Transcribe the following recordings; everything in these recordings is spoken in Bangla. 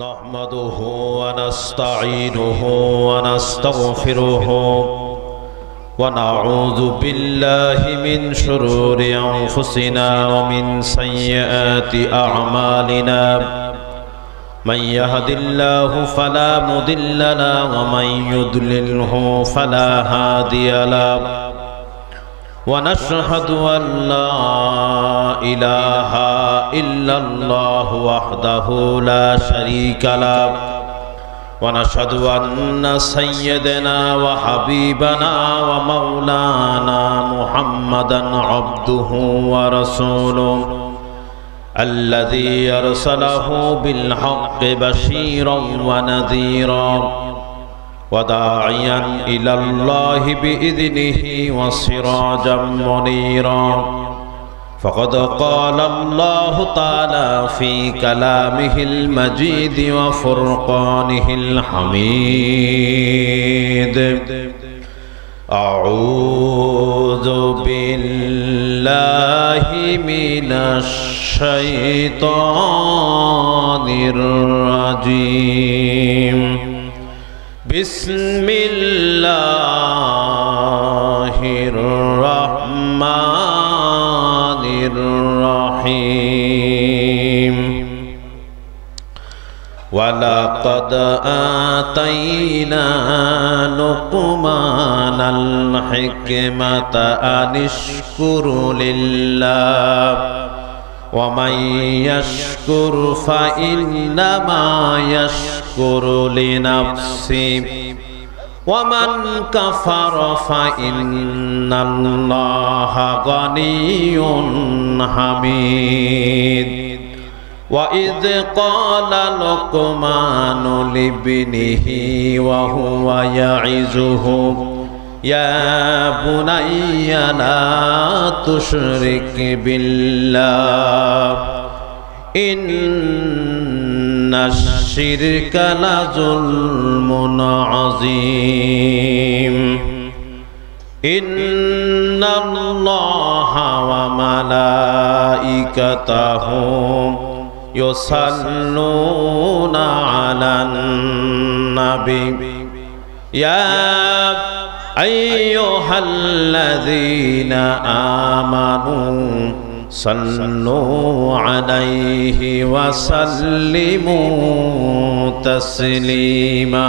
नहमदुहु व नस्तईनुहु व नस्तगफिरुहु व नऊज़ु बिल्लाहि मिन शुरूरि अंफुसिना व मिन सय्यिआति अअमालिना मन यहदिल्लाहु फला मुदिल्ल लहु व मन युद्लिल्हु फला हादिय लहु व नशहदु अन ला इलाहा इल्लल्लाहु वहदहु ला शरीका लहु व नशहदु अन्न सय्यदना व हबीबना व मौलाना मुहम्मदन अब्दुहु व रसूलुहु अल्लज़ी अरसलहु बिल्हक़्क़ि बशीरन व नज़ीरा व दाइयन इलल्लाहि बिइज़्निहि व सिराजम मुनीरा फ़क़द क़ाल अल्लाहु तआला फ़ी कलामिहिल मजीद व फ़ुरक़ानिहिल हमीद। अऊज़ु बिल्लाहि मिनश शैतानिर रजीम। बिस्मिल्लाहिर रहमानिर रहीम। वलक़द आतैना लुक़मानल हिकमत अनिश्कुर लिल्लाह वमन यश्कुर फ़इन्नमा यश्कुरु लिनफ्सिहि वमन कफ़र फ़इन्नल्लाहा गनिय्युन हमीद। वइज़ क़ाल लुक़मानु लिब्निहि वहुवा यइज़ुहु या बुनय्य ला तुश्रिक बिल्लाह इन्नश्शिर्क लज़ुल्मुन अज़ीम। इन्नल्लाहा व मलाइकतहु युसल्लूना अलन नबी या अय्युहल्लज़ीना आमनू सल्लू अलैहि व सल्लिमू तस्लीमा।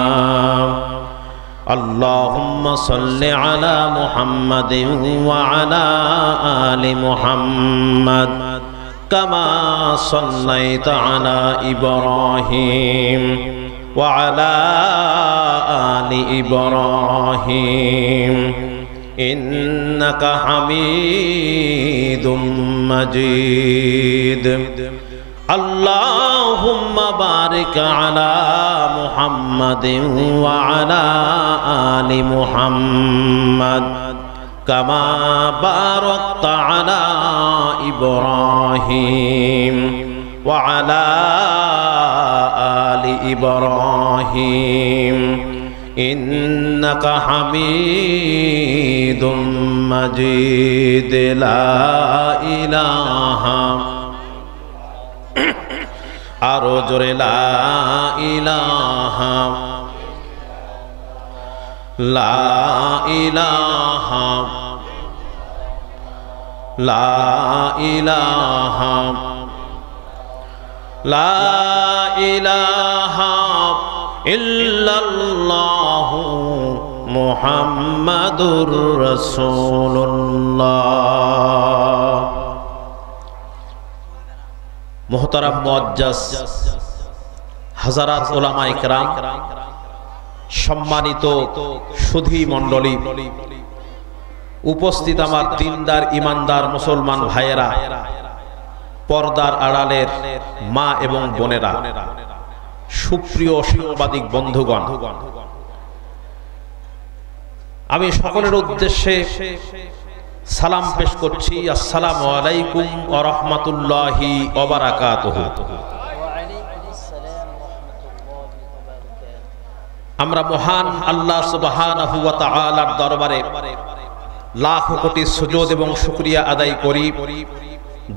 अल्लाहुम्मा सल्लि अला मुहम्मदिन व अला आलि मुहम्मद कमा सल्लैता अला इब्राहीम व अला आलि इब्राहीम इन्नका हमीदुम मजीद। अल्लाहुम्मा बारिक अला मुहम्मदिन व अला आलि मुहम्मद कमा बारकता अला इब्राहीम व अला आलि इब्राहीम इन्नका हमीदुम मजीद। ला इलाहा आरो जोरे ला इलाहा ला इलाहा ला इलाहा ला इलाहा इल्लल्लाहु मुहम्मदुर रसूलुल्लाह। मोहतरम मुअज्जज हज़रात उलामा इकराम, सम्मानित सुधी मंडली, उपस्थित आमार दीनदार ईमानदार मुसलमान भाइयेरा, पर्दार आड़ालेर मा एवं बोनेरा, सुप्रिय साংবাদিক बंधुगण, आमी सकलेर उद्देश्ये सालाम पेश करछि। अस्सलामु आलाइकुम व रहमतुल्लाहि व बाराकातुहु। आमरा महान आल्लाह सुबहानाहु व ताआलार दरबारे लाख कोटी सुजूद एवं शुक्रिया आदाय करी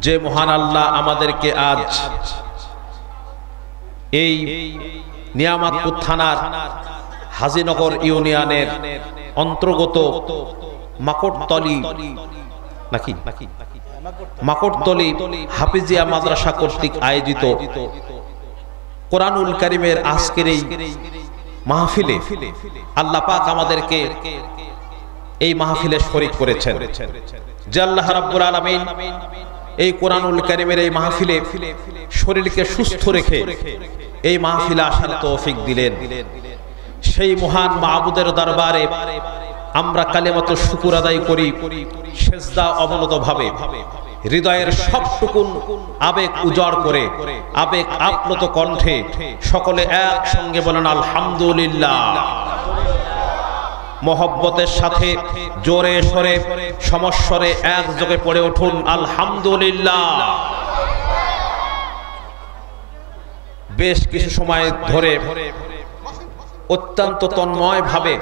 जे महान आल्लाह आमादेरके आज এই নিয়ামতপুর থানার হাজীনগর ইউনিয়নের অন্তর্গত মাকড়তলী মাকড়তলী হাফিজিয়া মাদ্রাসা কর্তৃক আয়োজিত কোরআনুল কারীমের আজকের এই মাহফিলে আল্লাহ পাক আমাদেরকে এই মাহফিলে শরীক করেছেন। যে আল্লাহ রাব্বুল আলামিন এই কোরআনুল কারীমের এই মাহফিলে শরীরকে সুস্থ রেখে এই মাহফিলে আসার তৌফিক দিলেন, সেই মহান মাবুদের দরবারে আমরা কালেমাতুশ শুকর আদায় করি সিজদা অবনত ভাবে, হৃদয়ের সবটুকুন আবেগ উজাড় করে আবেগ আপ্লুত কণ্ঠে সকলে একসঙ্গে বলেন আলহামদুলিল্লাহ। মহব্বতের সাথে জোরে সরে সমস্বরে একযোগে পড়ে উঠুন আলহামদুলিল্লাহ। বেশ কিছু সময় ধরে অত্যন্ত তন্ময় ভাবে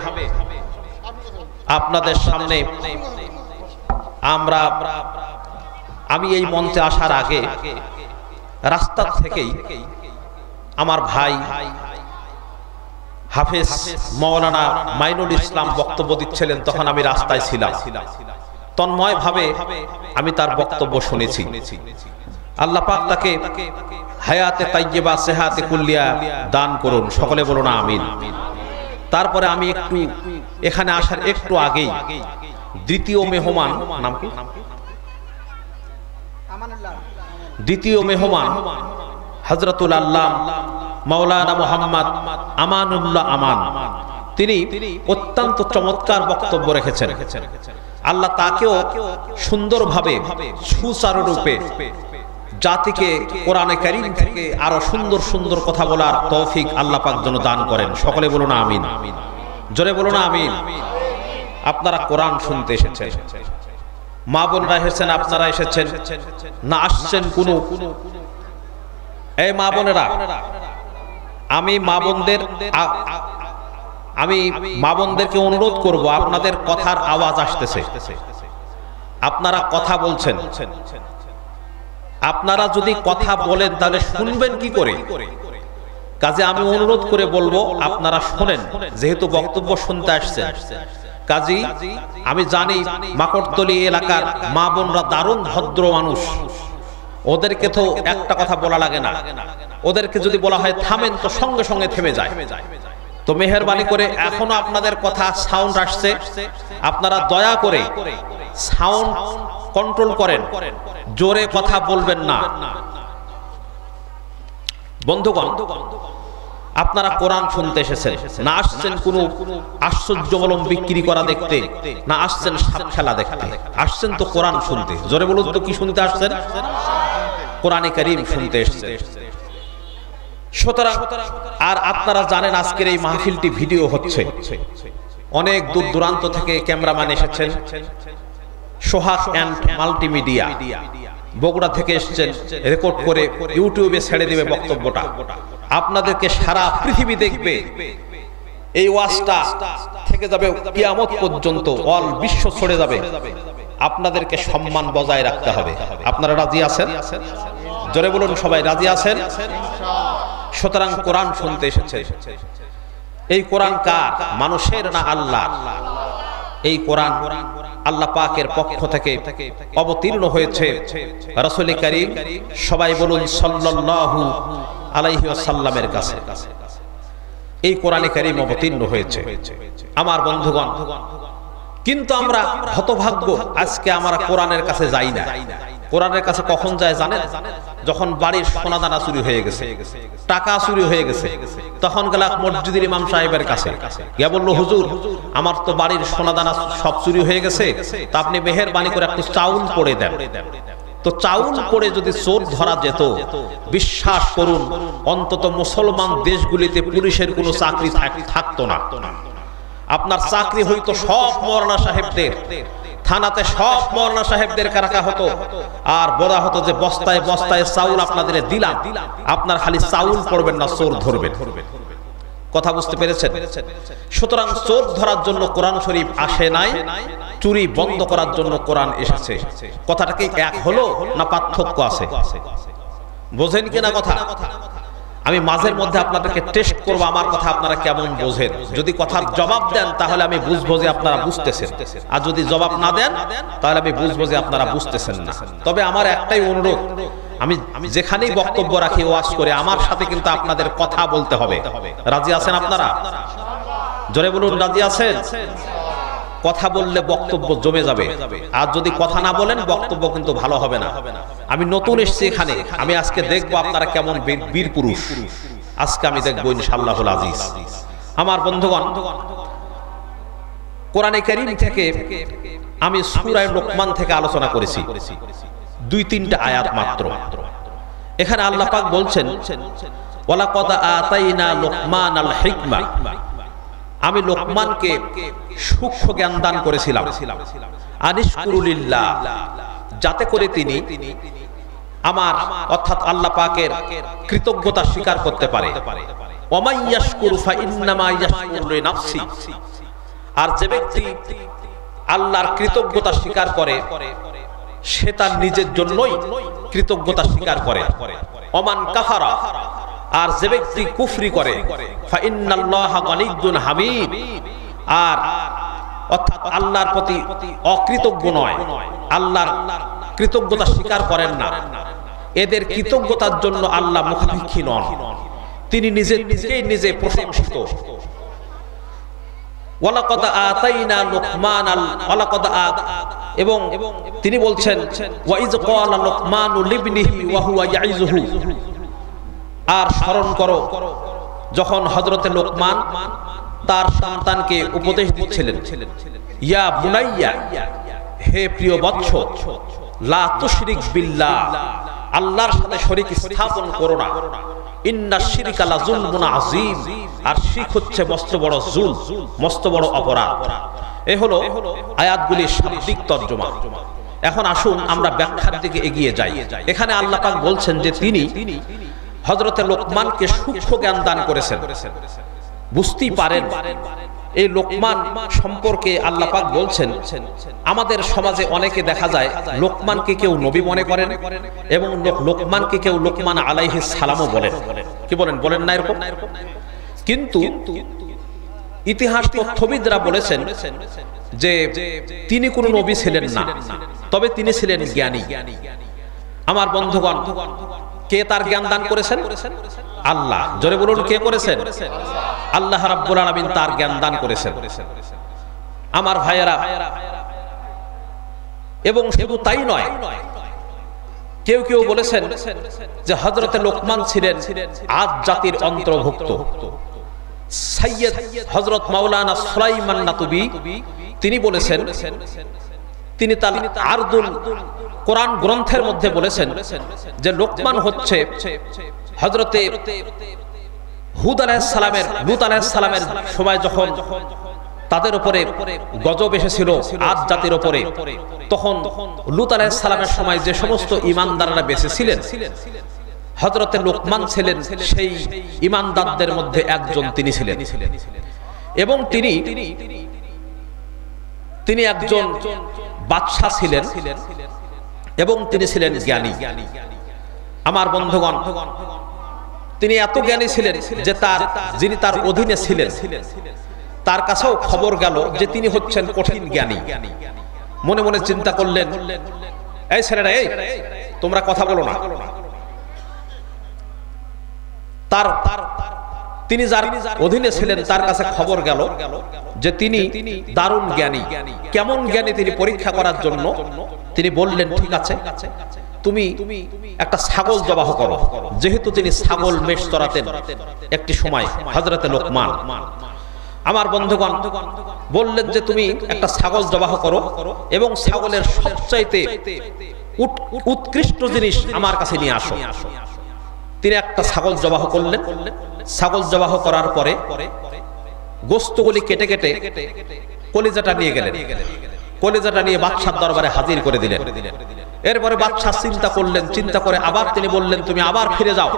আপনাদের সামনে আমি এই মঞ্চে আসার আগে রাস্তা থেকেই আমার ভাই হাফেজ মাওলানা মাইনুল ইসলাম বক্তব্য দিচ্ছিলেন, তখন আমি রাস্তায় ছিলাম। তন্ময় ভাবে আমি তার বক্তব্য শুনেছি। আল্লাহ পাক তাকে হায়াতে তাইয়্যিবা সেহাতে কুল্লিয়া দান করুন, সকলে বলুন আমিন। তারপরে আমি একটু এখানে আসার একটু আগেই দ্বিতীয় মেহমান, নাম কি? দ্বিতীয় মেহমান হযরতুল আল্লাম মাওলানা মুহাম্মদ আমানুল্লাহ আমান, তিনি অত্যন্ত চমৎকার বক্তব্য রেখেছেন। আল্লাহ তাকেও সুন্দরভাবে সুচারু রূপে জাতিকে কোরআনে কারীম থেকে আরো সুন্দর সুন্দর কথা বলার তৌফিক আল্লাহ পাক যেন দান করেন, সকলে বলুন আমিন। জোরে বলুন আমিন। আপনারা কোরআন শুনতে এসেছেন, মা বোনরা এসেছেন, আপনারা এসেছেন না আসছেন কোনো? এই মা বোনেরা, আমি মা বোনদেরকে অনুরোধ করব, আপনাদের কথার আওয়াজ আসতেছে, আপনারা কথা বলছেন, আপনারা যদি কথা বলেন তাহলে শুনবেন কি করে? কাজে আমি অনুরোধ করে বলবো আপনারা শোনেন, যেহেতু বক্তব্য শুনতে আসছেন। কাজী আমি জানি মাকড়তলী এলাকার মা বোনরা দারুণ ভদ্র মানুষ, ওদেরকে তো একটা কথা বলা লাগে না, ওদেরকে যদি বলা হয় থামেন তো সঙ্গে সঙ্গে থেমে যায়। তো মেহেরবানি করে এখনো আপনাদের কথা সাউন্ড আসছে, আপনারা দয়া করে সাউন্ড কন্ট্রোল করেন, জোরে কথা বলবেন না। বন্ধুগণ, আপনারা কোরআন শুনতে এসেছেন, না আসছেন কোনো আশ্চর্যবলম বিক্রি করা দেখতে, না আসছেন সাপ খেলা দেখতে, আসছেন তো কোরআন শুনতে। জোরে বলুন তো কি শুনতে আসছেন? কোরআনে কারীম শুনতে এসেছেন। সুতরাং আর আপনারা জানেন আজকের এই মাহফিলটি ভিডিও হচ্ছে, অনেক দূর দূরান্ত থেকে ক্যামেরাম্যান এসেছেন, সোহাগ এন্ড মাল্টিমিডিয়া বগুড়া থেকে এসেছেন, রেকর্ড করে ইউটিউবে ছেড়ে দিবে বক্তব্যটা, আপনাদেরকে সারা পৃথিবী দেখবে। এই ওয়াজটা থেকে যাবে কিয়ামত পর্যন্ত, অল বিশ্ব ছড়ে যাবে। আপনাদেরকে সম্মান বজায় রাখতে হবে। আপনারা রাজি আছেন? জোরে বলুন সবাই, রাজি আছেন? সুতরাং কোরআন শুনতে এসেছে। এই কোরআন কার? মানুষের না আল্লাহ? এই কোরআন আল্লাহ পাকের পক্ষ থেকে অবতীর্ণ হয়েছে রাসূল কারীম, সবাই বলুন সাল্লাল্লাহু আলাইহি ওয়াসাল্লামের কাছে এই কোরআনে কারীম অবতীর্ণ হয়েছে। আমার বন্ধুগণ, কিন্তু আমরা হতভাগ্য, আজকে আমরা কোরআনের কাছে যাই না। কোরআনের কাছে কখন যায় জানেন? যখন বাড়ির সোনাদানা চুরি হয়ে গেছে, টাকা চুরি হয়ে গেছে, তখন গেলাম মসজিদের ইমাম সাহেবের কাছে, গিয়া বললো হুজুর আমার তো বাড়ির সোনাদানা সব চুরি হয়ে গেছে, তা আপনি মেহেরবানি করে একটু চাউল পড়ে দেন। তো চাউল পড়ে যদি চোর ধরা যেত, বিশ্বাস করুন অন্তত মুসলমান দেশগুলিতে পুলিশের কোনো চাকরি থাকতো না। আপনার চাকরি হইতো সব মৌলানা সাহেবদের, থানাতে সব মৌলানা সাহেবদেরকে রাখা হতো, আর বলা হতো যে বস্তায় বস্তায় চাউল আপনাদের দিলাম, আপনার খালি চাউল পড়বেন না, চোর ধরবেন। কথা বুঝতে পেরেছেন? সুতরাং চোর ধরার জন্য কোরআন শরীফ আসে নাই, চুরি বন্ধ করার জন্য কোরআন এসেছে। কথাটা কি এক হলো না পার্থক্য আছে? বোঝেন কিনা কথা? আমি মাঝের মধ্যে আপনাদেরকে টেস্ট করব আমার কথা আপনারা কেমন বোঝেন। যদি কথার জবাব দেন তাহলে আমি বুঝবো যে আপনারা বুঝতেছেন, আর যদি জবাব না দেন তাহলে আমি বুঝবো যে আপনারা বুঝতেছেন না। তবে আমার একটাই অনুরোধ, আমি যেখানেই বক্তব্য রাখি ওয়াজ করে আমার সাথে কিন্তু আপনাদের কথা বলতে হবে। রাজি আছেন আপনারা? জোরে বলুন, রাজি আছেন? কথা বললে বক্তব্য জমে যাবে, আর যদি কথা না বলেন বক্তব্য কিন্তু ভালো হবে না। আমি নতুন এসেছি এখানে, আমি আজকে দেখবো আপনারা কেমন বীর পুরুষ। আজকে আমি দেখবো ইনশাআল্লাহুল আজিজ। আমার বন্ধুগণ, কোরআনে কারীম থেকে আমি সূরা লোকমান থেকে আলোচনা করেছি 2-3টা আয়াত মাত্র। এখানে আল্লাহ পাক বলছেন, ওয়ালাকাদ আতাইনা লোকমানাল হিকমা, আমি লোকমানকে সূক্ষ্ম জ্ঞান দান করেছিলাম, আনিশকুরুলিল্লাহ, যাতে করে তিনি আমার অর্থাৎ আল্লাহ পাকের কৃতজ্ঞতা স্বীকার করতে পারে। ওয়া ইয়াশকুরু ফাইন্নামা ইয়াশকুরু লিনাফসি, আর যে ব্যক্তি আল্লাহর কৃতজ্ঞতা স্বীকার করে সে তার নিজের জন্যই কৃতজ্ঞতা স্বীকার করে। ওমান কাফারা, আর যে ব্যক্তি কুফরি করে, ফাইন্নাল্লাহা গানিয়্যুন হামিদ, আর অর্থাৎ আল্লাহর প্রতি অকৃতজ্ঞ নয়, আল্লাহর কৃতজ্ঞতা স্বীকার করেন না, এদের কৃতজ্ঞতার জন্য আল্লাহ মুখাপেক্ষী নন, তিনি নিজেই নিজে প্রশংসিত। ওয়ালাকাদ আতাইনা লোকমানাল, এবং তিনি বলছেন ওয়া ইয ক্বালা লোকমানু লিবনিহি ওয়া হুয়া ইয়াইযুহু, আর স্মরণ করো যখন হযরতে লোকমান তার সন্তানকে উপদেশ দিচ্ছিলেন, ইয়া বুনাইয়া, হে প্রিয় বৎস, লা তুশরিক বিল্লাহ, আল্লাহর সাথে শরীক স্থাপন করো না, ইন্নাশ শিরকা লাযুলমুন আযীম, আর শিরক হচ্ছে মস্ত বড় জুলম, মস্ত বড় অপরাধ। এই হলো আয়াতগুলির শাব্দিক তর্জমা। এখন আসুন আমরা ব্যাখ্যার দিকে এগিয়ে যাই। এখানে আল্লাহ পাক বলছেন যে তিনি হযরতে লোকমানকে সূক্ষ্ম জ্ঞান দান করেছেন। বুঝতেই পারেন এই লোকমান সম্পর্কে আল্লাহ পাক বলছেন, আমাদের সমাজে অনেকে দেখা যায় লোকমানকে কেউ নবী মনে করেন এবং লোকমানকে কেউ লোকমান আলাইহিস সালামও বলেন। কি বলেন? বলেন না এরকম? কিন্তু ইতিহাস তথ্যবিদরা বলেছেন যে তিনি কোনো নবী ছিলেন না, তবে তিনি ছিলেন জ্ঞানী। আমার বন্ধুগণ, কে তার জ্ঞান দান করেছেন? আল্লাহ। জোরে বলুন, কে করেছেন? আল্লাহ রাব্বুল আলামিন তার জ্ঞান দান করেছেন। আমার ভাইয়েরা, এবং শুধু তাই নয়, কেউ কেউ বলেছেন যে হযরতে লোকমান ছিলেন আদ জাতির অন্তর্ভুক্ত। সাইয়্যিদ হযরত মাওলানা সুলাইমান নাতুবি তিনি বলেছেন, তিনি তার আরদুল কোরআন গ্রন্থের মধ্যে বলেছেন যে লোকমান হচ্ছে হযরতে হুদ আলাইহিস সালামের, লূত আলাইহিস সালামের সময় যখন তাদের উপরে গজব এসেছিল আদ জাতির উপরে, তখন লূত আলাইহিস সালামের সময় যে সমস্ত ঈমানদাররা বেঁচে ছিলেন, হযরতে লোকমান ছিলেন সেই ঈমানদারদের মধ্যে একজন তিনি ছিলেন। এবং তিনি একজন বাদশা ছিলেন এবং তিনি ছিলেন জ্ঞানী। আমার বন্ধুগণ, তিনি এত জ্ঞানী ছিলেন যে যিনি তার অধীনে ছিলেন তার কাছেও খবর গেল যে তিনি হচ্ছেন কঠিন জ্ঞানী। মনে মনে চিন্তা করলেন, এই ছেলেরা, এই তোমরা কথা বলো না। তিনি যার অধীনে ছিলেন তার কাছে খবর গেল যে তিনি দারুণ জ্ঞানী। কেমন জ্ঞানী তিনি পরীক্ষা করার জন্য তিনি বললেন, ঠিক আছে, তুমি একটা ছাগল জবাহ করো। যেহেতু তিনি ছাগল মেষ চরাতেন একটি সময় হযরতে লোকমান। আমার বন্ধুগণ বললেন যে তুমি একটা ছাগল জবাহ করো এবং ছাগলের সবচাইতে উৎকৃষ্ট জিনিস আমার কাছে নিয়ে আসো। তিনি একটা ছাগল জবাহ করলেন। ছাগল জবাহ করার পরে গোশতগুলি কেটে কেটে কলিজাটা নিয়ে গেলেন। কলিজাটা নিয়ে বাদশার দরবারে হাজির করে দিলেন। এরপরে বাদশা চিন্তা করলেন, চিন্তা করে আবার তিনি বললেন, তুমি আবার ফিরে যাও,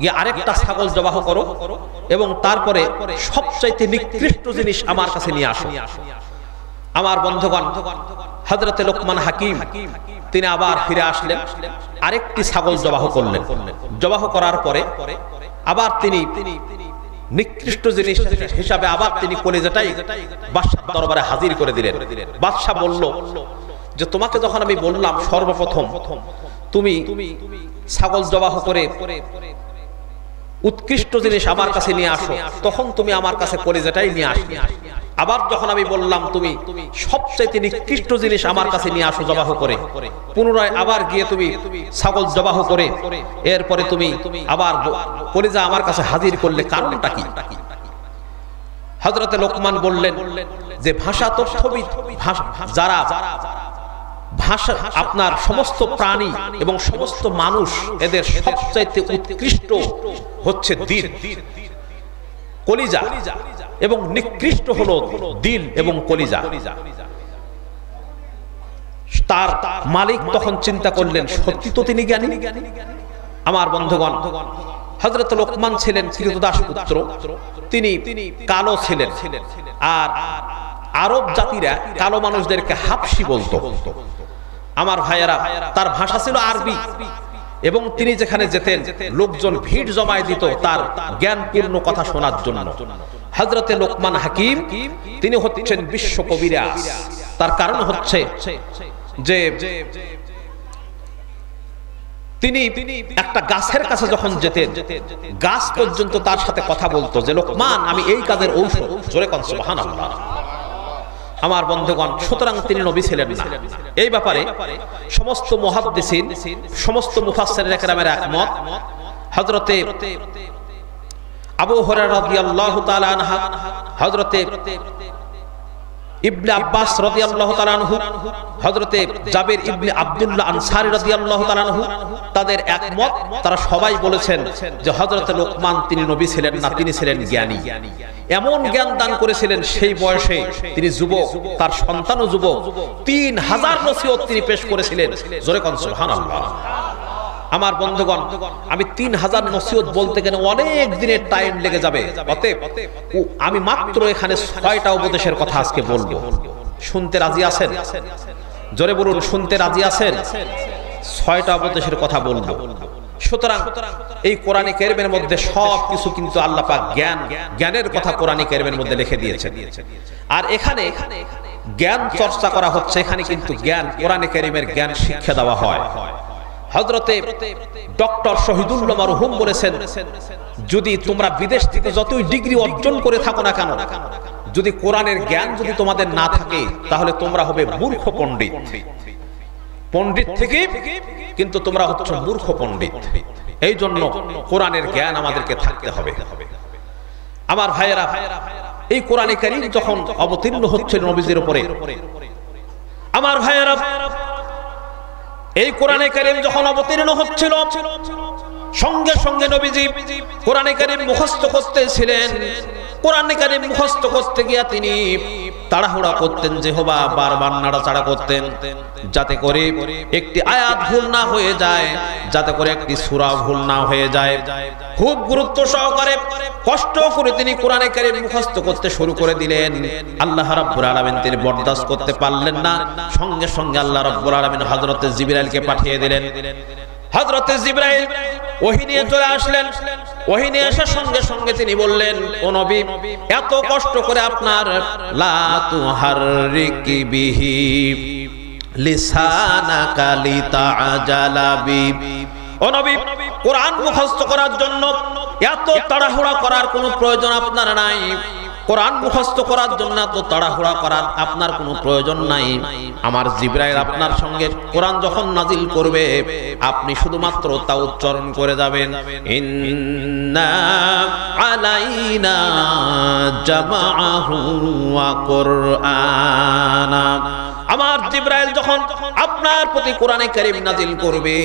গিয়ে আরেকটা ছাগল জবাহ করো এবং তারপরে সবচাইতে নিকৃষ্ট জিনিস আমার কাছে নিয়ে আসো। আমার বন্ধুগণ, হযরতে লোকমান হাকিম তিনি আবার ফিরে আসলেন, আরেকটি ছাগল জবাহ করলেন। জবাহ করার পরে আবার তিনি নিকৃষ্ট জিনিস হিসাবে আবার তিনি কলিজাটাই বাদশার দরবারে হাজির করে দিলেন। বাদশা বলল যে তোমাকে যখন আমি বললাম সর্বপ্রথম তুমি ছাগল জবাহ করে উৎকৃষ্ট জিনিস আমার কাছে নিয়ে আসো, তখন তুমি আমার কাছে কলিজাটাই নিয়ে আসলে। আবার যখন আমি বললাম তুমি সবচেয়ে নিকৃষ্ট জিনিস আমার কাছে নিয়ে আসো জবাহ করে, পুনরায় আবার গিয়ে তুমি ছাগল জবাহ করে এরপরে তুমি আবার কলিজা আমার কাছে হাজির করলে, কারণটা কি? হযরতে লোকমান বললেন যে ভাষা তথ্যবিদ যারা ভাষা আপনার সমস্ত প্রাণী এবং সমস্ত মানুষ এদের সবচাইতে উৎকৃষ্ট হচ্ছে দিল, কলিজা, এবং নিকৃষ্ট হলো দিল এবং কলিজা। তার মালিক তখন চিন্তা করলেন সত্যি তো তিনি জ্ঞানী। আমার বন্ধুগণ, হযরত লোকমান ছিলেন কৃতদাস পুত্র, তিনি কালো ছিলেন, আর আরব জাতিরা কালো মানুষদেরকে হাবশি বলতো। আমার ভাইয়েরা, তার ভাষা ছিল আরবি, এবং তিনি যেখানে যেতেন লোকজন ভিড় জমায় দিত তার জ্ঞানপূর্ণ কথা শোনার জন্য। হযরতে লোকমান হাকিম তিনি হচ্ছেন বিশ্ব কবিরাজ। তার কারণ হচ্ছে যে তিনি একটা গাছের কাছে যখন যেতেন, গাছ পর্যন্ত তার সাথে কথা বলতো যে লোকমান আমি এই কাজের ঔষধ। জোরে কোন সুবহানাল্লাহ। আমার বন্ধুগণ, সুতরাং তিনি নবী ছিলেন না। এই ব্যাপারে সমস্ত মুহাদ্দিসিন, সমস্ত মুফাসসিরিন কেরামের একমত। হযরতে আবু হুরায়রা রাদিয়াল্লাহু তাআলা আনহু, হযরতে ইবনে আব্বাস রাদিয়াল্লাহু তাআলা আনহু, হযরতে জাবির ইবনে আব্দুল্লাহ আনসারী রাদিয়াল্লাহু তাআলা আনহু, তাদের একমত। তারা সবাই বলেছেন যে হযরতে লোকমান তিনি নবী ছিলেন না, তিনি ছিলেন জ্ঞানী। এমন জ্ঞান দান করেছিলেন সেই বয়সে, তিনি যুবক, তার সন্তানও যুবক, 3000 নসিহত তিনি পেশ করেছিলেন। জোরে কোন সুবহানাল্লাহ। আমার বন্ধুগণ, আমি 3000 নসিহত বলতে গেলে অনেক দিনের টাইম লেগে যাবে। অতএব আমি মাত্র এখানে 6টা উপদেশের কথা আজকে বলবো। শুনতে রাজি আছেন? জোরে বলুন, শুনতে রাজি আছেন? 6টা উপদেশের কথা বলবো। সুতরাং এই কোরআনে কারীমের মধ্যে সবকিছু কিন্তু আল্লাহ পাক জ্ঞানের কথা কোরআনে কারীমের মধ্যে লিখে দিয়েছেন। আর এখানে জ্ঞান চর্চা করা হচ্ছে, এখানে কিন্তু জ্ঞান, কোরআনে কারীমের জ্ঞান শিক্ষা দেওয়া হয়। হযরতে ডক্টর শহীদুল্লাহ মারহুম বলেছেন, যদি তোমরা বিদেশ থেকে যতই ডিগ্রি অর্জন করে থাকো না কেন, যদি কোরআনের জ্ঞান যদি তোমাদের না থাকে, তাহলে তোমরা হবে মূর্খ পণ্ডিত। পণ্ডিত থেকে কিন্তু তোমরা হচ্ছে মূর্খ পণ্ডিত। এই জন্য কোরআনের জ্ঞান আমাদেরকে থাকতে হবে। আমার ভাইয়েরা, এই কোরআনে কারীম যখন অবতীর্ণ হচ্ছে নবীজির উপরে, আমার ভাইয়েরা, এই কোরআনে কারীম যখন অবতীর্ণ হচ্ছিল, সঙ্গে সঙ্গে নবীজি কোরআনে কারীম মুখস্থ করতেছিলেন। কোরআনে কারীম মুখস্থ করতে গিয়া তিনি তাড়াহুড়া করতেন, যেহোবা বারবার নাড়াচাড়া করতেন, যাতে করে একটি আয়াত ভুল না হয়ে যায়, যাতে করে একটি সূরা ভুল না হয়ে যায়। খুব গুরুত্ব সহকারে কষ্ট করে তিনি কোরআনে কারীম মুখস্থ করতে শুরু করে দিলেন। আল্লাহ রাব্বুল আলামিন তিনি বরদাস্ত করতে পারলেন না। সঙ্গে সঙ্গে আল্লাহ রাব্বুল আলামিন হযরতে জিবরাইলকে পাঠিয়ে দিলেন। হযরতে জিবরাইল ওহী নিয়ে চলে আসলেন। ওহী নিয়ে আসার সঙ্গে সঙ্গে তিনি বললেন, ও নবী, এত কষ্ট করে আপনার লা তুহাররিকি বিহি লিসানাকা লিতাআজালা বি, ও নবী, কোরআন মুখস্থ করার জন্য এত তাড়াহুড়া করার কোনো প্রয়োজন আপনার নাই। কোরআন মুখস্থ করার জন্য এত তাড়াহুড়া করার আপনার কোনো প্রয়োজন নাই। আমার জিবরাইল আপনার সঙ্গে কোরআন যখন নাজিল করবে, আপনি শুধুমাত্র তা উচ্চারণ করে যাবেন, ইন্না আলাইনা জামাআহু ওয়া কুরআনা। আমার জিবরাইল যখন আপনার প্রতি কোরআনে কারীম নাজিল করবে,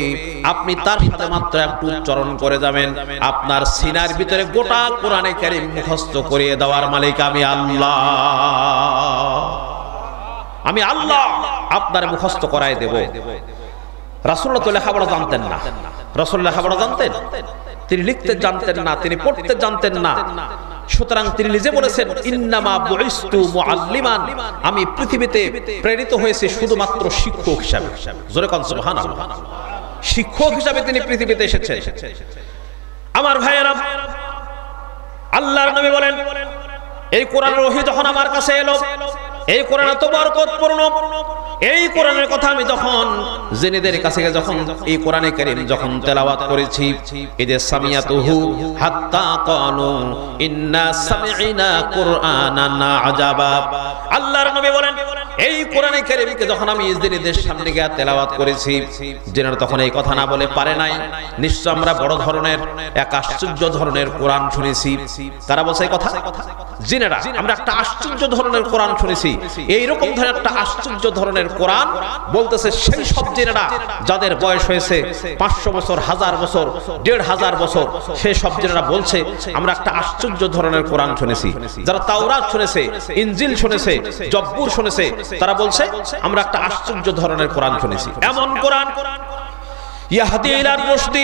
আপনি তার সাথে মাত্র একটু উচ্চারণ করে যাবেন। আপনার সিনার ভিতরে গোটা কোরআনে কারীম মুখস্থ করিয়ে দেওয়ার মালিক আমি আল্লাহ। আমি আল্লাহ আপনার মুখস্থ করায় দেব। রাসূলুল্লাহ তো লেখাপড়া জানতেন না। রাসূল লেখাপড়া জানতেন? তিনি লিখতে জানতেন না, তিনি পড়তে জানতেন না। সুতরাং তিনি নিজে বলেছেন ইন্নামা বুইস্তু মুআল্লিমান, আমি পৃথিবীতে প্রেরিত হয়েছি শুধুমাত্র শিক্ষক হিসাবে। জোরে কোন সুবহানাল্লাহ। শিক্ষক হিসাবে তিনি পৃথিবীতে এসেছেন। আমার ভাইয়েরা, আল্লাহর নবী বলেন এই কোরআনের ওহী যখন আমার কাছে এলো, এই কোরআন এত বরকতপূর্ণ, এই কোরআনের কথা আমি যখন জিনেদের কাছে যখন এই কোরআনে কারীম যখন তেলাওয়াত করেছি, ইদে সামিয়াতুহু হাত্তা ক্বালু ইন্না সামি'না কুরআনান আজাবা। আল্লাহর নবী বলেন এই কোরআনে কারীমকে যখন আমি জিনেদের সামনে গিয়ে তেলাওয়াত করেছি, জিনেরা তখন এই কথা না বলে পারে নাই, নিশ্চয় আমরা বড় ধরনের এক আশ্চর্য ধরনের কোরআন শুনেছি। তারা বলছে এই কথা, জিনেরা আমরা একটা আশ্চর্য ধরনের কোরআন শুনেছি। এইরকম ধরনের একটা আশ্চর্য ধরনের কোরআন বলতেছে সেই সব জিনেরা যাদের বয়স হয়েছে 500 বছর, 1000 বছর, 1500 বছর, সেই সব জিনেরা বলছে আমরা একটা আশ্চর্য ধরনের কোরআন শুনেছি। যারা তাওরাত শুনেছে, ইনজিল শুনেছে, জব্বুর শুনেছে, তারা বলছে আমরা একটা আশ্চর্য ধরনের কোরআন শুনেছি। এমন কোরআন ইয়াহদি ইলার রুশদি,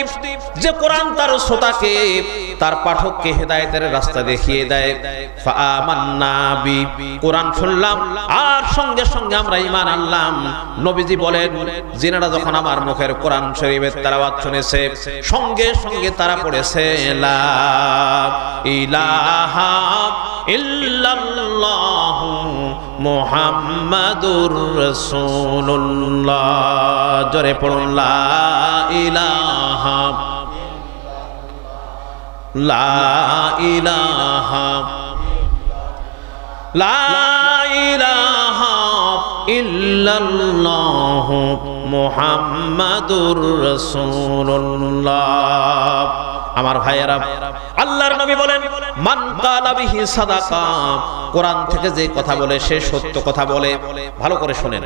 যে কোরআন তার শ্রোতাকে, তার পাঠককে হেদায়েতের রাস্তা দেখিয়ে দেয়। ফাআমান্না বি, কোরআন শুনলাম আর সঙ্গে সঙ্গে আমরা ঈমান আনলাম। নবীজি বলেন জিনেরা যখন আমার মুখের কোরআন শরীফের তেলাওয়াত শুনেছে, সঙ্গে সঙ্গে তারা পড়েছে লা ইলাহা ইল্লাল্লাহু মুহাম্মাদুর রাসূলুল্লাহ। জোরে পড়ুন লা ইলাহা, লা ইলাহা, লা ইলাহা ইল্লাল্লাহু মুহাম্মাদুর রাসূলুল্লাহ। আমার ভাইয়েরা, আল্লাহর নবী বলেন মান কালা বিহি সাদাকা, কোরআন থেকে যে কথা বলে সে সত্য কথা বলে। ভালো করে শুনেন,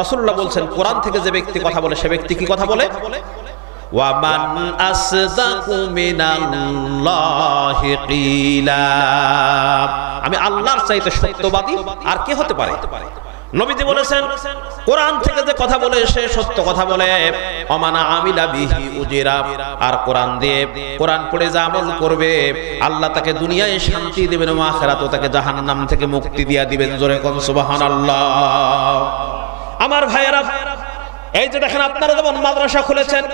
রাসূলুল্লাহ বলছেন কোরআন থেকে যে ব্যক্তি কথা বলে সে ব্যক্তি কি কথা বলে? ওয়া মান আসদাকু মিনাল্লাহি কিলা, আমি আল্লাহর চাইতে সত্যবাদী আর কে হতে পারে? নবীজি বলেছেন কোরআন থেকে যে কথা বলে সে সত্য কথা বলে। অমানা আমিলা বিহি উজিরা, আর কোরআন দিয়ে, কোরআন পড়ে যা আমল করবে আল্লাহ তাকে দুনিয়ায় শান্তি দিবেন, আখিরাতেও তাকে জাহান্নাম থেকে মুক্তি দিয়া দিবেন। জোরে কোন সুবহানাল্লাহ। আমার ভাইয়েরা, এই যে দেখেন আপনারা যেমন মাদ্রাসা খুলেছেন,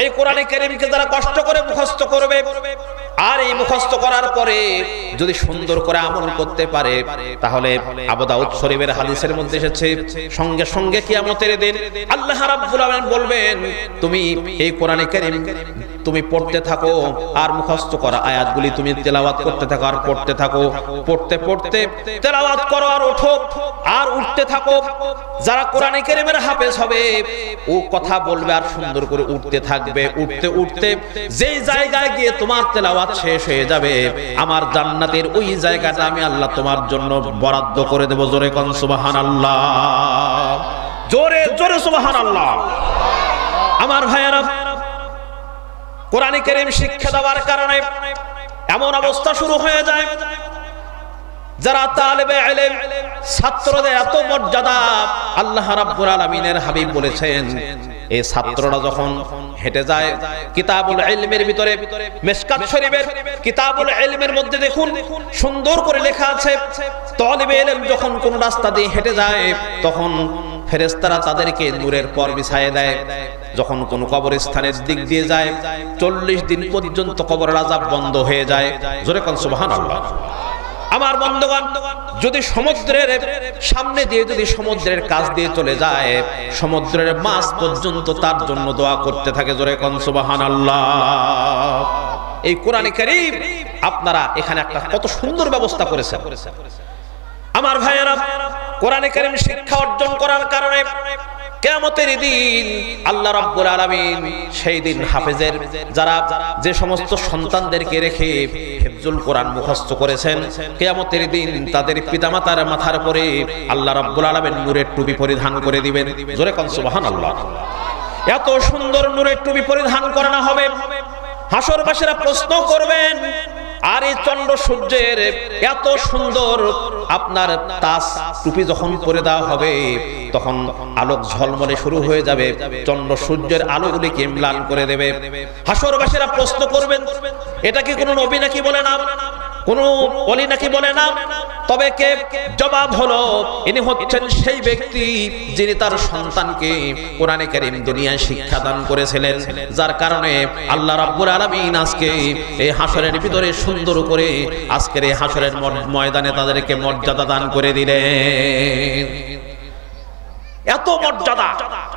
এই কোরআনে কারীমকে যারা কষ্ট করে মুখস্থ করবে, আর এই মুখস্থ করার পরে যদি সুন্দর করে আমল করতে পারে, তাহলে আবু দাউদ শরীফের হাদিসের মধ্যে এসেছে সঙ্গে সঙ্গে কিয়ামতের দিন আল্লাহ রাব্বুল আলামিন বলবেন তুমি এই কোরআনে কারীম তুমি পড়তে থাকো আর মুখস্থ করা আয়াতগুলি তুমি তেলাওয়াত করতে থাকো আর পড়তে থাকো। পড়তে পড়তে তেলাওয়াত করো আর ওঠো আর উঠতে থাকো। যারা কোরআনে কারীমের হাফেজ হবে ও কথা বলবে আর সুন্দর করে উঠতে থাকবে। উঠতে উঠতে যেই জায়গায় গিয়ে তোমার তেলাওয়াত শেষ হয়ে যাবে, আমার জান্নাতের ওই জায়গাটা আমি আল্লাহ তোমার জন্য বরাদ্দ করে দেব। জোরে কোন সুবহানাল্লাহ, জোরে জোরে সুবহানাল্লাহ। আমার ভাইয়েরা, কোরআনে কারীম শিক্ষা দেওয়ার কারণে এমন অবস্থা শুরু হয়ে যায়, যারা তালেবে ইলম ছাত্রদের এত মর্যাদা। আল্লাহ রাব্বুল আলামিনের হাবিব বলেছেন এই ছাত্ররা যখন হেঁটে যায় কিতাবুল ইলমের ভিতরে, মিশকাত শরীফের কিতাবুল ইলমের মধ্যে দেখুন সুন্দর করে লেখা আছে, তালেবে ইলম যখন কোন রাস্তা দিয়ে হেঁটে যায় তখন ফেরেশতারা তাদেরকে নূরের পর বিছায়ে দেয়। যখন কোন কবরস্থানের দিক দিয়ে যায় 40 দিন পর্যন্ত কবরের আযাব বন্ধ হয়ে যায়। জোরে কোন সুবহানাল্লাহ। আমার বন্ধুগণ, যদি সমুদ্রের সামনে দিয়ে যদি সমুদ্রের কাছ দিয়ে চলে যায়, সমুদ্রের মাছ পর্যন্ত তার জন্য দোয়া করতে থাকে। জোরে কোন সুবহানাল্লাহ। এই কোরআনে কারীম আপনারা এখানে একটা কত সুন্দর ব্যবস্থা করেছেন। আমার ভাইয়েরা, কোরআনে কারীম শিক্ষা অর্জন করার কারণে কিয়ামতের দিন আল্লাহ রাব্বুল আলামিন সেই দিন হাফেজের যারা যে সমস্ত সন্তানদেরকে রেখে হিফজুল কোরআন মুখস্থ করেছেন, কিয়ামতের দিন তাদের পিতামাতার মাথার উপরে আল্লাহ রাব্বুল আলামিন নূরের টুপি পরিধান করে দিবেন। জোরে কোন সুবহানাল্লাহ। এত সুন্দর নূরের টুপি পরিধান করানো হবে, হাসরবাসীরা প্রশ্ন করবেন আর এই চন্দ্র সূর্যের এত সুন্দর আপনার তাজ টুপি যখন পরে দেওয়া হবে তখন আলোক ঝলমলে শুরু হয়ে যাবে, চন্দ্র সূর্যের আলোগুলিকে ম্লান করে দেবে। হাসরবাসীরা প্রশ্ন করবেন এটা কি কোনো নবী নাকি? বলে না, কোন ওলি নাকি বলে না, তবে কে? জবাব হলো ইনি হচ্ছেন সেই ব্যক্তি যিনি তার সন্তানকে কোরআনে কারীম দুনিয়ায় শিক্ষা দান করেছিলেন, যার কারণে আল্লাহ রাব্বুল আলামিন আজকে এই হাসরের ভিতরে সুন্দর করে আজকের এই হাসরের ময়দানে তাদেরকে মর্যাদা দান করে দিলেন। এত মর্যাদা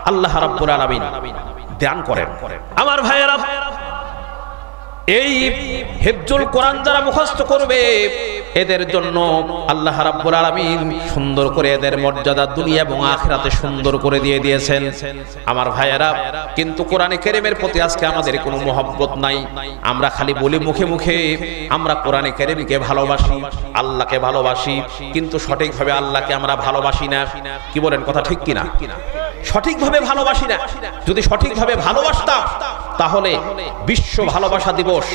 আল্লাহ রাব্বুল আলামিন দান করেন। আমার ভাইয়েরা, এই হিফজুল কোরআন যারা মুখস্থ করবে এদের জন্য আল্লাহ রাব্বুল আলামিন সুন্দর করে এদের মর্যাদা দুনিয়া এবং আখিরাতে সুন্দর করে দিয়ে দিয়েছেন। আমার ভাইয়েরা, কিন্তু কোরআনে কারীমের প্রতি আজকে আমাদের কোনো মহব্বত নাই। আমরা খালি বলি মুখে মুখে আমরা কোরআনে কারীমকে ভালোবাসি, আল্লাহকে ভালোবাসি, কিন্তু সঠিকভাবে আল্লাহকে আমরা ভালোবাসি না। কি বলেন, কথা ঠিক কিনা? সঠিকভাবে ভালোবাসি না। যদি সঠিকভাবে ভালোবাসতাম তাহলে বিশ্ব ভালোবাসা দিবস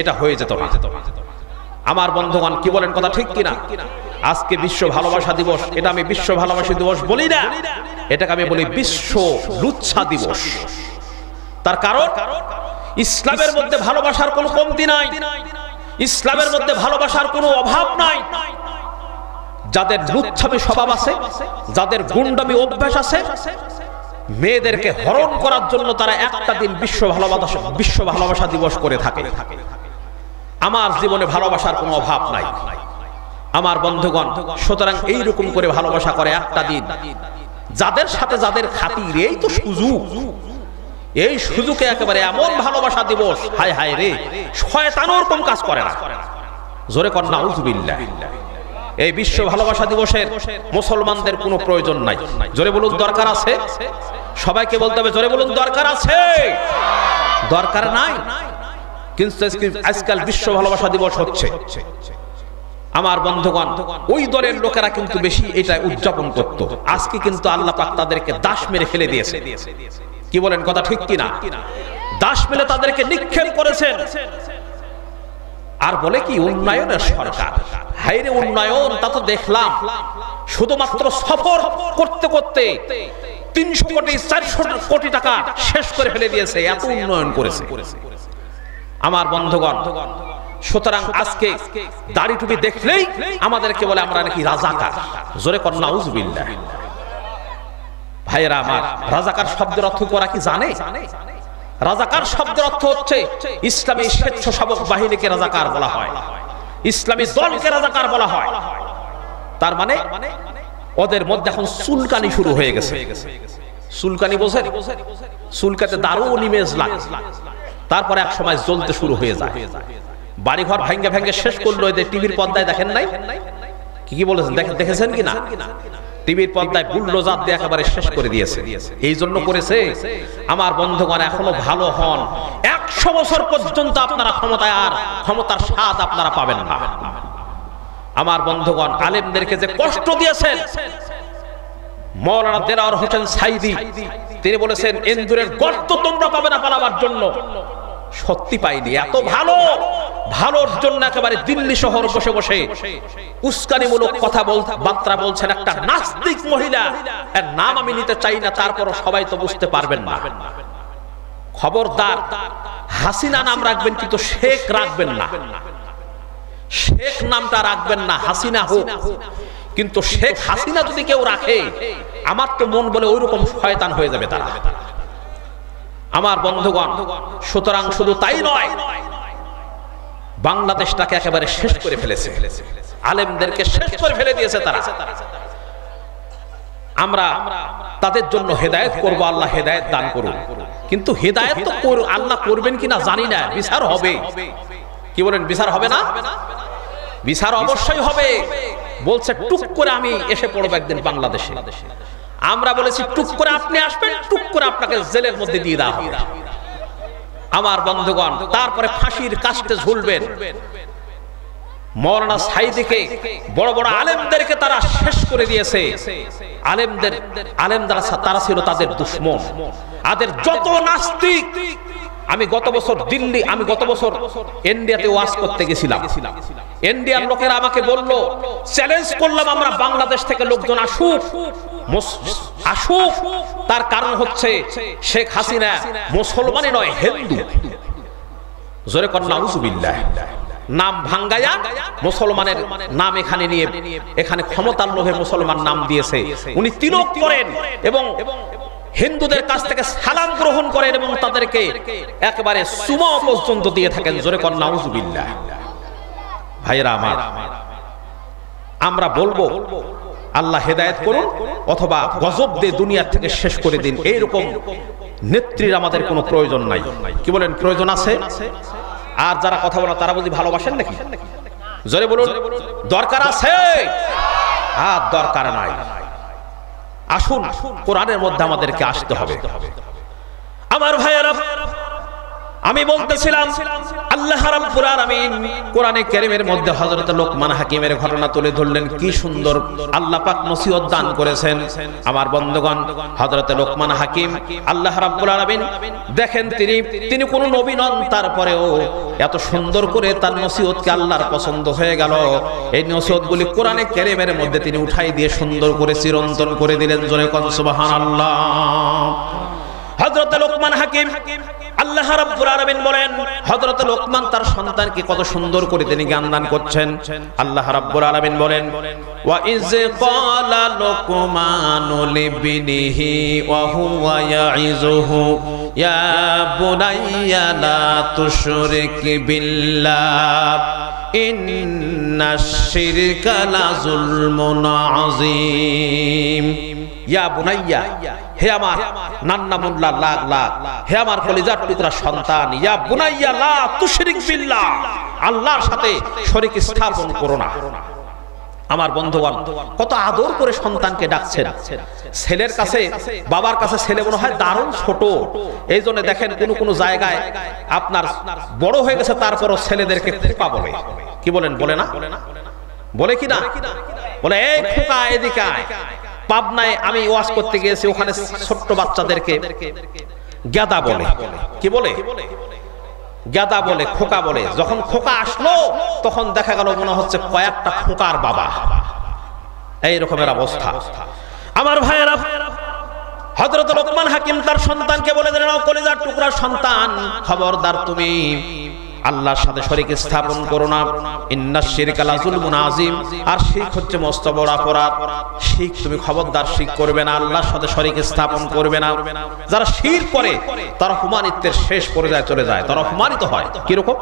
এটা হয়ে যেত না। আমার বন্ধুগণ, কি বলেন, কথা ঠিক কিনা? আজকে বিশ্ব ভালোবাসা দিবস, এটা আমি বিশ্ব ভালোবাসা দিবস বলি না, এটাকে আমি বলি বিশ্ব লুচ্ছা দিবস। তার কারণ ইসলামের মধ্যে ভালোবাসার কোনো কমতি নাই, ইসলামের মধ্যে ভালোবাসার কোনো অভাব নাই। যাদের লুচ্ছামি স্বভাব আছে, যাদের গুন্ডামি অভ্যাস আছে, মেয়েদেরকে হরণ করার জন্য তারা একটা দিন বিশ্ব ভালোবাসা দিবস করে থাকে। আমার জীবনে ভালোবাসার কোনো অভাব নাই আমার বন্ধুগণ। সুতরাং এইরকম করে ভালোবাসা করে একটা দিন, যাদের সাথে যাদের খাতির, এই তো সুযোগ, এই সুযোগে একেবারে এমন ভালোবাসা দিবস, হায় হায় রে, শয়তানও এরকম কাজ করে না। জোরে কর নাউজুবিল্লাহ। এই বিশ্ব ভালোবাসা দিবসের মুসলমানদের কোনো প্রয়োজন নাই। জোরে বলুন, দরকার আছে? সবাইকে বলতে হবে, জোরে বলুন, দরকার আছে? দরকার নাই। কিন্তু আজকাল বিশ্ব ভালোবাসা দিবস হচ্ছে। আমার বন্ধুগণ, ওই দলের লোকেরা কিন্তু বেশি এটা উদযাপন করত। আজকে কিন্তু আল্লাহ পাক তাদেরকে দাস মেরে ফেলে দিয়েছে। কি বলেন, কথা ঠিক কিনা? দাস মেরে তাদেরকে নিক্ষেপ করেছেন। আর বলে কি উন্নয়নের সরকার। হাইরে উন্নয়ন, তা তো দেখলাম শুধুমাত্র সফর করতে করতে 300 কোটি 400 কোটি টাকা শেষ করে ফেলে দিয়েছে, এত উন্নয়ন করেছে। আমার বন্ধুগণ, সুতরাং আজকে দাড়ি টুপি দেখলেই আমাদেরকে বলে আমরা নাকি রাজাকার। জোরে কর নাউজুবিল্লাহ। ভাইয়েরা আমার, রাজাকার শব্দের অর্থ করা কি জানে? রাজাকার শব্দের অর্থ হচ্ছে ইসলামী স্বেচ্ছাসেবক বাহিনীকে রাজাকার বলা হয়, ইসলামী দলকে রাজাকার বলা হয়। তার মানে ওদের মধ্যে এখন চুলকানি শুরু হয়ে গেছে। চুলকানি বোঝেন? চুলকাতে দারুণ ইমেজ লাগে, তারপরে এক সময় জ্বলতে শুরু হয়ে যায়। বাড়িঘর ভেঙ্গে ভেঙ্গে শেষ করলো। এদের টিভির পর্দায় দেখেন নাই? কি বলেছেন, দেখেছেন কিনা? টিভির পর্দায় বুল্ডোজার দিয়ে একেবারে শেষ করে দিয়েছে। এই জন্য করেছে, আমার বন্ধুগণ, এখনো ভালো হন। 100 বছর পর্যন্ত আপনারা ক্ষমতার স্বাদ আপনারা পাবেন না। আমার বন্ধুগণ, আলেমদেরকে যে কষ্ট দিয়েছেন, মাওলানা দেলাওয়ার হোসেন সাইদি তিনি বলেছেন, ইন্দুরের গর্ত তোমরা পাবে না পালাবার জন্য। সত্যি পাইনি। এত ভালোর জন্য একেবারে দিল্লি শহর বসে বসে উস্কানিমূলক বার্তা বলছেন একটা নাস্তিক মহিলা। এর নাম আমি নিতে চাই না, তারপরও সবাই তো বুঝতে পারবেন না। খবরদার, হাসিনা নাম রাখবেন কিন্তু শেখ রাখবেন না। শেখ নামটা রাখবেন না, হাসিনা হোক। কিন্তু শেখ হাসিনা যদি কেউ রাখে, আমার তো মন বলে ওইরকম শয়তান হয়ে যাবে তারা। আমার বন্ধুগণ, সুতরাং শুধু তাই নয়, বাংলাদেশটাকে একেবারে শেষ করে ফেলেছে, আলেমদেরকে শেষ করে ফেলে দিয়েছে তারা। আমরা তাদের জন্য হেদায়েত করব, আল্লাহ হেদায়েত দান করুন। কিন্তু হেদায়েত তো আল্লাহ করবেন কিনা জানি না, বিচার হবে। কি বলেন, বিচার হবে না? বিচার অবশ্যই হবে। বলছে টুক করে আমি এসে পড়বো একদিন বাংলাদেশে। আমরা বলেছি টুক করে আপনি আসবেন, টুক করে আপনাকে জেলের মধ্যে দিয়ে দেওয়া হবে। আমার বন্ধুগণ, তারপরে ফাঁসির কাস্টে ঝুলবেন। মাওলানা সাইদিকে, বড় বড় আলেমদেরকে তারা শেষ করে দিয়েছে। আলেমদারা তারা ছিল তাদের দুশমন। তাদের যত নাস্তিক, আমি গত বছর ইন্ডিয়াতে ওয়াজ করতে গেছিলাম। ইন্ডিয়ার লোকেরা আমাকে বললো, চ্যালেঞ্জ করলাম আমরা বাংলাদেশ থেকে লোকজন আসুক। তার কারণ হচ্ছে শেখ হাসিনা মুসলমানই নয়, হিন্দু। জোরে কর নাউজুবিল্লাহ। নাম ভাঙ্গায়া মুসলমানের নাম এখানে নিয়ে এখানে ক্ষমতার লোভে মুসলমান নাম দিয়েছে। উনি তিলক করেন এবং হিন্দুদের কাছ থেকে সালাম গ্রহণ করেন এবং তাদেরকে একেবারে সুমা পর্যন্ত দিয়ে থাকেন। জোরে কর নাউজুবিল্লাহ। ভাইরা আমার, আমরা বলবো আল্লাহ হেদায়েত করুন অথবা গজব দিয়ে দুনিয়া থেকে শেষ করে দিন। এইরকম নেত্রীর আমাদের কোনো প্রয়োজন নাই। কি বলেন, প্রয়োজন আছে? আর যারা কথা বলে তারা বুঝি ভালোবাসেন নাকি? জোরে বলুন, দরকার আছে? আর দরকার নাই। আসুন কোরআনের মধ্যে আমাদেরকে আসতে হবে। আমার ভাইয়েরা, আমি বলতেছিলাম আল্লাহ রাব্বুল আলামিন কোরআনে কারীমের মধ্যে হযরত লোকমান হাকিমের ঘটনা তুলে ধরলেন। কি সুন্দর আল্লাহ পাক নসিহত দান করেছেন। আমার বন্ধুগণ, হযরত লোকমান হাকিম আল্লাহ রাব্বুল আলামিন দেখেন তিনি কোনো নবী নন, তারপরেও এত সুন্দর করে তার নসিহতকে আল্লাহর পছন্দ হয়ে গেল। এই নসিহতগুলি কোরআনে কারীমের মধ্যে তিনি উঠাই দিয়ে সুন্দর করে চিরন্তন করে দিলেন। জোরে কোন সুবহানাল্লাহ। হযরত লোকমান হাকিম আল্লাহ রাব্বুল আলামিন বলেন, হযরত লোকমান তার সন্তানকে কত সুন্দর করে তিনি জ্ঞান দান করছেন। আল্লাহ রাব্বুল আলামিন বলেন, ওয়া ইয ক্বালা লুকমানু লিবনিহি ওয়া হুয়া ইয়াইযুহু ইয়া বুনাইয়া লা তুশরিক বিল্লাহ ইন্নাশ শিরকা লাযুলমুন আযীম। ইয়া বুনাইয়া, হে আমার নান্না মুন্না লাগ লাগ, হে আমার কলিজার টুকরা সন্তান, ইয়া বুনাইয়া লা তুশরিক বিল্লাহ, আল্লাহর সাথে শরীক স্থাপন করো না। আমার বন্ধুগণ, কত আদর করে সন্তানকে ডাকছেন। ছেলের কাছে বাবার কাছে ছেলে মনে হয় দারুণ ছোট। এই জন্য দেখেন কোন জায়গায় আপনার বড় হয়ে গেছে তারপরও ছেলেদেরকে খোকা বলে। কি বলেন, বলে না? বলে কি না? বলে এই খোকা এদিকে আয়। পাবনায় আমি ওয়াজ করতে গিয়েছি, ওখানে ছোট্ট বাচ্চাদেরকে গাদা বলে। কি বলে? গাদা বলে, খোকা বলে। যখন খোকা আসলো তখন দেখা গেল মনে হচ্ছে কয়েকটা খোকার বাবা। এই রকমের অবস্থা। আমার ভাইয়েরা, হযরত লোকমান হাকিম তার সন্তানকে বলে দিলেন, ও কলিজার টুকরা সন্তান, খবরদার তুমি আল্লাহর সাথে শরীক স্থাপন করো না। ইন্নাশ শিরকা লাযুলমুন আযীম, আর শিরক হচ্ছে মস্ত বড় অপরাধ। শিরক তুমি খবরদার শিরক করবে না, আল্লাহর সাথে শরীক স্থাপন করবে না। যারা শিরক করে তারা হুমানিতের শেষ পর্যায়ে চলে যায়, তারা হুমানিত হয়। কি রকম?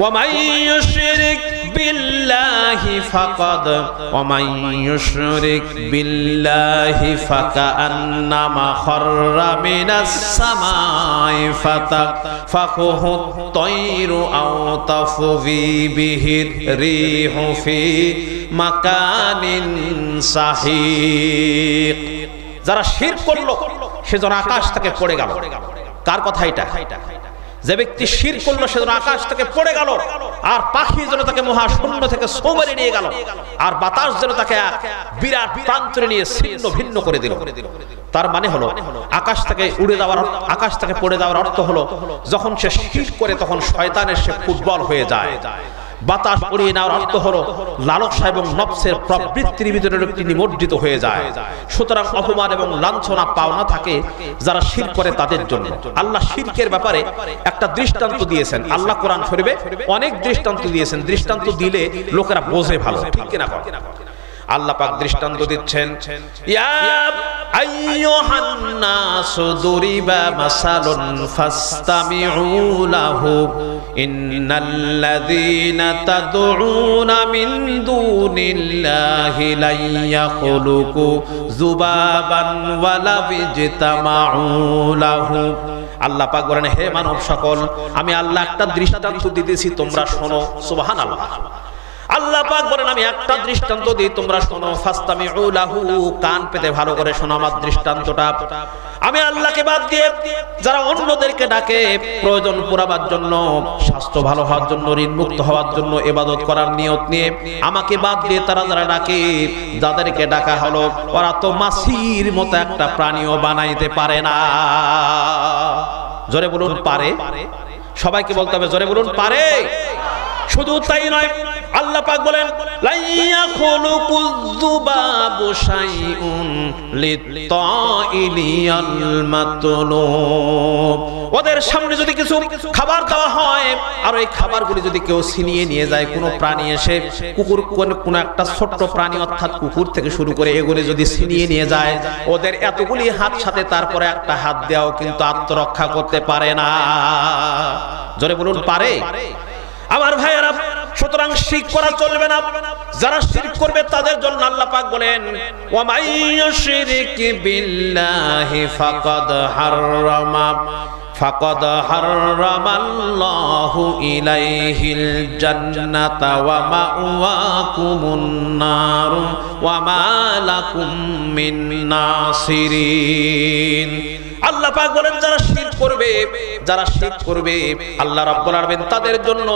ওয়া মান ইউশরিক বিল্লাহি ফাকাদ ওয়া মান ইউশরিক বিল্লাহি ফাকান্নামা খাররা মিনাস সামাই ফাতাফাকুহু তায়রু আও তাফজি বিহির রিহু ফি মাকানিন সাহিক। যারা শিরক করলো সেজন্য আকাশ থেকে পড়ে গেল। কার কথা এটা? যে ব্যক্তি শিরক করলো সেজন্য আকাশ থেকে পড়ে গেল, আর পাখি যেন তাকে মহাশূন্য থেকে সৌবারে নিয়ে গেল, আর বাতাস যেন তাকে বিরাট প্রান্তরে নিয়ে ছিন্ন ভিন্ন করে দিল। তার মানে হলো আকাশ থেকে উড়ে যাওয়ার, আকাশ থেকে পড়ে যাওয়ার অর্থ হলো যখন সে শিরক করে তখন শয়তানের সে ফুটবল হয়ে যায়। বাতাস উড়িয়ে নেওয়ার অর্থ হলো লালসা এবং নফসের প্রবৃত্তির ভিতরে একটি নিমজ্জিত হয়ে যায়। সুতরাং অপমান এবং লাঞ্ছনা পাওনা থাকে যারা শিরক করে তাদের জন্য। আল্লাহ শিরকের ব্যাপারে একটা দৃষ্টান্ত দিয়েছেন। আল্লাহ কোরআন শরীফে অনেক দৃষ্টান্ত দিয়েছেন। দৃষ্টান্ত দিলে লোকেরা বোঝে ভালো, ঠিক কিনা? আল্লাহ পাক দৃষ্টান্ত দিচ্ছেন, ইয়া আইয়ুহান নাসু দুরিবা মাসালুন ফাসতামিউ লাহু ইন্নাল্লাযীনা তাদউনা মিন দুনিল্লাহি লা ইয়াখলুকু যুবাবান ওয়ালা বিজতামাউ লাহু। আল্লাহ পাক বলেন, হে মানব সকল, আমি আল্লাহ একটা দৃষ্টান্ত দিতেছি, তোমরা শোনো। সুবহানাল্লাহ। আল্লাহ পাক বলেন, আমি একটা দৃষ্টান্ত দিই, তোমরা শোনো। ফাসতামিউ লাহু, কান পেতে ভালো করে শোনো আমার দৃষ্টান্তটা। আমি আল্লাহকে বাদ দিয়ে যারা অন্যদেরকে ডাকে প্রয়োজন পুরাবার জন্য, স্বাস্থ্য ভালো হওয়ার জন্য, ঋণ মুক্ত হওয়ার জন্য, ইবাদত করার নিয়ত নিয়ে আমাকে বাদ দিয়ে তারা যারা ডাকে, যাদেরকে ডাকা হলো, ওরা তো মাছির মতো একটা প্রাণীও বানাইতে পারে না। জোরে বলুন পারে। সবাইকে বলতে হবে, জোরে বলুন পারে। শুধু তাই নয়, আল্লাহ পাক বলেন লা ইয়াখলুকুয যুবাবু শাইউন লিত-তাইলিয়াল মাতলুব। ওদের সামনে যদি কিছু খাবার দেওয়া হয় আর ওই খাবারগুলি যদি কেউ ছিনিয়ে নিয়ে যায়, কোনো প্রাণী এসে, কুকুর, কোন একটা ছোট্ট প্রাণী অর্থাৎ কুকুর থেকে শুরু করে এগুলি যদি ছিনিয়ে নিয়ে যায়, ওদের এতগুলি হাত সাথে তারপরে একটা হাত দেওয়াও কিন্তু আত্মরক্ষা করতে পারে না। জোরে বলুন পারে? আমার ভাইয়েরা, সুতরাং শিরক করা চলবে না। যারা শিরক করবে তাদের জন্য আল্লাহ পাক বলেন ওয়া মাইয়ুশরিক বিল্লাহি ফাকাদ হাররামাল্লাহু ইলাইহিল জান্নাতা ওয়া মাওয়াকুমুন নার ওয়া মা লাকুম মিন নাসিরিন। আল্লাহ পাক বলেন যারা শিরক করবে আল্লাহ রাব্বুল আলামিন তাদের জন্য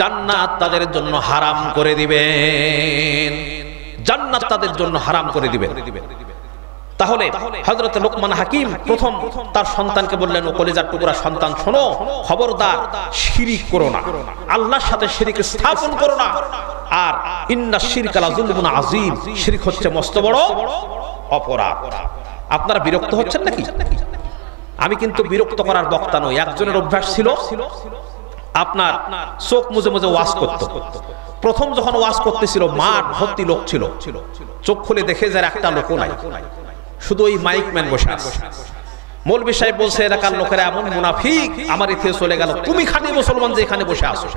জান্নাত তাদের জন্য হারাম করে দিবেন। জান্নাত তাদের জন্য হারাম করে দিবেন। তাহলে হযরত লোকমান হাকিম প্রথম তার সন্তানকে বললেন, ও কলিজার টুকরা সন্তান, শোনো, খবরদার শিরক করো না, আল্লাহর সাথে শিরক স্থাপন করো না। আর ইন্নাশ শিরকা লাযুলমুন আযীম, শিরক হচ্ছে মস্ত বড় অপরাধ। আপনারা বিরক্ত হচ্ছেন নাকি? আমি কিন্তু বিরক্ত করার বক্তা নই। একজনের অভ্যাস ছিল আপনার চোখ মুজে মুজে ওয়াজ করত। প্রথম যখন ওয়াজ করতেছিল মাঠ ভর্তি লোক ছিল, চোখ খুলে দেখে যায় একটা লোক নাই, শুধু ওই মাইক ম্যান বসে আছে। মৌলভী সাহেব বলছে এলাকার লোকেরা এমন মুনাফিক, আমার ইথে চলে গেল, তুমি খাঁটি মুসলমান যে এখানে বসে আসো।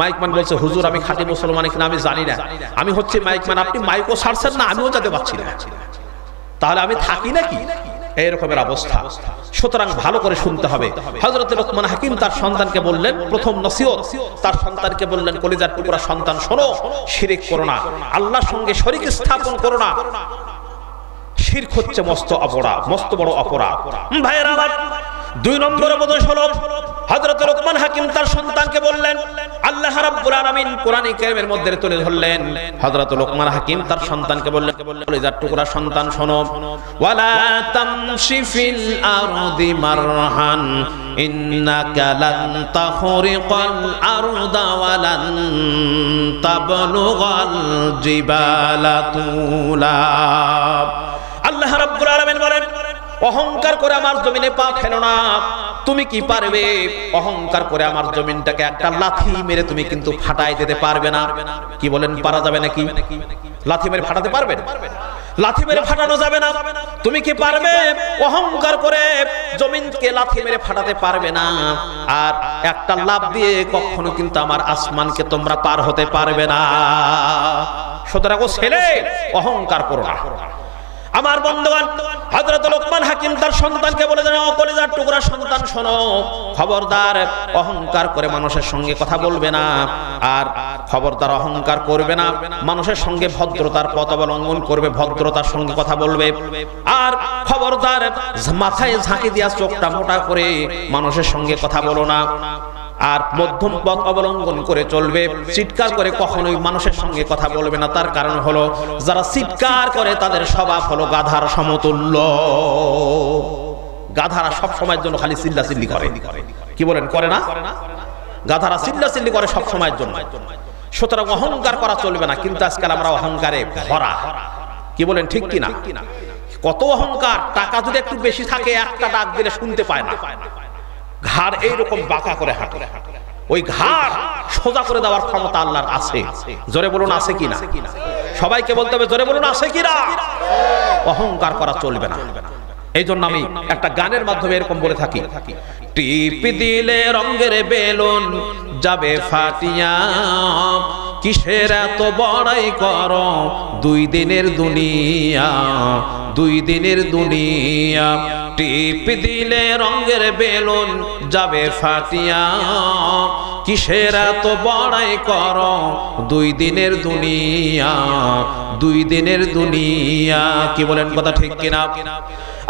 মাইকম্যান বলছে হুজুর আমি খাঁটি মুসলমান কিনা আমি জানি না, আমি হচ্ছে মাইকম্যান, আপনি মাইকও ছাড়ছেন না, আমিও যেতে পারছি না, তাহলে আমি থাকি নাকি? এইরকমের অবস্থা। সুতরাং ভালো করে শুনতে হবে। হযরত লোকমান হাকিম তার সন্তানকে বললেন, প্রথম নসিহত তার সন্তানকে বললেন, কলিজার টুকরা সন্তান শোনো, শিরক করো না, আল্লাহর সঙ্গে শরীক স্থাপন করো না। শিরক হচ্ছে মস্ত অপরাধ, মস্ত বড় অপরাধ। ভাইয়েরা আমার, দুই নম্বরে বোধ হলো হযরত লোকমান হাকিম তার সন্তানকে বললেন, আল্লাহ রাব্বুল আলামিন কোরআনে কারীমের মধ্যে তুলে ধরলেন, হযরত লোকমান হাকিম তার সন্তানকে বললেন, কলিজার টুকরা সন্তান শোনো, ওয়ালা তামশি ফিল আরদি মারহান ইন্নাকা লান তাখরিকাল আরদা ওয়ালান তাবলুগাল জিবালা তুলা। আল্লাহ রাব্বুল আলামিন বলেন, অহংকার করে আমার জমিনে পা ফেলো না। তুমি কি পারবে অহংকার করে আমার জমিনটাকে একটা লাথি মেরে তুমি কিন্তু ফাটাই দিতে পারবে না? কি বলেন, পারা যাবে নাকি? লাথি মেরে ফাটাতে পারবে? লাথি মেরে ফাটানো যাবে না। তুমি কি পারবে অহংকার করে জমিনকে লাথি মেরে ফাটাতে পারবে না। আর একটা লাফ দিয়ে কখনো কিন্তু আমার আসমানকে তোমরা পার হতে পারবে না। সুতরাং ও ছেলে, অহংকার করো না। আমার বন্ধুগণ, হযরত লোকমান হাকিম তার সন্তানকে বলে দেন, ও কলিজার টুকরা সন্তান শোনো, খবরদার অহংকার করে মানুষের সঙ্গে কথা বলবে না। আর খবরদার অহংকার করবে না, মানুষের সঙ্গে ভদ্রতার পথ অবলম্বন করবে, ভদ্রতার সঙ্গে কথা বলবে। আর খবরদার মাথায় ঝাঁকি দিয়া চোখটা মোটা করে মানুষের সঙ্গে কথা বলো না। আর মধ্যম পথ অবলম্বন করে চলবে। চিৎকার করে কখনোই মানুষের সঙ্গে কথা বলবে না। তার কারণ হলো যারা চিৎকার করে তাদের স্বভাব হলো গাধার সমতুল্য। গাধারা সব সময়ের জন্য খালি চিল্লাচিল্লি করে। কি বলেন, করে না? গাধারা চিল্লাচিল্লি করে সব সময়ের জন্য। সুতরাং অহংকার করা চলবে না। কিন্তু আজকাল আমরা অহংকারে ভরা। কি বলেন, ঠিক কিনা? কত অহংকার! টাকা যদি একটু বেশি থাকে, একটা ডাক দিলে শুনতে পায় না, ঘাড় এইরকম বাঁকা করে হাঁটে। ওই ঘাড় সোজা করে দেওয়ার ক্ষমতা আল্লাহর আছে। জোরে বলুন আছে কিনা? সবাইকে বলতে হবে, জোরে বলুন আছে কিনা? অহংকার করা চলবে না। এই জন্য আমি একটা গানের মাধ্যমে এরকম বলে থাকি, টিপ দিলে রঙের বেলুন যাবে ফাটিয়া, কিসের এত বড়াই করো, দুই দিনের দুনিয়া, দুই দিনের দুনিয়া। টিপ দিলে রঙের বেলুন যাবে ফাটিয়া, কিসের এত বড়াই করো, দুই দিনের দুনিয়া, দুই দিনের দুনিয়া। কি বলেন, কথা ঠিক কিনা?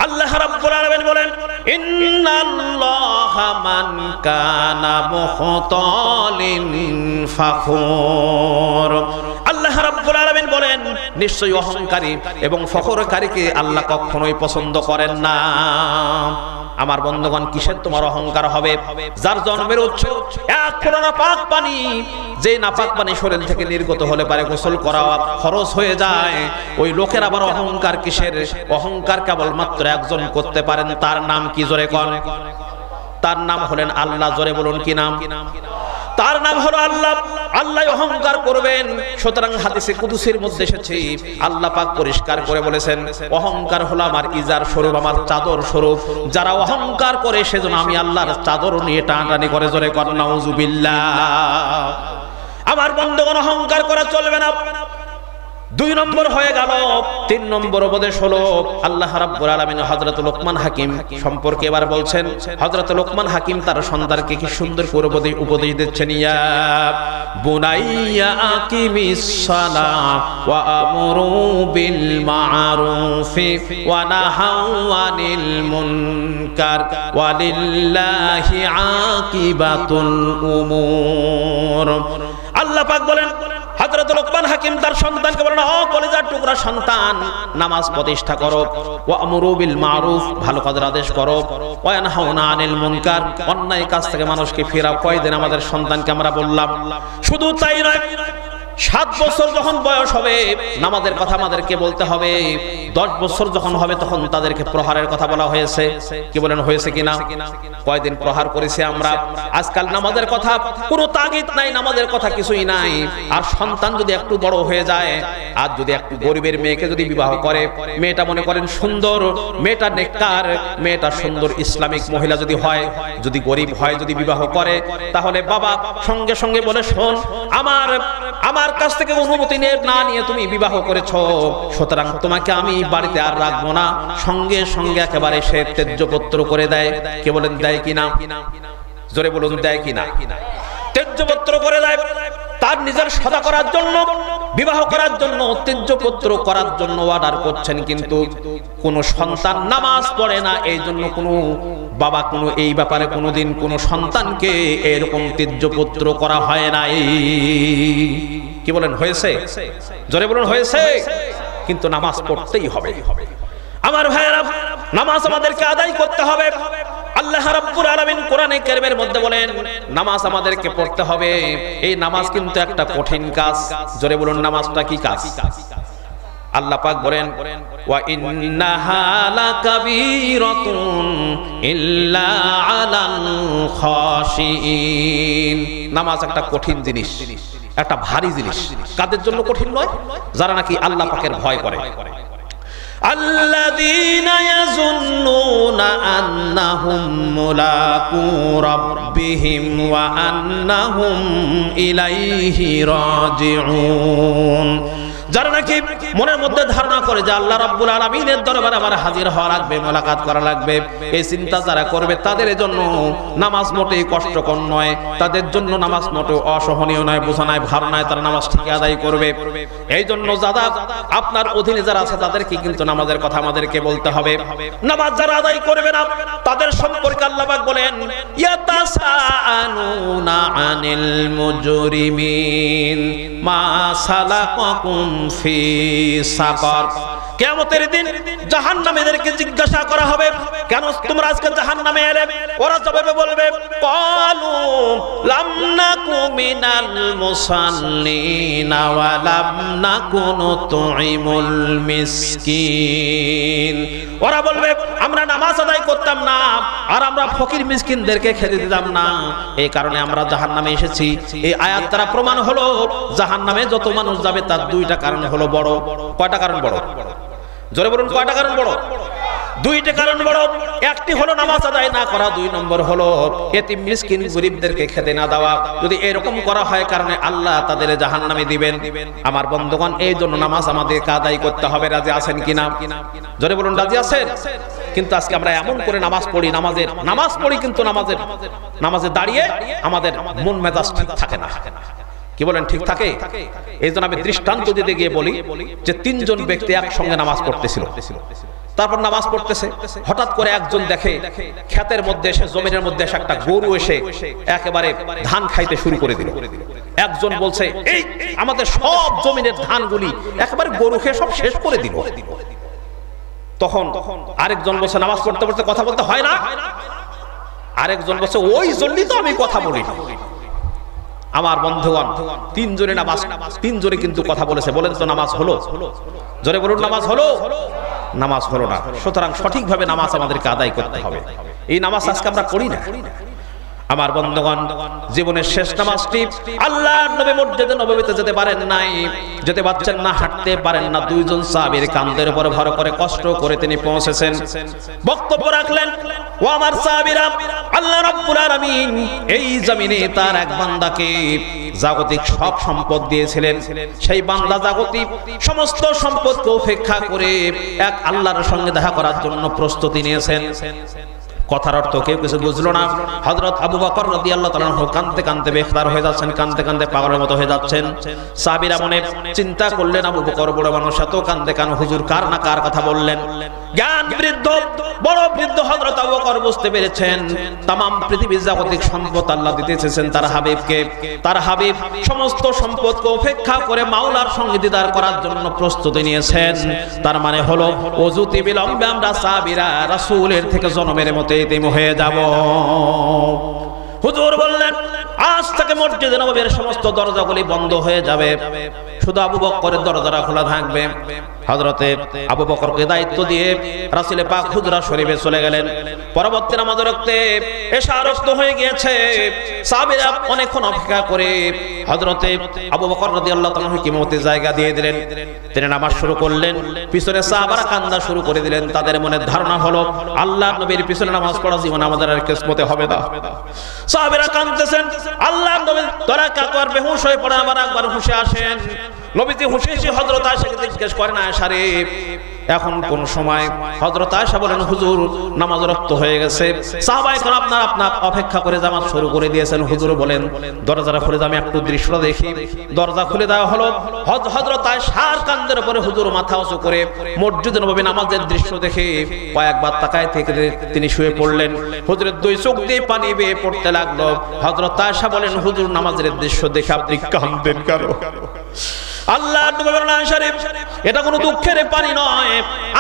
আল্লাহ রাব্বুল আলামিন বলেন, ইন্নাল্লাহা মান কানা মুখতালিন ফাখুর। আল্লাহ রাব্বুল আলামিন বলেন, নিশ্চয়ই অহংকারী এবং ফখরকারীকে আল্লাহ কখনোই পছন্দ করেন না। আমার বন্ধুগণ, কিসের তোমার অহংকার হবে? যার জন্মের উৎস এক ফোঁটা নাপাক পানি, যে নাপাক পানি শরীর থেকে নির্গত হলে পারে গোসল করা খরচ হয়ে যায়, ওই লোকের আবার অহংকার কিসের? অহংকার কেবলমাত্র একজন করতে পারেন, তার নাম কি? জোরে কোন? তার নাম হলেন আল্লাহ। জোরে বলুন কি নাম? তার নাম হলো আল্লাহ। আল্লাহ অহংকার করবেন। সুতরাং হাদিসে কুদসির মধ্যে এসেছে, আল্লাহ পাক পরিষ্কার করে বলেছেন, অহংকার হলো আমার ইজার স্বরূপ, আমার চাদর স্বরূপ। যারা অহংকার করে সেজন্য আমি আল্লাহর চাদর নিয়ে টানাটানি করে। জোরে কর নাউজুবিল্লাহ। আমার বন্ধুগণ, অহংকার করা চলবে না। 2 নম্বর হয়ে গেল। 3 নম্বর উপদেশ হলো আল্লাহ রাব্বুল আলামিন হযরত লোকমান হাকিম সম্পর্কে এবার বলছেন। হযরত লোকমান হাকিম তার সন্তানকে কি সুন্দর করে উপদেশ দিচ্ছেন, ইয়া বুনাইয়া আকিমিস সালাহ ওয়া আমরু বিল মা'রুফি ওয়া নাহাউ আনিল মুনকার ওয়ালিল্লাহি আকিবাতুল উমুর। আল্লাহ পাক বলেন, হযরত লোকমান হাকিম তার সন্তানকে বলেন, ও কলিজার টুকরা সন্তান, নামাজ প্রতিষ্ঠা করো, ওয়া আমরু বিল মারুফ, ভালো কাজের আদেশ করো, ওয়া নাহাউনা আনিল মুনকার, অন্যায় কাজ থেকে মানুষকে ফেরাও। কয়দিন আমাদের সন্তানকে আমরা বললাম। শুধু তাই নয়, 7 বছর যখন বয়স হবে নামাজের কথা আমাদেরকে বলতে হবে। 10 বছর যখন হবে তখন তাদেরকে প্রহারের কথা বলা হয়েছে। কি বলেন, হয়েছে কিনা? কয়দিন প্রহার করেছি আমরা? আজকাল নামাজের কথা কোনো তাগিদ নাই, নামাজের কথা কিছুই নাই। আর সন্তান যদি একটু বড় হয়ে যায়, আর যদি একটু গরিবের মেয়েকে যদি বিবাহ করে, মেয়েটা মনে করেন সুন্দর, মেয়েটা নেককার, মেয়েটা সুন্দর ইসলামিক মহিলা যদি হয়, যদি গরিব হয়, যদি বিবাহ করে, তাহলে বাবা সঙ্গে সঙ্গে বলে, শোন, আমার কাছ থেকে অনুমতি না নিয়ে তুমি বিবাহ করেছো, সুতরাং তোমাকে আমি বাড়িতে আর রাখবো না। সঙ্গে সঙ্গে একেবারে সে ত্যায্যপত্র করে দেয়। কে বলেন, দেয় কিনা? জোরে বলুন, দেয় কিনা? ত্যায্যপত্র করে দেয়। তার নিজের সদা করার জন্য, বিবাহ করার জন্য, ত্যায্যপত্র করার জন্য অর্ডার করছেন, কিন্তু কোন সন্তান নামাজ পড়ে না। এই জন্য কোন বাবা কোনো এই ব্যাপারে কোনোদিন কোন সন্তানকে এরকম ত্যায্যপত্র করা হয় নাই। কি বলেন, হয়েছে? জোরে বলুন, হয়েছে। কিন্তু নামাজ পড়তেই হবে। আমার ভাইয়েরা, নামাজ আমাদেরকে আদায় করতে হবে। আল্লাহ রাব্বুল আলামিন কোরআনে কারীমের মধ্যে বলেন, নামাজ আমাদেরকে পড়তে হবে। এই নামাজ কিন্তু একটা কঠিন কাজ। জোরে বলুন, নামাজটা কি কাজ? আল্লাহ পাক বলেন, ওয়া ইন্নাহা লাকাবীরাতুন ইল্লা আলাল খাশিইন। নামাজ একটা কঠিন জিনিস, একটা ভারী জিনিস। কাদের জন্য কঠিন নয়? যারা নাকি আল্লাহ পাকের ভয় করে। আল্লাযীনা ইয়াযুন্নুনা আন্নাহুম মুলাকু রাব্বিহিম ওয়া আন্নাহুম ইলাইহি রাজিউন। যারা নাকি মনের মধ্যে ধারণা করে যে আল্লাহ রাব্বুল আলামিনের দরবারে আমার হাজির হওয়া লাগবে, মোলাকাত করা লাগবে, এই চিন্তা যারা করবে তাদের জন্য নামাজ মোটেই কষ্টকর নয়, তাদের জন্য নামাজ মোটেও অসহনীয় নয়, বোঝা নয়, ভার নয়, তারা নামাজ ঠিক আদায় করবে। এই জন্য যারা আপনার অধীনে যারা আছে তাদেরকে কিন্তু নামাজের কথা আমাদেরকে বলতে হবে। নামাজ যারা আদায় করবে না তাদের সম্পর্কে আল্লাহ পাক বলেন, ইয়াতাসাআলুনা আনিল মুজরিমিন মা সালাকাকুম ফি সাকার। কিয়ামতের দিন জাহান্নামীদেরকে জিজ্ঞাসা করা হবে, কেন তোমরা আজকে জাহান্নামে এলে? ওরা জবাবে বলবে, ক্বালু লাম নাকু মিনাল মুসাল্লিনা ওয়া লাম নাকু নুতঈমুল মিসকিন। ওরা বলবে, আমরা নামাজ আদায় করতাম না, আর আমরা ফকির মিসকিনদেরকে খেতে দিতাম না, এই কারণে আমরা জাহান্নামে এসেছি। এই আয়াত দ্বারা প্রমাণ হলো জাহান্নামে যত মানুষ যাবে তার 2টা কারণ হলো বড়। কয়টা কারণ বড়? জোরে বলুন, কয়টা কারণ বড়? 2টা কারণ বড়। একটি হলো নামাজ আদায় না করা, 2 নম্বর হলো এতিম মিসকিন গরিবদেরকে খেতে না দেওয়া। যদি এরকম করা হয় কারণে আল্লাহ তাদের জাহান্নামে দিবেন। আমার বন্ধুগণ, এই জন্য নামাজ আমাদেরকে আদায় করতে হবে। রাজি আছেন কিনা? জোরে বলুন, রাজি আছেন? কিন্তু আজকে আমরা এমন করে নামাজ পড়ি, নামাজ পড়ি কিন্তু নামাজে দাঁড়িয়ে আমাদের মন মেজাজ ঠিক থাকে না। কি বলেন, ঠিক থাকে? এই জন্য আমি দৃষ্টান্ত দিতে গিয়ে বলি যে 3 জন ব্যক্তি একসঙ্গে নামাজ পড়তেছিল। তারপর নামাজ পড়তেছে, হঠাৎ করে একজন দেখে ক্ষেতের মধ্যে এসে, জমিনের মধ্যে এসে একটা গরু এসে একেবারে ধান খাইতে শুরু করে দিল। একজন বলছে, এই আমাদের সব জমিনের ধানগুলি একেবারে গরু খেয়ে সব শেষ করে দিল। তখন আরেকজন বলছে নামাজ পড়তে পড়তে কথা বলতে হয় না, আরেকজন বলছে ওই জন্যই তো আমি কথা বলি। আমার বন্ধুগণ, তিনজনে কিন্তু কথা বলেছে। বলেন তো নামাজ হলো? জোরে বলুন, নামাজ হলো? নামাজ হলো না। সুতরাং সঠিকভাবে নামাজ আমাদেরকে আদায় করতে হবে। এই নামাজ আজকে আমরা করি না। আমার বন্ধুগণ, জীবনের শেষ নামাজটি আল্লাহর নবী মসজিদে নববীতে যেতে পারেন নাই, যেতে পারছেন না, হাঁটতে পারেন না। দুইজন সাহাবীর কাঁধের উপর ভর করে কষ্ট করে তিনি পৌঁছেছেন, বক্তব্য রাখলেন। ও আমার সাহাবীরা, আল্লাহ রাব্বুল আলামিন এই জমিনে তার এক বান্দাকে জাগতিক সব সম্পদ দিয়েছিলেন। সেই বান্দা জাগতিক সমস্ত সম্পদকে উপেক্ষা করে এক আল্লাহর সঙ্গে দেখা করার জন্য প্রস্তুতি নিয়েছেন। কথার অর্থ কেউ কিছু বুঝলো না। হযরত আবু বকর রাদিয়াল্লাহু তাআলা কাঁদতে কাঁদতে বেখতার হয়ে যাচ্ছেন, কাঁদতে কাঁদতে পাগলের মতো হয়ে যাচ্ছেন। সাহাবীরা মনে চিন্তা করলেন, আবু বকর বড় মানুষ, এত কাঁদতে কেন? হুজুর কার না কার কথা বললেন। জ্ঞান বৃদ্ধ, বড় বৃদ্ধ হযরত আবু বকর বুঝতে পেরেছেন तमाम পৃথিবীর জাগতিক সম্পদ আল্লাহ দিতে চেয়েছেন তার হাবিবকে। তার হাবিব সমস্ত সম্পদকে উপেক্ষা করে মাওলার সঙ্গে দিদার করার জন্য প্রস্তুতি নিয়েছেন। তার মানে হলো অযুতি বিলম্বে আমরা সাহাবীরা রাসূলের থেকে জন্মের মতো এতিম হয়ে যাব। হুজুর বললেন, আজ থেকে মসজিদে নববীর সমস্ত দরজাগুলি বন্ধ হয়ে যাবে, শুধু আবু বকরের দরজাটা খোলা থাকবে। হযরতে আবু বকরকে দায়িত্ব দিয়ে রাসূল পাক হুজরা শরীফে চলে গেলেন। পরবর্তী নামাজ রক্তে এশা রক্ত হয়ে গিয়েছে। সাহাবীরা অনেকক্ষণ অপেক্ষা করে হযরতে আবু বকর রাদিয়াল্লাহু তাআলা কিমতে জায়গা দিয়ে দিলেন। তিনি নামাজ শুরু করলেন, পিছনে সাহাবারা কান্দা শুরু করে দিলেন। তাদের মনে ধারণা হলো আল্লাহর নবীর পিছনে নামাজ পড়া জীবন আমাদের আর কিসমতে হবে না। সাহাবীরা কাঁদতেছেন, আল্লাহর নবী তারা কাকর বেহুশ হয়ে পড়ে, আবার একবার হুঁশে আসেন। নবীজি হুঁশে এসে হযরত আয়েশাকে জিজ্ঞেস করেন, আয়েশা রে এখন কোন সময়? হযরত আয়েশা বলেন, হুজুর নামাজ রক্ত হয়ে গেছে। সাহাবায়ে কেরাম আপনার অপেক্ষা করে জামাত শুরু করে দিয়েছেন। হুজুর বলেন, দরজাটা খুলে দাও, আমি একটু দৃশ্যটা দেখি। দরজা খুলে দেওয়া হলো। হযরত আয়েশার কাঁধের উপরে হুজুর মাথা উঁচু করে মসজিদে নববী নামাজের দৃশ্য দেখে কয়েকবার তাকায় থেকে তিনি শুয়ে পড়লেন। হুজুরের দুই চোখ দিয়ে পানি বেয়ে পড়তে লাগলো। হযরত আয়েশা বলেন, হুজুর নামাজের দৃশ্য দেখে আপনি কাঁদেন কেন? আল্লাহ নবী বলেন, শরীফ এটা কোনো দুঃখের পানি নয়,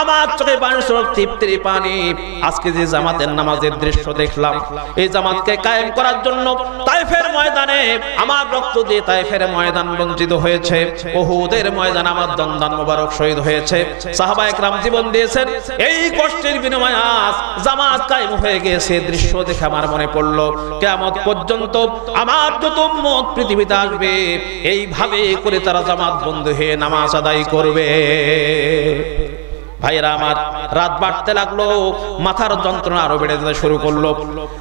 আমার চোখে পানি স্বরূপ তৃপ্তির পানি। আজকে যে জামাতের নামাজের দৃশ্য দেখলাম, এই জামাতকে কায়েম করার জন্য তায়েফের ময়দানে আমার রক্ত দিয়ে তায়েফের ময়দান বঞ্চিত হয়েছে, উহুদের ময়দান আমার দন্দান মোবারক শহীদ হয়েছে, সাহাবায়ে কেরাম জীবন দিয়েছেন। এই কষ্টের বিনিময়ে আজ জামাত কায়েম হয়ে গেছে। দৃশ্য দেখে আমার মনে পড়লো, কিয়ামত পর্যন্ত আমার যত উম্মত পৃথিবীতে আসবে এইভাবে করে তারা জামাত বন্ধ হয়ে নামাজ আদায় করবে। ভাইরা আমার, রাত বাড়তে লাগলো, মাথার যন্ত্রণা আরো বেড়ে যেতে শুরু করলো।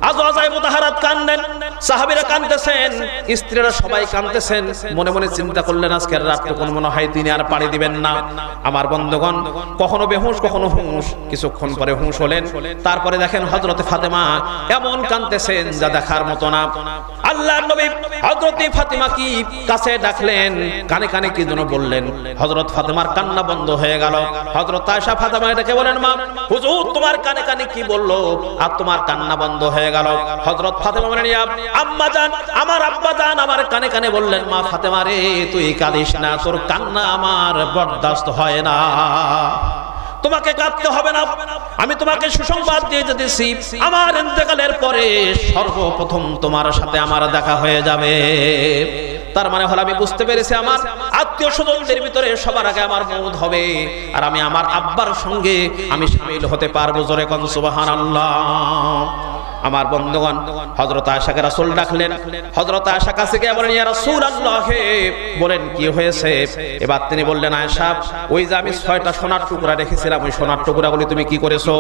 আজওয়াজায়ে মুতাহারাত কাঁদেন, সাহাবীরা কাঁদতেছেন, স্ত্রীরা সবাই কাঁদতেছেন। মনে মনে চিন্তা করলেন, আজকের রাতটুকু মনে হয় তিনি আর পাড়ি দিবেন না। আমার বন্ধুগণ, কখনো বেহুশ কখনো হুঁশ, কিছুক্ষণ পরে হুঁশ হলেন। তারপরে দেখেন হযরতে ফাতেমা এমন কাঁদতেছেন যা দেখার মতো না। আল্লাহর নবী হযরতে ফাতেমা কি কাছে ডাকলেন, কানে কানে কি যেন বললেন। হযরত ফাতেমার কান্না বন্ধ হয়ে গেল। হযরত আয়েশা ফাতেমাকে ডেকে বলেন, মা হুজুর তোমার কানে কানে কি বললো আর তোমার কান্না বন্ধ হয়ে গেল? হযরত ফাতেমা বলেন, ইয়া আম্মা জান, আমার আব্বা জান আমার কানে কানে বললেন, মা ফাতেমা রে তুই কাঁদিস না, তোর কান্না আমার বরদাস্ত হয় না, তোমাকে কাঁদতে হবে না। আমি তোমাকে সুসংবাদ দিয়ে দিতেছি, আমার ইন্তেকালের পরে সর্বপ্রথম তোমার সাথে আমার দেখা হয়ে যাবে। তার মানে হলো আমি বুঝতে পেরেছি আমার আত্মীয় স্বজনদের ভিতরে সবার আগে আমার মওত হবে, আর আমি আমার আব্বার সঙ্গে আমি শামিল হতে পারবো। জোরে কোন সুবহানাল্লাহ। আমার বন্ধুগণ, হযরত আয়েশাকে রাসূল ডাকলেন। হযরত আয়েশা কাছে গিয়ে বলেন, ইয়া রাসূলুল্লাহ, বলেন কি হয়েছে? এবার তিনি বললেন, আয়েশা ওই যে আমি 6টা সোনার টুকরা রেখেছিলাম, ওই সোনার টুকরাগুলি তুমি কি করেছো?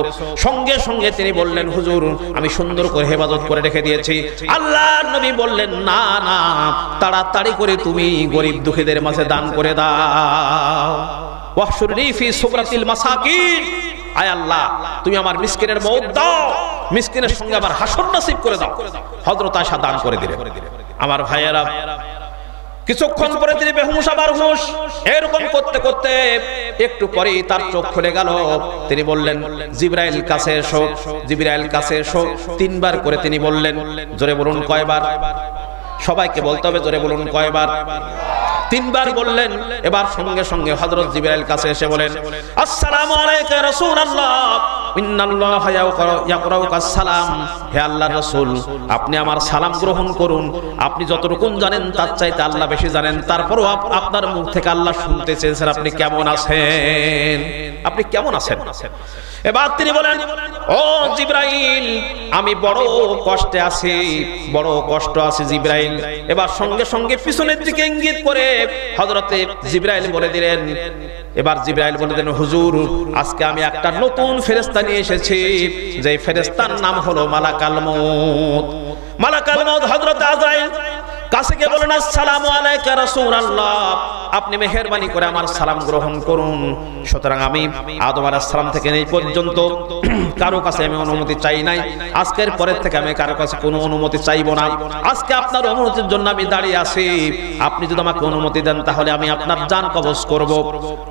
সঙ্গে সঙ্গে তিনি বললেন, হুজুর আমি সুন্দর করে হেফাজত করে রেখে দিয়েছি। আল্লাহর নবী বললেন, না না, তাড়াতাড়ি করে তুমি গরিব দুঃখীদের মাঝে দান করে দাও। ওয়াহশুরনি ফি সুবরাতিল মাসাকিন, আয় আল্লাহ তুমি আমার মিসকিনের মওত দাও, মিসকিনের সঙ্গে আবার হাসর নসিব করে দাও। হযরত আয়েশা দান করে দিলেন। আমার ভাইয়েরা, কিছুক্ষণ পরে তিনি বেহুশ আবার হুঁশ। এরকম করতে করতে একটু পরেই তার চোখ খুলে গেল। তিনি বললেন, জিবরাইল কাছে এসো, জিবরাইল কাছে এসো। 3 বার করে তিনি বললেন। জোরে বলুন কয়বার? সবাইকে বলতে হবে, জোরে বলুন কয়বার? তিনবার বললেন। এবার সঙ্গে সঙ্গে হযরত জিবরাইল কাছে এসে বলেন, আসসালামু আলাইকা ইয়া রাসূলুল্লাহ, ইন্নাল্লাহা ইয়াকরাউকাস সালাম। হে আল্লাহর রাসূল, আপনি আমার সালাম গ্রহণ করুন। আপনি যতটুকু জানেন তার চাইতে আল্লাহ বেশি জানেন, তারপরও আপনার মুখ থেকে আল্লাহ শুনতে চেয়েছেন আপনি কেমন আছেন, আপনি কেমন আছেন। এবার তিনি বলেন, ও জিবরাইল, আমি বড় কষ্টে আছি, বড় কষ্ট আছে জিবরাইল। এবার সঙ্গে সঙ্গে পিছনের দিকে ইঙ্গিত করে হযরতে জিবরাইল বলে দিলেন, এবার জিবরাইল বলে দিলেন, হুজুর, আজকে আমি একটা নতুন ফেরেশতা নিয়ে এসেছি, যে ফেরেশতার নাম হলো মালাকাল মউত। মালাকাল মউত হযরত আজরাইল কাছে গিয়ে বলেন, আসসালামু আলাইকা রাসূলুল্লাহ, আপনি মেহেরবানি করে আমার সালাম গ্রহণ করুন। সুতরাং আমি আদম আলাইহিস সালাম থেকে এই পর্যন্ত কারো কাছে আমি অনুমতি চাই নাই, আজকের পরের থেকে আমি কারো কাছে কোনো অনুমতি চাইবো না। আজকে আপনার অনুমতির জন্য আমি দাঁড়িয়ে আছি, আপনি যদি আমাকে অনুমতি দেন তাহলে আমি আপনার জান কবজ করব।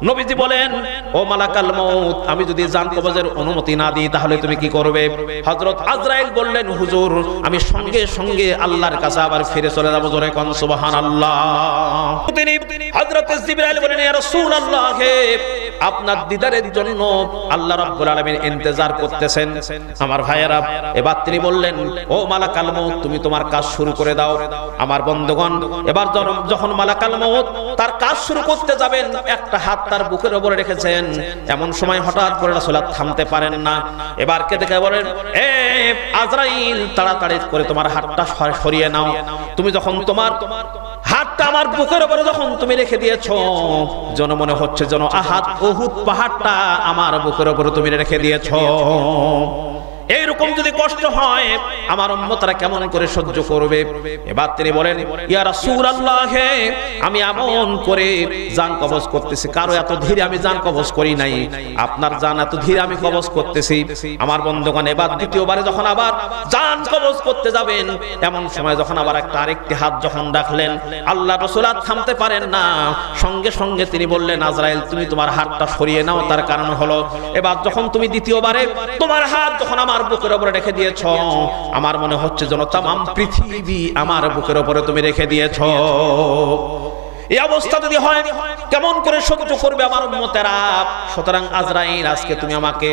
নবীজি বলেন, ও মালাকাল মউত, আমি যদি জান কবজের অনুমতি না দিই তাহলে তুমি কি করবে? হযরত আজরাইল বললেন, হুজুর, আমি সঙ্গে সঙ্গে আল্লাহর কাছে আবার ফিরে চলে যাব। জোরে কোন সুবহানাল্লাহ। তিনি হযরত জিবরাইল বলেন, ইয়া রাসূলুল্লাহ, আপনার দিদারের জন্য আল্লাহ রাব্বুল আলামিন ইন্তজার করতেছেন। আমার ভাইয়েরা, এবার তিনি বললেন, ও মালাকাল মউত, তুমি তোমার কাজ শুরু করে দাও। আমার বন্ধুগণ, এবার যখন মালাকাল মউত তার কাজ শুরু করতে যাবেন, একটা হাত তার বুকের উপরে রেখেছেন। এমন সময় হঠাৎ করে রাসূল থামতে পারেন না। এবার কে দেখে বলেন, এ আজরাইল, তাড়াতাড়ি করে তোমার হাতটা সরিয়ে নাও। তুমি যখন তোমার হাতটা আমার বুকের উপরে যখন তুমি রেখে দিয়েছো, যেন মনে হচ্ছে যেন আহাদ উহুদ পাহাড়টা আমার বুকের উপরে তুমি রেখে দিয়েছো। এইরকম যদি কষ্ট হয় আমার উম্মতরা কেমন করে সহ্য করবে? এবার তিনি বলেন, ইয়া রাসূলুল্লাহ, আমি এমন করে জান কবজ করতেছি, কারো এত ধীরে আমি জান কবজ করি নাই, আপনার জান এত ধীরে আমি কবজ করতেছি। আমার বন্ধুগণ, এবার দ্বিতীয়বারে যখন আবার জান কবজ করতে যাবেন, এমন সময় যখন আবার আরেকটি হাত যখন রাখলেন, আল্লাহ রাসূল আর থামতে পারেন না। সঙ্গে সঙ্গে তিনি বললেন, আজরাইল, তুমি তোমার হাতটা সরিয়ে নাও। তার কারণ হলো, এবার যখন তুমি দ্বিতীয়বারে তোমার হাত যখন আমার বুকের উপরে রেখে দিয়েছো, আমার মনে হচ্ছে যেন তামাম পৃথিবী আমার বুকের উপরে তুমি রেখে দিয়েছো। এই অবস্থা যদি হয় কেমন করে সহ্য করবে আমার উম্মতেরা? সুতরাং আজরাইল, আজকে তুমি আমাকে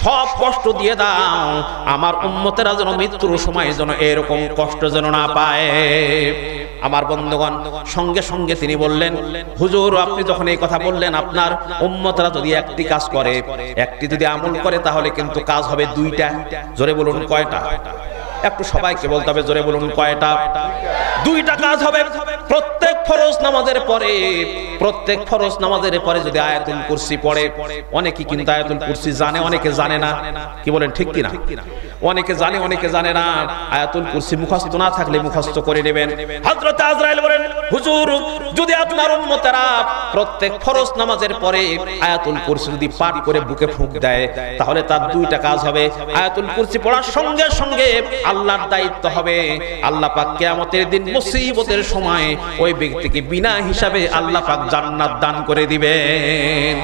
সব কষ্ট দিয়ে দাও, আমার উম্মতেরা যেন মৃত্যুর সময় যেন এরকম কষ্ট যেন না পায়। আমার বন্ধুগণ, সঙ্গে সঙ্গে তিনি বললেন, হুজুর, আপনি যখন এই কথা বললেন, আপনার উম্মতেরা যদি একটি কাজ করে, একটি যদি আমল করে, তাহলে কিন্তু কাজ হবে দুইটা। জোরে বলুন, কয়টা? একটু সবাইকে বলতে হবে, জোরে বলুন, কয়টা? দুইটা কাজ হবে। প্রত্যেক ফরজ নামাজের পরে, প্রত্যেক ফরজ নামাজের পরে যদি আয়াতুল কুরসি পড়ে, অনেকে কিন্তু আয়াতুল কুরসি জানে, অনেকে জানে না। কি বলেন, ঠিক কি না? অনেকে জানে, অনেকে জানে না। আয়াতুল কুরসি মুখস্থ না থাকলে মুখস্থ করে নেবেন। হযরত আজরাইল বলেন, হুজুর, যদি আপনার উম্মতেরা প্রত্যেক ফরজ নামাজের পরে আয়াতুল কুরসি যদি পাঠ করে বুকে ফুঁক দেয়, তাহলে তার দুইটা কাজ হবে। আয়াতুল কুরসি পড়ার সঙ্গে সঙ্গে আল্লাহর দায়িত্ব হবে, আল্লাহ পাক কিয়ামতের দিন মুসিবতের সময় ওই ব্যক্তিকে বিনা হিসাবে আল্লাহ পাক জান্নাত দান করে দিবেন।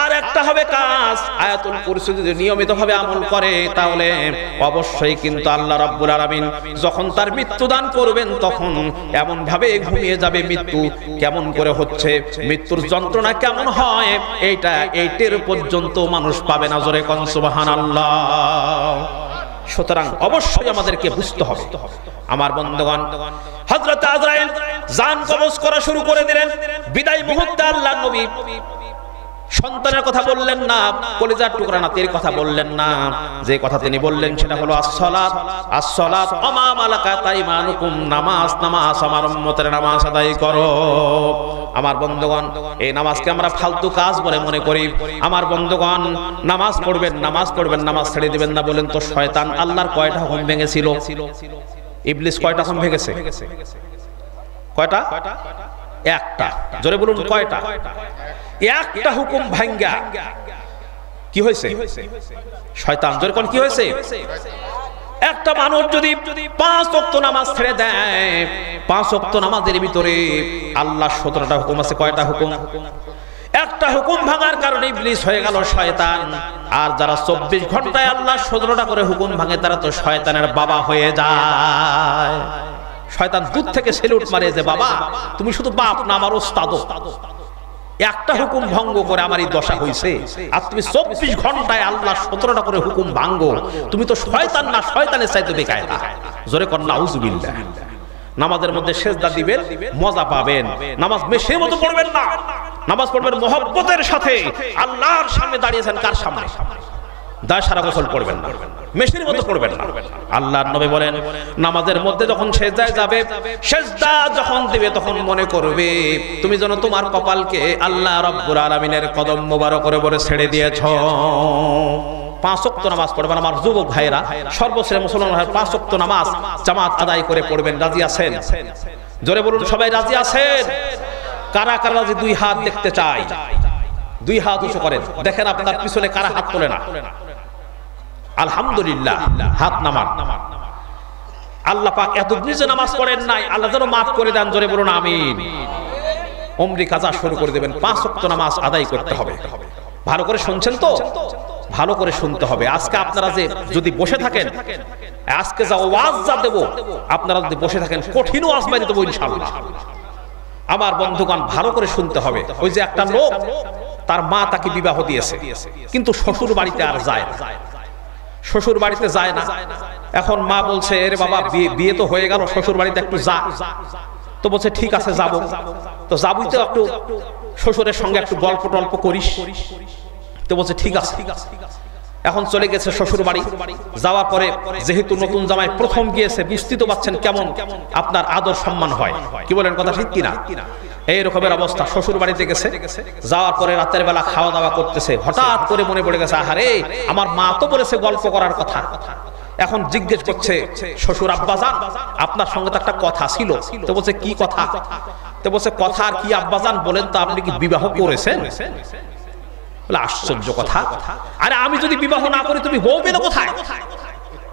আর একটা হবে কাজ, আয়াতুল কুরসি যদি নিয়মিতভাবে আমল করে, তাহলে অবশ্যই কিন্তু আল্লাহ রাব্বুল আলামিন যখন তার মৃত্যু দান করবেন, তখন এমন ভাবে ঘুমিয়ে যাবে, মৃত্যু কেমন করে হচ্ছে, মৃত্যুর যন্ত্রণা কেমন হয়, এইটার পর্যন্ত মানুষ পাবে না। জোরে কোন সুবহানাল্লাহ। সুতরাং অবশ্যই আমাদেরকে বুঝতে হবে। আমার বন্ধুগণ, হযরত আজরাইল জান কবজ করা শুরু করে দিলেন। বিদায় মুহূর্তে আল্লাহর নবী সন্তানের কথা বললেন না, কলিজার টুকরা নাতির কথা বললেন না। যে কথা তিনি বললেন সেটা হলো আসসালাত, আসসালাত ওমা মালাকাত আইমানুকুম, নামাজ, নামাজ, আমার উম্মতের নামাজ আদায় করো। আমার বন্ধুগণ, এই নামাজকে আমরা ফালতু কাজ বলে মনে করি। আমার বন্ধুগণ, নামাজ পড়বেন, নামাজ পড়বেন, নামাজ ছেড়ে দিবেন না বলেন তো শয়তান আল্লাহর কয়টা হুকুম ভেঙেছিল? ইবলিস কয়টা হুকুম ভেঙেছে? কয়টা? একটা। জোরে বলুন, কয়টা? একটা হুকুম ভাঙ্গা কি হয়েছে? শয়তান। জোরে কোন কি হয়েছে? একটা মানুষ যদি 5 ওয়াক্ত নামাজ ছেড়ে দেয়, 5 ওয়াক্ত নামাজের ভিতরে আল্লাহ 17টা হুকুম আছে। কয়টা হুকুম? একটা হুকুম ভাঙার কারণে ইবলিস হয়ে গেল শয়তান। আর যারা 24 ঘন্টায় আল্লাহ 17টা করে হুকুম ভাঙে, তারা তো শয়তানের বাবা হয়ে যায়। শয়তান দূর থেকে সেলুট মারে যে বাবা তুমি শুধু বাপ না আমার ওস্তাদ, একটা হুকুম ভঙ্গ করে আমার এই দশা হয়েছে, আর তুমি 24 ঘন্টায় আল্লাহ 17টা করে হুকুম ভাঙ্গো, তুমি তো শয়তান না, শয়তানের চাইতে বেকায়দা। জোরে কর নাউজুবিল্লাহ। নামাজের মধ্যে সেজদা দিবেন, মজা পাবেন। নামাজ মেশিনের মতো পড়বেন না, নামাজ পড়বেন মহব্বতের সাথে। আল্লাহর সামনে দাঁড়িয়েছেন, কার সামনে? দা সারা গোসল পড়বেন না, মেশিনের মতো পড়বেন না। আল্লাহর নবী বলেন নামাজের মধ্যে যখন সেজদায় যাবে, সেজদা যখন দিবে তখন মনে করবে তুমি যেন তোমার কপালকে আল্লাহ রাব্বুল আলামিনের কদম মোবারক করে বলে ছেড়ে দিয়েছো। 5 ওয়াক্ত নামাজ পড়বেন আমার যুবক ভাইরা, সর্বশ্রেষ্ঠ মুসলমান ভাই 5 ওয়াক্ত নামাজ জামাত আদায় করে পড়বেন। রাজি আছেন? জোরে বলুন সবাই রাজি আছেন? কারা কারা রাজি? 2 হাত দেখতে চাই, 2 হাত উঁচু করেন। দেখেন আপনার পিছনে কারা হাত তোলে না? আলহামদুলিল্লাহ, হাত নামান। আল্লাহ পাক এতদিন যে নামাজ পড়েন নাই, আল্লাহ যেন মাফ করে দেন। জোরে বলুন আমিন। ওমরি কাজা শুরু করে দেবেন। 5 ওয়াক্ত নামাজ আদায় করতে হবে। ভালো করে শুনছেন তো? ভালো করে শুনতে হবে। আজকে আপনারা যে যদি বসে থাকেন, আজকে যা ওয়াজ যা দেব, আপনারা যদি বসে থাকেন কঠিন ওয়াজ মাইরে দেবো ইনশাআল্লাহ। আমার বন্ধুগণ ভালো করে শুনতে হবে। ওই যে একটা লোক, তার মা তাকে বিবাহ দিয়েছে, কিন্তু শ্বশুর বাড়িতে আর যায় না, শ্বশুর বাড়িতে যায় না। এখন মা বলছে আরে বাবা বিয়ে তো হয়ে গেল, শ্বশুর বাড়িতে একটু যা। তো বলছে ঠিক আছে যাব। তো যাবই তো, একটু শ্বশুরের সঙ্গে একটু গল্প টল্প করিস। তো বলছে ঠিক আছে। এখন চলে গেছে শ্বশুর বাড়ি। যাওয়ার পরে যেহেতু নতুন জামাই প্রথম গিয়েছে, বুঝতে তো পাচ্ছেন কেমন আপনার আদর সম্মান হয়। কি বলেন, কথা ঠিক কিনা? এই রকমের অবস্থা। শ্বশুর বাড়িতে গেছে, যাওয়ার পরে রাতের বেলা খাওয়া দাওয়া করতেছে, হঠাৎ করে মনে পড়ে গেছে আহারে আমার মা তো বলেছে গল্প করার কথা। এখন জিজ্ঞেস করছে শ্বশুর আব্বাজান আপনার সঙ্গে তো একটা কথা ছিল। তো বলছে কি কথা? তো বলছে কথা আর কি আব্বাজান বলেন তো, আপনি কি বিবাহ করেছেন? বলে আশ্চর্য কথা, আরে আমি যদি বিবাহ না করি তুমি বউ পেলে কোথায়?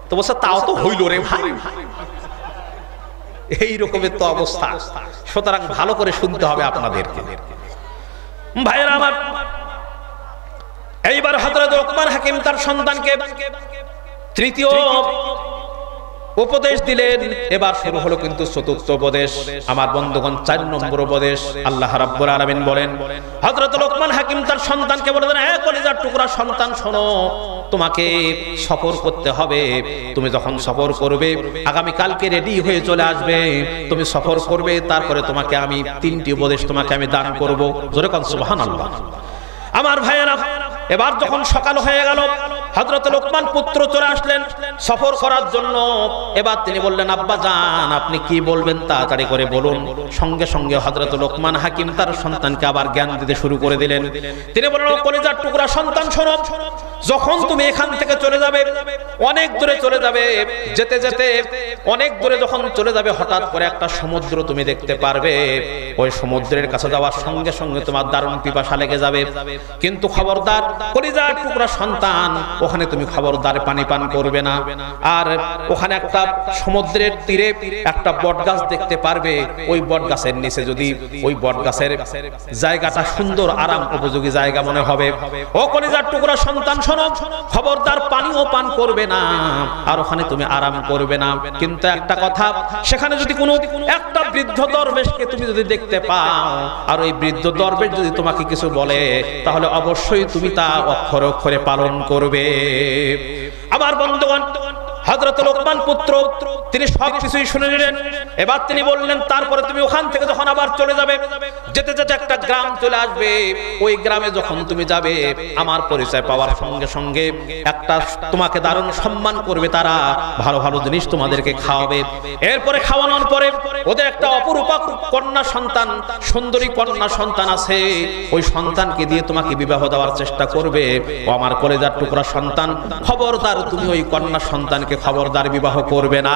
তো বলছে তাও তো হইল রে ভাই। এই রকমের তো অবস্থা। সুতরাং ভালো করে শুনতে হবে আপনাদেরকে। ভাইয়েরা আমার, এইবার হযরত লোকমান হাকিম তার সন্তানকে তৃতীয় উপদেশ দিলেন। এবার শুরু হলো কিন্তু চতুর্থ উপদেশ। আমার বন্ধুগণ 4 নম্বর উপদেশ আল্লাহ রাব্বুল আলামিন বলেন, হযরত লোকমান হাকিম তার সন্তানকে বলেন, হে কলিজার টুকরা সন্তান শোনো, তোমাকে সফর করতে হবে। তুমি যখন সফর করবে, আগামী কালকে রেডি হয়ে চলে আসবে, তুমি সফর করবে, তারপরে তোমাকে আমি 3টি উপদেশ তোমাকে আমি দান করব। জোরে কোন সুবহানাল্লাহ। আমার ভাইয়েরা, এবার যখন সকাল হয়ে গেল, হযরত লোকমান পুত্র চলে আসলেন সফর করার জন্য। এবার তিনি বললেন আব্বা জান আপনি কি বলবেন তাড়াতাড়ি করে বলুন। সঙ্গে সঙ্গে হযরত লোকমান হাকিম তার সন্তানকে আবার জ্ঞান দিতে শুরু করে দিলেন। তিনি বললেন, কলিজার টুকরা সন্তান শোনো, যখন তুমি এখান থেকে চলে যাবে, অনেক দূরে চলে যাবে, যেতে যেতে অনেক দূরে যখন চলে যাবে, হঠাৎ করে একটা সমুদ্র তুমি দেখতে পারবে। ওই সমুদ্রের কাছে যাওয়ার সঙ্গে সঙ্গে তোমার দারুণ পিপাসা লেগে যাবে, কিন্তু খবরদার কলিজার টুকরা সন্তান, ওখানে তুমি খবরদার পানি পান করবে না। আর ওখানে একটা সমুদ্রের তীরে একটা বটগাছ দেখতে পারবে। ওই বটগাছের নিচে যদি ওই বটগাছের জায়গাটা সুন্দর আরাম উপযোগী জায়গা মনে হবে, ও কলিজার টুকরা সন্তান শোনো, খবরদার পানিও পান করবে না, আর ওখানে তুমি আরাম করবে না। কিন্তু একটা কথা, সেখানে যদি কোনো একটা বৃদ্ধ দরবেশকে তুমি যদি দেখতে পাও, আর ওই বৃদ্ধ দরবেশ যদি তোমাকে কিছু বলে, তাহলে অবশ্যই তুমি তা অক্ষরে অক্ষরে পালন করবে। আমার বন্ধুগণ, হযরত লোকমান পুত্র তিনি সবকিছুই শুনে নিলেন। এবার তিনি বললেন, তারপরে তুমি ওখান থেকে যখন আবার চলে যাবে, যেতে যেতে একটা গ্রাম চলে আসবে। ওই গ্রামে যখন তুমি যাবে, আমার পরিচয় পাওয়ার সঙ্গে সঙ্গে একটা তোমাকে দারুণ সম্মান করবে, তারা ভালো ভালো জিনিস তোমাদেরকে খাওয়াবে। এরপরে খাওয়ানোর পরে ওদের একটা অপরূপা কন্যা সন্তান, সুন্দরী কন্যা সন্তান আছে, ওই সন্তানকে দিয়ে তোমাকে বিবাহ দেওয়ার চেষ্টা করবে। ও আমার কলেজার টুকরা সন্তান, খবরদার তুমি ওই কন্যা সন্তানকে খবরদার বিবাহ করবে না।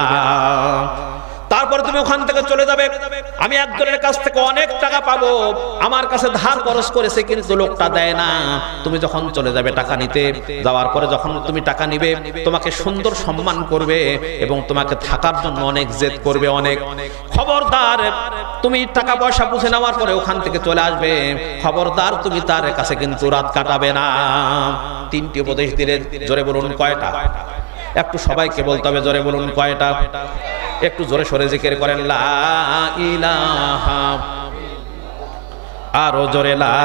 তারপরে তুমি ওখান থেকে চলে যাবে, আমি একজনের কাছ থেকে অনেক টাকা পাবো, আমার কাছে ধার খরচ করেছে কিন্তু লোকটা দেয় না। তুমি যখন চলে যাবে টাকা নিতে, যাওয়ার পরে যখন তুমি টাকা নিবে, তোমাকে সুন্দর সম্মান করবে এবং তোমাকে থাকার জন্য অনেক জেদ করবে, অনেক। খবরদার তুমি টাকা পয়সা বুঝে নেওয়ার পরে ওখান থেকে চলে আসবে, খবরদার তুমি তার কাছে কিন্তু রাত কাটাবে না। 3টি উপদেশ দিলেন। জোরে বলুন কয়টা? একটু সবাইকে বলতে হবে, জোরে বলুন কয়টা? একটু জোরে সরে জিকির করেন লা ইলাহা, আরো জোরে লা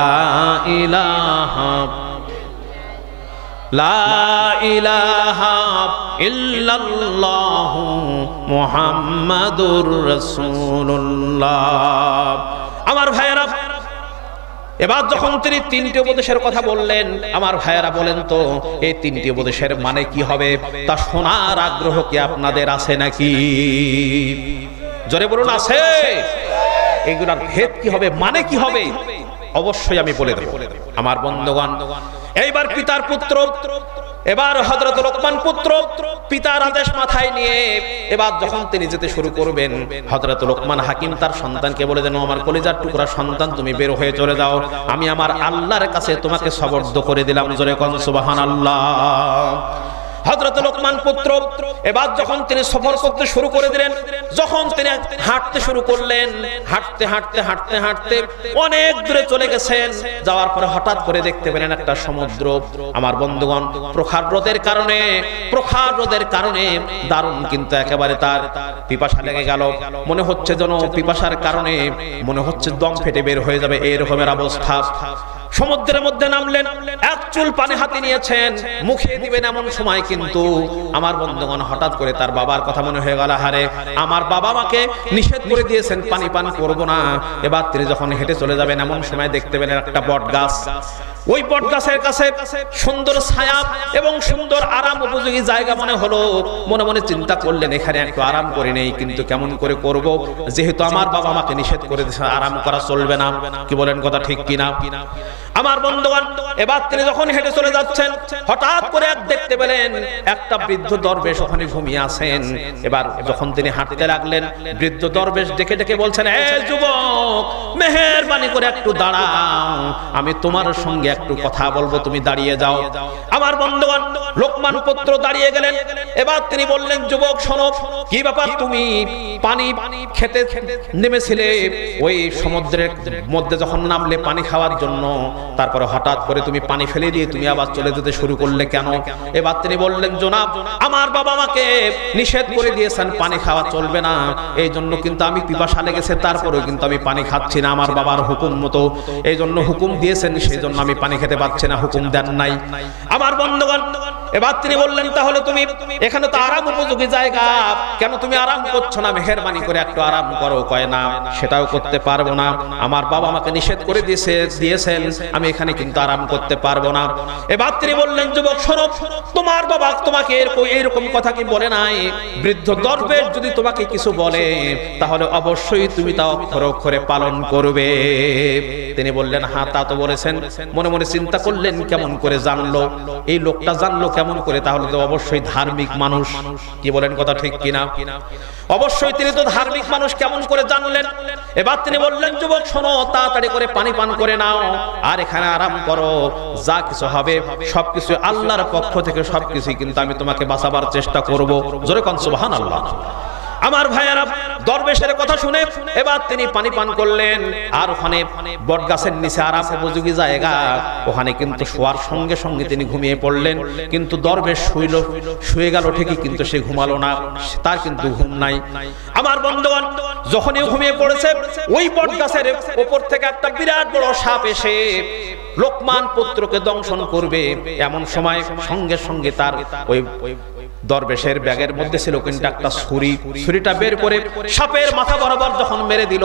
ইলাহা, লা ইলাহা ইল্লাল্লাহু মুহাম্মাদুর রাসূলুল্লাহ। আমার ভাইয়েরা, এবার যখন তিনি তিনটি উপদেশের কথা বললেন, আমার ভাইয়েরা বলেন তো এই তিনটি উপদেশের মানে কি হবে তা শোনার আগ্রহ কি আপনাদের আছে নাকি? জোরে বলুন, আছে? এগুলার ভেদ কি হবে, মানে কি হবে, অবশ্যই আমি বলে দেব। আমার বন্ধুগণ, এইবার পিতার পুত্র, এবার হযরত লোকমান পুত্র পিতার আদেশ মাথায় নিয়ে এবার যখন তিনি যেতে শুরু করবেন, হযরত লোকমান হাকিম তার সন্তানকে বলে দেন, আমার কলিজার টুকরা সন্তান, তুমি বের হয়ে চলে যাও, আমি আমার আল্লাহর কাছে তোমাকে সবর্দ করে দিলাম। জোরে কোন সুবহানাল্লাহ। হযরত লোকমান পুত্র এবার যখন তিনি সফর করতে শুরু করে দিলেন, যখন তিনি হাঁটতে শুরু করলেন, হাঁটতে হাঁটতে হাঁটতে হাঁটতে অনেক দূরে চলে গেছেন। যাওয়ার পরে হঠাৎ করে দেখতে পেলেন একটা সমুদ্র। আমার বন্ধুগণ, প্রখর রোদের কারণে দারুণ কিন্তু একেবারে তার পিপাসা লেগে গেল। মনে হচ্ছে যেন পিপাসার কারণে মনে হচ্ছে দম ফেটে বের হয়ে যাবে, এরকমের অবস্থা। সমুদ্রের মধ্যে নামলেন, এক চুল পানি হাতে নিয়েছেন, মুখে দিবেন এমন সময় কিন্তু আমার বন্ধুগণ হঠাৎ করে তার বাবার কথা মনে হয়ে গেল, হারে আমার বাবা আমাকে নিষেধ করে দিয়েছেন পানি পান করব না। এবার তিনি যখন হেঁটে চলে যাবেন এমন সময় দেখতে পেলেন একটা বট গাছ। ওই বট গাছের কাছে সুন্দর ছায়া এবং সুন্দর আরাম উপযোগী জায়গা মনে হলো। মনে মনে চিন্তা করলেন, এখানে একটু আরাম করে নেই, কিন্তু কেমন করে করব, যেহেতু আমার বাবা আমাকে নিষেধ করে দিয়েছে, আরাম করা চলবে না। কি বলেন, কথা ঠিক কিনা? আমার বন্ধুগণ, এবার তিনি যখন হেঁটে চলে যাচ্ছেন, হঠাৎ করে এক দেখতে পেলেন একটা বৃদ্ধ দরবেশ ওখানে ঘুমিয়ে আছেন। এবার যখন তিনি হাঁটতে লাগলেন, বৃদ্ধ দরবেশ ডেকে ডেকে বলছেন, এই যুবক, মেহেরবানি করে একটু দাঁড়াও, আমি তোমার সঙ্গে একটু কথা বলবো, তুমি দাঁড়িয়ে যাও। আমার বন্ধুগণ, লোকমান পুত্র দাঁড়িয়ে গেলেন। এবার তিনি বললেন, যুবক শোনো, কি ব্যাপার, তুমি পানি খেতে নেমেছিলে, ওই সমুদ্রের মধ্যে যখন নামলে পানি খাওয়ার জন্য, তারপরে হঠাৎ করে তুমি পানি ফেলে দিয়ে তুমি আবার চলে যেতে শুরু করলে কেন? এবার তিনি বললেন, জনাব, আমার বাবা আমাকে নিষেধ করে দিয়েছেন, পানি খাওয়া চলবে না, এই জন্য কিন্তু আমি পিপাসা লেগেছে, তারপরেও কিন্তু আমি পানি খাচ্ছি না, আমার বাবার হুকুম মতো, এই জন্য হুকুম দিয়েছেন, সেই জন্য আমি পানি খেতে পারছি না, হুকুম দেন নাই। আমার বন্ধুগণ, এবার তিনি বললেন, তাহলে তুমি এখানে তো আরাম উপযোগী জায়গা, কেন তুমি আরাম করছো না? মেহেরবানি করে একটু আরাম করো। কয় না, সেটাও করতে পারবো না, আমার বাবা আমাকে নিষেধ করে দিয়েছেন, আমি এখানে কিন্তু আরাম করতে পারবো না। এবার তিনি বললেন, যুবক শোনো, তোমার বাবা তোমাকে এরকম কথা কি বলে নাই? বৃদ্ধ দরবেশ যদি তোমাকে কিছু বলে তাহলে অবশ্যই তুমি তা অক্ষরে অক্ষরে পালন করবে। তিনি বললেন, হ্যাঁ তা তো বলেছেন। মনে মনে চিন্তা করলেন, কেমন করে জানলো এই লোকটা, জানলো কেমন করে? তাহলে তো অবশ্যই ধার্মিক মানুষ। কি বলেন, কথা ঠিক কিনা? অবশ্যই তিনি তো ধার্মিক মানুষ, কেমন করে জানলেন? এবার তিনি বললেন, যুবক শোনো, তাড়াতাড়ি করে পানি পান করে নাও, আর এখানে আরাম করো, যা কিছু হবে সবকিছু আল্লাহর পক্ষ থেকে, সবকিছু কিন্তু আমি তোমাকে বাঁচাবার চেষ্টা করব। জোরে কোন সুবহানাল্লাহ। আমার ভাইয়েরা, দরবেশের কথা শুনে এবার তিনি পানি পান করলেন, আর ওখানে বটগাছের নিচে আরাম উপযোগী জায়গা, ওখানে কিন্তু শোয়ার সঙ্গে সঙ্গে তিনি ঘুমিয়ে পড়লেন। কিন্তু দরবেশ শুয়ে গেল ঠিকই, কিন্তু সে ঘুমালো না, তার কিন্তু ঘুম নাই। আমার বন্ধুগণ, যখনই ঘুমিয়ে পড়েছে, ওই বটগাছের উপর থেকে একটা বিরাট বড় সাপ এসে লোকমান পুত্রকে দংশন করবে। এমন সময় সঙ্গে সঙ্গে তার ওই দরবেশের ব্যাগের মধ্যে ছিল কিন্তু একটা ছুরিটা বের করে সাপের মাথা বরাবর যখন মেরে দিল,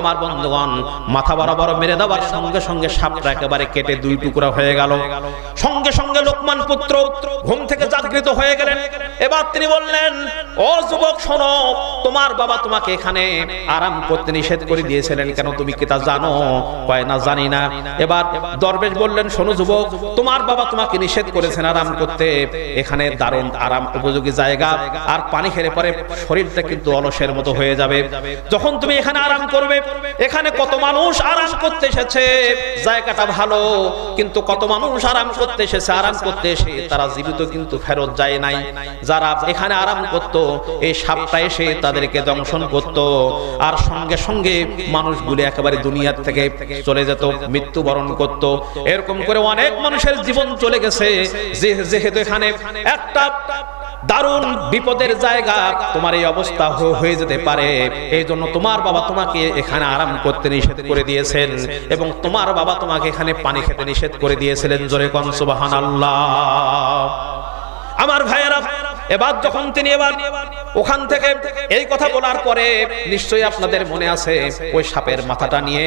আমার বন্ধুগণ, মাথা বরাবর মেরে দেওয়ার সঙ্গে সঙ্গে সাপটা একেবারে কেটে দুই টুকরা হয়ে গেল। সঙ্গে সঙ্গে লোকমান পুত্র ঘুম থেকে জাগৃত হয়ে গেলেন। এবার তিনি বললেন, ও যুবক শোনো, তোমার বাবা তোমাকে এখানে আরাম করতে নিষেধ করে দিয়েছিলেন, কেন তুমি কি তা জানো? কয় না, জানি না। এবার দরবেশ বললেন, শোনো যুবক, তোমার বাবা তোমাকে নিষেধ করেছেন আরাম করতে, এখানে দারুণ আরাম উপযোগী জায়গা, আর পানি খেলে পরে শরীরটা কিন্তু অলসের মতো হয়ে যাবে। যখন তুমি এখানে আরাম করবে, এখানে কত মানুষ আরাম করতে এসেছে, জায়গাটা ভালো, কিন্তু কত মানুষ আরাম করতে এসেছে, আরাম করতে এসে তারা জীবিত কিন্তু ফেরত যায় নাই। যারা এখানে আরাম করত, এই সাপটা এসে তাদেরকে দংশন করত, আর সঙ্গে সঙ্গে মানুষগুলো একেবারে দুনিয়ার থেকে চলে যেত, মৃত্যুবরণ করত। এরকম করে অনেক মানুষের জীবন চলে গেছে, যেহেতু এখানে একটা দারুণ বিপদের জায়গা, তোমার এই অবস্থা হয়ে যেতে পারে। এই জন্য তোমার বাবা তোমাকে এখানে আরাম করতে নিষেধ করে দিয়েছেন এবং তোমার বাবা তোমাকে এখানে পানি খেতে নিষেধ করে দিয়েছিলেন। জোরে কোন সুবহানাল্লাহ। আমার ভাইয়েরা, এবার যখন তিনি ওখান থেকে এই কথা বলার পরে নিশ্চয়ই আপনাদের মনে আছে ওই সাপের মাথাটা নিয়ে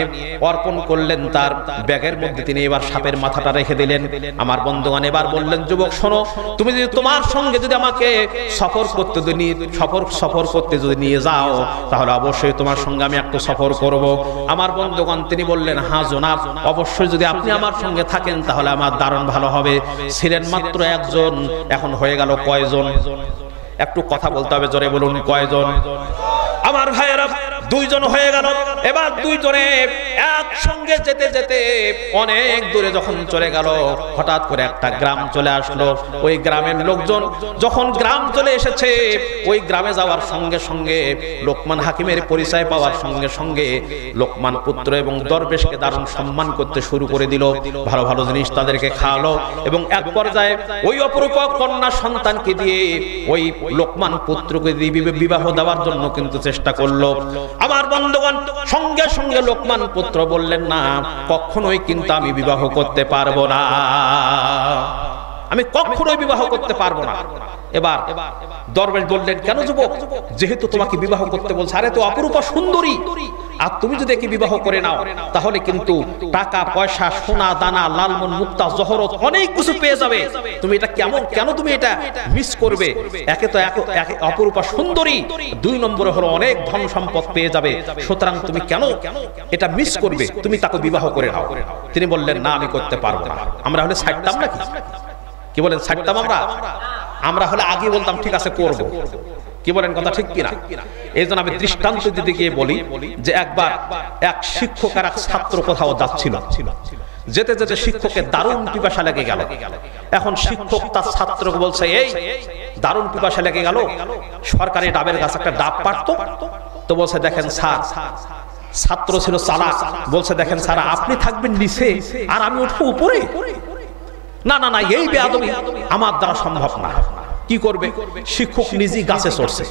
অর্পণ করলেন, তার ব্যাগের মধ্যে তিনি এবার সাপের মাথাটা রেখে দিলেন। আমার বন্ধুগণ এবার বললেন, যুবক শোনো, তুমি যদি তোমার সঙ্গে যদি আমাকে সফর করতে যদি নিয়ে যাও তাহলে অবশ্যই তোমার সঙ্গে আমি একটু সফর করব। আমার বন্ধুগণ তিনি বললেন, হ্যাঁ জনাব, অবশ্যই যদি আপনি আমার সঙ্গে থাকেন তাহলে আমার দারুণ ভালো হবে। ছিলেন মাত্র একজন, এখন হয়ে গেল কয়জন? একটু কথা বলতে হবে, জোরে বলুন কয়জন? আমার ভাইয়েরা, দুইজন হয়ে গেল। এবার দুইজনে একসঙ্গে যেতে যেতে অনেক দূরে যখন চলে গেল, হঠাৎ করে একটা গ্রাম চলে আসলো। ওই গ্রামের লোকজন যখন গ্রাম চলে এসেছে, ওই গ্রামে যাওয়ার সঙ্গে সঙ্গে লোকমান হাকিমের পরিচয় পাওয়ার সঙ্গে সঙ্গে লোকমান পুত্র এবং দরবেশকে দারুণ সম্মান করতে শুরু করে দিল। ভালো ভালো জিনিস তাদেরকে খাওয়ালো এবং এক পর্যায়ে ওই অপরূপ কন্যা সন্তানকে দিয়ে ওই লোকমান পুত্রকে দিয়ে বিবাহ দেওয়ার জন্য কিন্তু চেষ্টা করলো। আমার বন্ধুগণ, সঙ্গে সঙ্গে লোকমান পুত্র বললেন, না, কখনোই কিন্তু আমি বিবাহ করতে পারবো না, আমি কখনোই বিবাহ করতে পারবো না। এবার দরবেশ বললেন, কেন যুবক? যেহেতু তোমাকে বিবাহ করতে বলছে, আরে তো অপরূপা সুন্দরী, আর তুমি যদি একে বিবাহ করে নাও তাহলে কিন্তু টাকা পয়সা, সোনা দানা, লালমন মুক্তা জহরত অনেক কিছু পেয়ে যাবে। তুমি এটা কেন তুমি এটা মিস করবে? একে তো অপরূপা সুন্দরী, দুই নম্বরে হলো অনেক ধন সম্পদ পেয়ে যাবে, সুতরাং তুমি কেন এটা মিস করবে? তুমি তাকে বিবাহ করে নাও। তিনি বললেন, না, আমি করতে পারবো না। আমরা হলে ছাড়তাম নাকি? কি বলেন, ছাড়তাম? আমরা হলে আগে বলতাম ঠিক আছে করব। কি বলেন, কথা ঠিক কিনা? এই জন্য আমি দৃষ্টান্ত দিতে গিয়ে বলি যে একবার এক শিক্ষক আর এক ছাত্র কোথাও যাচ্ছিল, যেতে যেতে শিক্ষকের দারুণ পিপাসা লেগে গেল। এখন শিক্ষক তার ছাত্রকে বলছে, এই দারুণ পিপাসা লেগে গেল, সরকারি ডাবের গাছ একটা ডাব পারতো? তো বলছে, দেখেন স্যার, ছাত্র ছিল চালাক, বলছে, দেখেন স্যার, আপনি থাকবেন নিচে আর আমি উঠবো উপরে? না না না, এই বেয়াদবি আমার দ্বারা সম্ভব না। কি করবে? শিক্ষক নিজেই গাছে চড়ছে,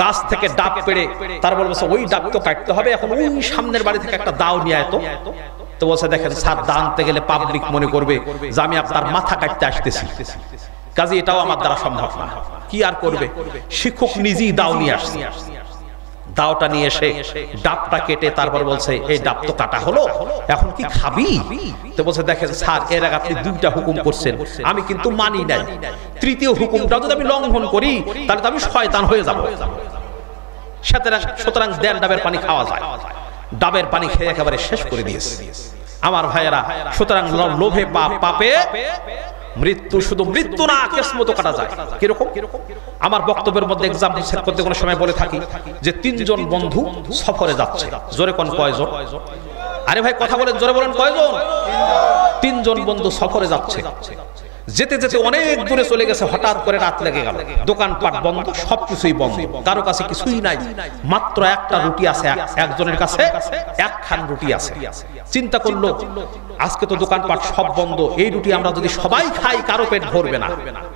গাছ থেকে ডাব পেড়ে তারপর বলছে, ওই ডাব তো কাটতে হবে, এখন ওই সামনের বাড়ি থেকে একটা দাও নিয়ে আয় তো। তো বলছে, দেখেন স্যার, দা আনতে গেলে পাবলিক মনে করবে যে আমি আপনার মাথা কাটতে আসতেছি, কাজে এটাও আমার দ্বারা সম্ভব না। কি আর করবে? শিক্ষক নিজেই দাও নিয়ে আসছে। দাওটা নিয়ে এসে ডাবটা কেটে তারপর বলছে, এই ডাব তো কাটা হলো, এখন কি খাবি? তো বলছে, দেখেন স্যার, এর আগে আপনি দুইটা হুকুম করছেন, আমি কিন্তু মানি নাই, তৃতীয় হুকুমটা যদি আমি লঙ্ঘন করি তাহলে তো আমি শয়তান হয়ে যাব। সুতরাং দেন, ডাবের পানি খাওয়া যায়। ডাবের পানি খেয়ে একেবারে শেষ করে দিয়েছে। আমার ভাইয়েরা, সুতরাং লোভে পাপে মৃত্যু, শুধু মৃত্যু না, কিসমত কাটা যায়। কিরকম? আমার বক্তব্যের মধ্যে এক্সাম্পল সেট করতে কোনো সময় বলে থাকি যে তিনজন বন্ধু সফরে যাচ্ছে। জোরে কোন কয়জন? আরে ভাই কথা বলেন, জোরে বলেন কয়জন? তিনজন বন্ধু সফরে যাচ্ছে। যেতে যেতে অনেক দূরে চলে গেছে, হঠাৎ করে রাত লেগে গেল, দোকানপাট বন্ধ, সবকিছুই বন্ধ, কারো কাছে কিছুই নাই, মাত্র একটা রুটি আছে, একজনের কাছে একখান রুটি আছে। চিন্তা করলো, আজকে তো দোকানপাট সব বন্ধ, এই রুটি আমরা যদি সবাই খাই কারো পেট ভরবে না,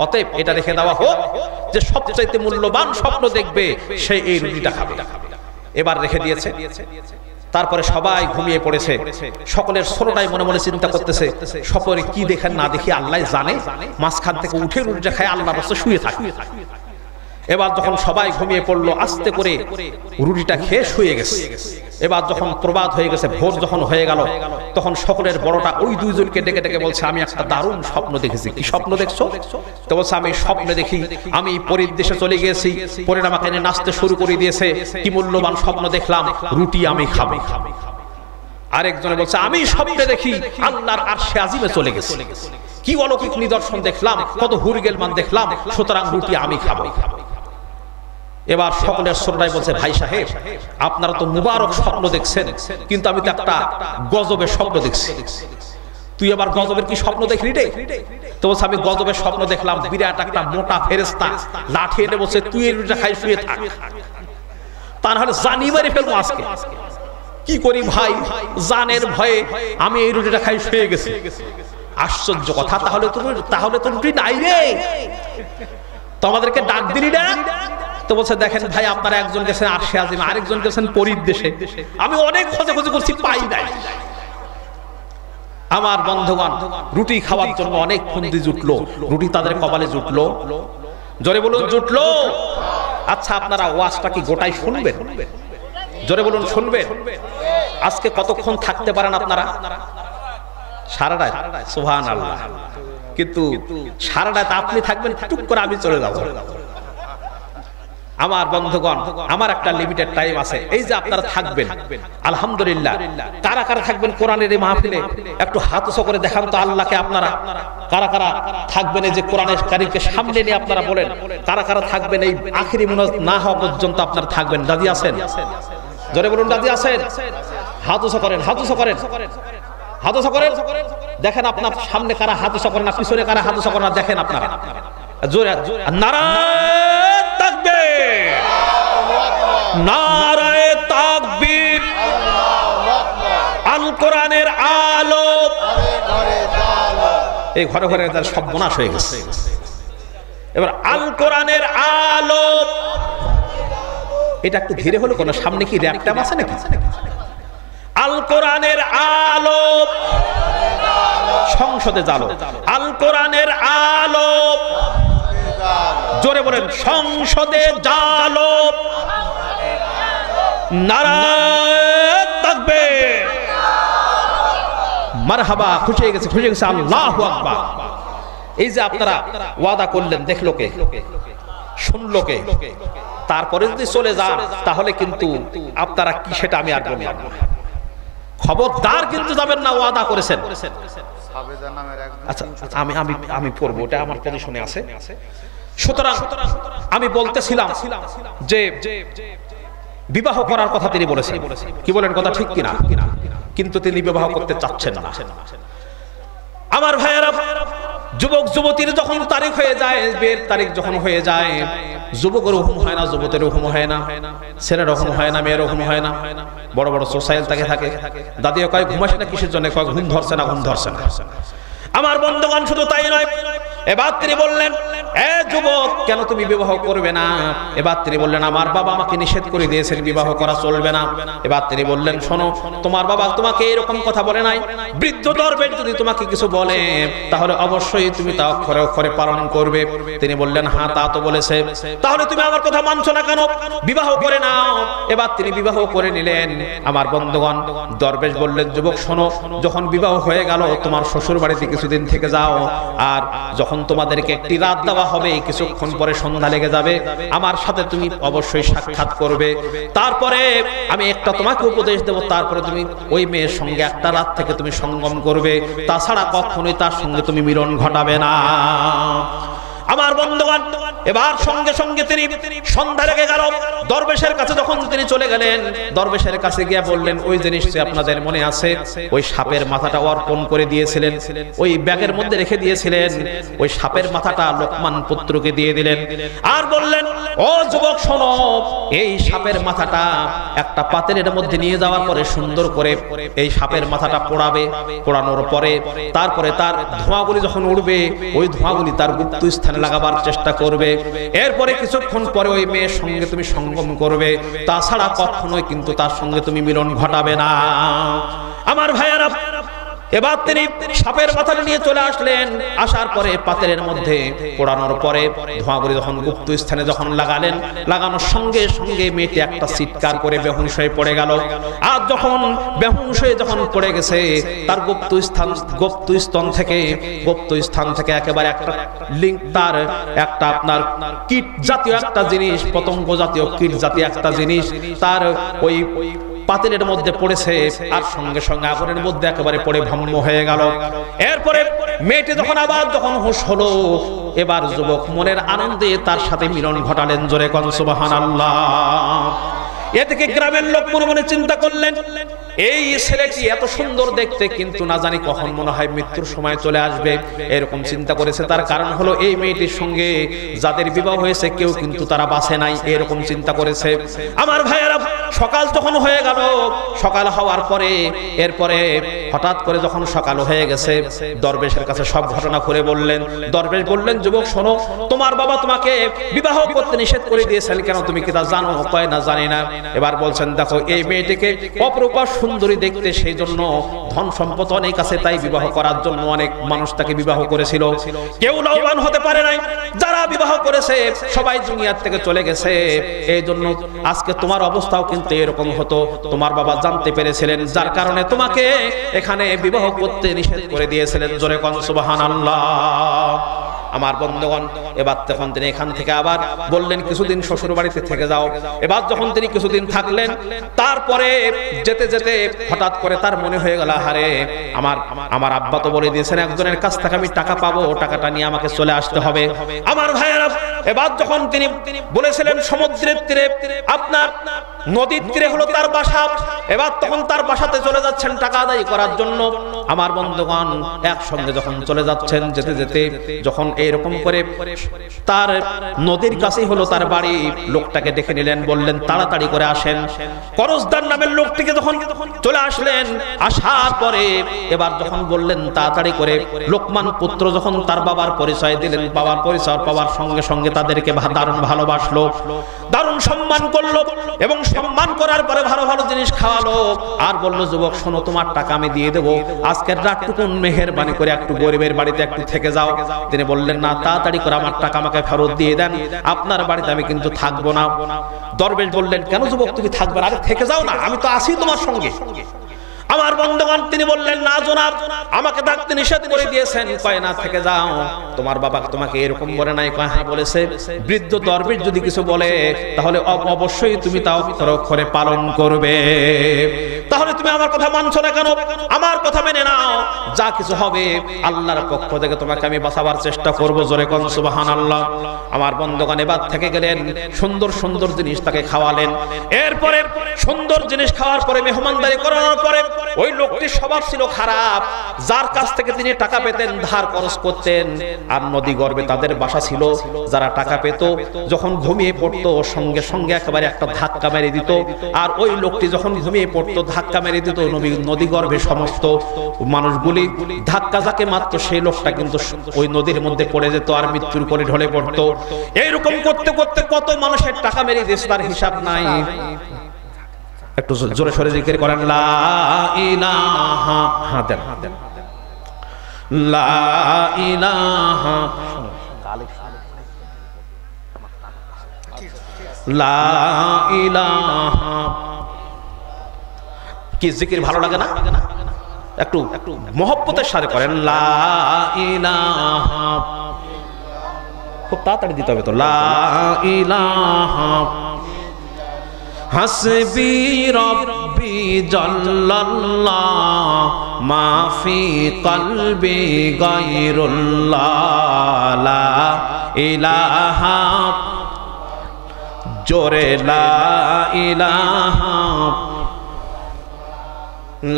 অতএব এটা রেখে দেওয়া হোক, যে সবচাইতে মূল্যবান স্বপ্ন দেখবে সে এই রুটিটা খাবে। এবার রেখে দিয়েছে। তারপরে সবাই ঘুমিয়ে পড়েছে, সকলের ছোটটাই মনে মনে চিন্তা করতেছে, সকলে কি দেখেন না দেখি আল্লাহ জানে, মাঝখান থেকে উঠে রুটিটা খায় আল্লাহ রাস্তা শুয়ে থাকে। এবার যখন সবাই ঘুমিয়ে পড়লো, আস্তে করে রুটিটা খেয়ে শুয়ে গেছে। এবার যখন প্রভাত হয়ে গেছে, ভোর যখন হয়ে গেল, তখন সকলের বড়টা ওই দুইজনকে ডেকে ডেকে বলছে, আমি একটা দারুণ স্বপ্ন দেখেছি। কি স্বপ্ন দেখছো? তো বলছে, আমি স্বপ্নে দেখি আমি পরের দেশে চলে গিয়েছি, পরে আমাকে এনে নাচতে শুরু করে দিয়েছে, কি মূল্যবান স্বপ্ন দেখলাম, রুটি আমি খাবো। আরেকজনে বলছে, আমি স্বপ্নে দেখি আল্লাহর আরশে আজিমে চলে গেছি, কি অলৌকিক নিদর্শন দেখলাম, কত হুরগেলমান দেখলাম, সুতরাং রুটি আমি খাবো। এবার সকলের শ্রোতাই বলছে, ভাই সাহেব, আপনারা তো মুবারক স্বপ্ন দেখছেন, কিন্তু আমি তো একটা গজবের স্বপ্ন দেখছি। তুই আবার গজবের কি স্বপ্ন দেখলি রে? তো বলছে, আমি গজবের স্বপ্ন দেখলাম, বিরাট একটা মোটা ফেরেশতা লাঠি এনে বলছে, তুই এই রুটিটা খাই শুয়ে থাক, তা না হলে জানি মেরে ফেলবো আজকে। কি করি ভাই, জানের ভয়ে আমি এই রুটিটা খাই শুয়ে গেছি। আশ্চর্য কথা, তাহলে তো রুটি নাই রে। তো আমাদেরকে ডাক দিলি না? তো বলছে দেখেন ভাই, আপনারা একজন গেছেন আরশে আজিম, আরেকজন গেছেন পরীর দেশে, আমি অনেক খোঁজাখুঁজি করছি, পাই নাই। আমার বন্ধুগণ, রুটি খাওয়ার জন্য অনেক ফন্দি জুটলো, রুটি তাদের কপালে জুটলো, জোরে বলুন জুটলো। আচ্ছা, আপনারা ওয়াজটা কি গোটাই শুনবেন? জোরে বলুন শুনবেন? আজকে কতক্ষণ থাকতে পারেন আপনারা? সারা রাত? সুবহানাল্লাহ। কিন্তু সারা রাত আপনি থাকবেন, টুক করে আমি চলে যাব। আমার বন্ধুগণ, আমার একটা লিমিটেড টাইম আছে। এই যে আপনারা থাকবেন, আলহামদুলিল্লাহ, কারা কারা থাকবেন কোরআনের এই মাহফিলে একটু হাত উঁচু করে দেখান তো আল্লাহকে। আপনারা কারা কারা থাকবেন এই যে কোরআনের কারিমকে সামনে নিয়ে? আপনারা বলেন কারা কারা থাকবেন এই আখিরি মুনাজাত না হওয়া পর্যন্ত আপনারা থাকবেন? রাজি আছেন? জোরে বলুন রাজি আছেন? হাত উঁচু করেন, হাত উঁচু করেন, হাত উঁচু করেন। দেখেন আপনার সামনে কারা হাত উঁচু করেন না, পিছনে কারা হাত উঁচু করেন না, দেখেন আপনারা। জোরে নারায়ে তাকবীর, নারায়ে তাকবীর। আল কোরআনের আলো এই ঘরে ঘরে তার সর্বনাশ হয়ে গেছে। এবার আল কোরআনের আলো, এটা একটু ধীরে হলো কোন, সামনে কি র্যাপটাপ আছে নাকি? আল কোরআনের আলো, সংসদে জালো। আল কোরআনের আলো, জোরে বলেন সংসদে জালো। নারায়ে তাকবীর, মারহাবা। খুশি হয়ে গেছে, খুশি হয়ে গেছে, আল্লাহু আকবার। এই যে আপনারা ওয়াদা করলেন, দেখলো কে, শুনলো কে, তারপরে যদি চলে যান তাহলে কিন্তু আপনারা কি সেটা আমি আর বললাম না। খবরদার কিন্তু যাবেন না, ওয়াদা করেছেন। আচ্ছা, আমি আমি আমি পড়বো, এটা আমার পজিশনে আছে। সুতরাং আমি বলতেছিলাম যে বিবাহ করার কথা তিনি বলেছেন। কি বলেন, কথা ঠিক কিনা? কিন্তু তিনি বিবাহ করতে চাচ্ছেন না। আমার ভাইয়েরা, যুবক যুবতীর যখন তারিখ হয়ে যায়, বিয়ের তারিখ যখন হয়ে যায়, যুবকের হুকুম হয় না, যুবতীর হুকুম হয় না, ছেলের হুকুম হয় না, মেয়ের হুকুম হয় না। বড় বড় সোসাইল তাকে থাকে, দাদিও কয় ঘুমাস না কিসের জন্য, কয় ঘুম ধরছে না, ঘুম ধরছে না। আমার বন্ধুগণ, শুধু তাই নয়, এবার তিনি বললেন, এ যুবক, কেন তুমি বিবাহ করবে না? এবার তিনি বললেন, আমার বাবা আমাকে নিষেধ করে দিয়েছেন, বিবাহ করা চলবে না। এবার তিনি বললেন, শোনো, তোমার বাবা তোমাকে এরকম কথা বলে নাই। বৃদ্ধ দরবেশ যদি তোমাকে কিছু বলে তাহলে অবশ্যই তুমি তা অক্ষরে অক্ষরে পালন করবে। তিনি বললেন, হ্যাঁ তা তো বলেছে, তাহলে তুমি আমার কথা মানছো না কেন? বিবাহ করে নাও। এবার তিনি বিবাহ করে নিলেন। আমার বন্ধুগণ, দরবেশ বললেন, যুবক শোনো, যখন বিবাহ হয়ে গেল, তোমার শ্বশুর বাড়িতে কিছুদিন থেকে যাও, আর যখন তোমাদেরকে একটি রাত দেওয়া হবে, কিছুক্ষণ পরে সন্ধ্যা লেগে যাবে, আমার সাথে তুমি অবশ্যই সাক্ষাৎ করবে। তারপরে আমি একটা তোমাকে উপদেশ দেব, তারপরে তুমি ওই মেয়ের সঙ্গে একটা রাত থেকে তুমি সঙ্গম করবে, তাছাড়া কখনোই তার সঙ্গে তুমি মিলন ঘটাবে না। আমার বন্ধুগণ, এবার সঙ্গে সঙ্গে তিনি সন্ধ্যা লেগে গেল, দরবেশের কাছে যখন তিনি চলে গেলেন, দরবেশের কাছে গিয়ে বললেন, ওই জিনিসটি আপনাদের মনে আছে, ওই সাপের মাথাটা অর্পণ করে দিয়েছিলেন, ওই ব্যাগের মধ্যে রেখে দিয়েছিলেন, ওই সাপের মাথাটা লোকমান পুত্রকে দিয়ে দিলেন। আর বললেন, ও যুবক শোনো, এই সাপের মাথাটা একটা পাতিলের মধ্যে নিয়ে যাওয়ার পরে সুন্দর করে এই সাপের মাথাটা পোড়াবে, পোড়ানোর পরে তারপরে তার ধোঁয়াগুলি যখন উঠবে, ওই ধোঁয়াগুলি তার গুপ্ত স্থানে লাগাবার চেষ্টা করবে। এরপরে কিছুক্ষণ পরে ওই মেয়ের সঙ্গে তুমি সঙ্গম করবে, তাছাড়া কখনোই কিন্তু তার সঙ্গে তুমি মিলন ঘটাবে না। আমার ভাইয়েরা, এবার তিনি সাপের মাথাটা নিয়ে চলে আসলেন। আসার পরে পাতিলের মধ্যে পোড়ানোর পরে ধোঁয়াগুলি যখন গুপ্ত স্থানে যখন লাগালেন, লাগানোর সঙ্গে সঙ্গে মেয়েটি একটা চিৎকার করে বেহুঁশ হয়ে পড়ে গেল। আর যখন বেহুঁশ হয়ে যখন পড়ে গেছে, তার গুপ্ত স্থান থেকে একেবারে একটা লিঙ্ক, তার একটা আপনার কীট জাতীয় একটা জিনিস, পতঙ্গ জাতীয় কীট জাতীয় একটা জিনিস তার ওই পাতিলের মধ্যে পড়েছে, আর সঙ্গে সঙ্গে আগুনের মধ্যে একেবারে পড়ে ভস্ম হয়ে গেল। এরপরে মেয়েটি যখন আবার যখন হুঁশ হলো, এবার যুবক মনের আনন্দে তার সাথে মিলন ঘটালেন। জোরে কোন সুবহানাল্লাহ। এদিকে গ্রামের লোক মনে মনে চিন্তা করলেন, এই ছেলেটি এত সুন্দর দেখতে, কিন্তু না জানি কখন মনে হয় মৃত্যুর সময় চলে আসবে, এরকম চিন্তা করেছে। তার কারণ হলো এই মেয়েটির সঙ্গে যাদের বিবাহ হয়েছে কেউ কিন্তু তারা বাঁচে নাই, এরকম চিন্তা করেছে। আমার ভাইয়েরা, সকাল যখন হয়ে গেল, সকাল হওয়ার পরে এরপরে হঠাৎ করে যখন সকাল হয়ে গেছে, দরবেশের কাছে সব ঘটনা খুলে বললেন। দরবেশ বললেন, যুবক শোনো, তোমার বাবা তোমাকে বিবাহ করতে নিষেধ করে দিয়েছেন, কেন তুমি কি তা জানো? কয় না, জানি না। এবার বলছেন, দেখো এই মেয়েটিকে অপরূপা সুন্দরী দেখতে, সেই জন্য ধন সম্পদ অনেক আছে, তাই বিবাহ করার জন্য অনেক মানুষ তাকে বিবাহ করেছিল, কেউ লাভবান হতে পারে নাই। যারা বিবাহ করেছে সবাই দুনিয়ার থেকে চলে গেছে, এই জন্য আজকে তোমার অবস্থাও কিন্তু এরকম হতো। তোমার বাবা জানতে পেরেছিলেন, যার কারণে তোমাকে এখানে বিবাহ করতে নিষেধ করে দিয়েছিলেন। জোরে কোন সুবহানাল্লাহ। আমার বন্ধুগণ, এবার তখন তিনি এখান থেকে আবার বললেন, কিছুদিন শ্বশুর বাড়িতে থেকে যাও। এবার যখন তিনি কিছুদিন থাকলেন, তারপরে যেতে যেতে হঠাৎ করে তার মনে হয়ে গেল, আরে আমার আব্বা তো বলে দিয়েছেন একজনের কাছ থেকে আমি টাকা পাবো, টাকাটা নিয়ে আমাকে চলে আসতে হবে। আমার ভাইয়েরা, এবার যখন তিনি বলেছিলেন সমুদ্রের তীরে, আপনার নদীর তীরে হলো তার বাসা, এবার তখন তার বাসাতে চলে যাচ্ছেন টাকা আদায় করার জন্য। আমার বন্ধুগণ, একসঙ্গে যখন চলে যাচ্ছেন, যেতে যেতে যখন এরকম করে তার নদীর কাছেই হলো তার বাড়ি, লোকটাকে ডেকে নিলেন, বললেন তাড়াতাড়ি করে আসেন। করজদার নামের লোকটিকে যখন চলে আসলেন, আসার পরে এবার যখন বললেন তাড়াতাড়ি করে, লোকমান পুত্র যখন তার বাবার পরিচয় দিলেন, বাবার পরিচয় পাওয়ার সঙ্গে সঙ্গে তাদেরকে দারুণ ভালোবাসলো, দারুণ সম্মান করলো, এবং সম্মান করার পরে ভালো ভালো জিনিস খাওয়ালো। আর বললো, যুবক শোনো, তোমার টাকা আমি দিয়ে দেবো, আজকের রাতটুকুন মেহেরবানি করে একটু গরিবের বাড়িতে একটু থেকে যাও। তিনি বললেন, না, তাড়াতাড়ি করে আমার টাকা আমাকে ফেরত দিয়ে দেন, আপনার বাড়িতে আমি কিন্তু থাকবো না। দরবেশ বললেন, কেন যুবক তুমি থাকবে না? আরে থেকে যাও না, আমি তো আছি তোমার সঙ্গে। আমার বন্ধুগণ, তিনি বললেন, না জনাব, আমাকে থাকতে নিষেধ করে দিয়েছেন। কয় না, থেকে যাও। তোমার বাবা তোমাকে এরকম বলে নাই? কয় হ্যাঁ বলেছে। বৃদ্ধ দরবেশ যদি কিছু বলে, তাহলে অবশ্যই তুমি তা অক্ষরে অক্ষরে পালন করবে। তাহলে তুমি আমার কথা মানছো না কেন? আমার কথা মেনে নাও, যা কিছু হবে আল্লাহর পক্ষ থেকে তোমাকে আমি বাঁচাবার চেষ্টা করবো। জোরে কোন সুবহানাল্লাহ। আমার বন্ধুগণ, এবার থেকে গেলেন, সুন্দর সুন্দর জিনিস তাকে খাওয়ালেন। এরপরে সুন্দর জিনিস খাওয়ার পরে, মেহমানদারি করানোর পরে, ওই লোকটির স্বভাব ছিল খারাপ, যার কাছ থেকে তিনি টাকা পেতেন ধার খরচ করতেন। আর নদী গর্ভে তাদের বাসা ছিল, যারা টাকা পেত যখন ঘুমিয়ে পড়তো সঙ্গে সঙ্গে একেবারে একটা ধাক্কা মেরে দিত। আর ওই লোকটি যখন ঘুমিয়ে পড়তো, ধাক্কা মেরে দিত নদী গর্ভে সমস্ত মানুষগুলি, ধাক্কা যাকে মারতো সেই লোকটা কিন্তু ওই নদীর মধ্যে পড়ে যেত আর মৃত্যুর করে ঢলে পড়তো। এইরকম করতে করতে কত মানুষের টাকা মেরে দিয়েছে তার হিসাব নাই। একটু জোরে সরে জিকির করেন, লা ইলাহা, হ্যাঁ দেন, লা ইলাহা, লা ইলাহা। কি জিকির ভালো লাগে না? একটু মহব্বতের সাথে করেন, লা ইলাহা। খুব তাড়াতাড়ি দিতে হবে তো, লা ইলাহা। হাসবি রব্বি জাল্লাল্লাহ মা ফি কলবি গায়রুল্লাহ, লা ইলাহা। জোরে লা ইলাহা,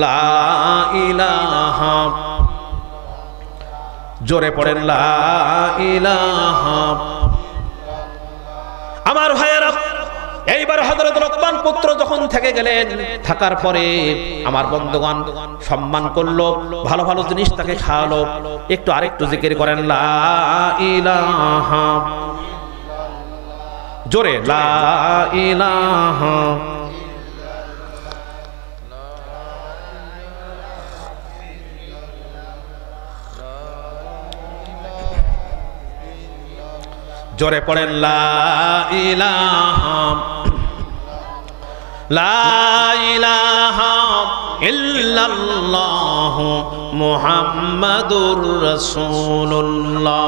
লা ইলাহা। জোরে পড়েন, লা ইলাহা। আমার ভাইয়েরা, এইবার হযরত লোকমান পুত্র যখন থেকে গেলেন, থাকার পরে আমার বন্ধুগণ সম্মান করলো, ভালো ভালো জিনিস তাকে খাওয়ালো। একটু আরেকটু জিকির করেন, লা ইলাহা। জোরে, লা ইলাহা। জোরে পড়েন, লা ইলাহা, লা ইলাহা ইল্লাল্লাহ মুহাম্মাদুর রাসূলুল্লাহ।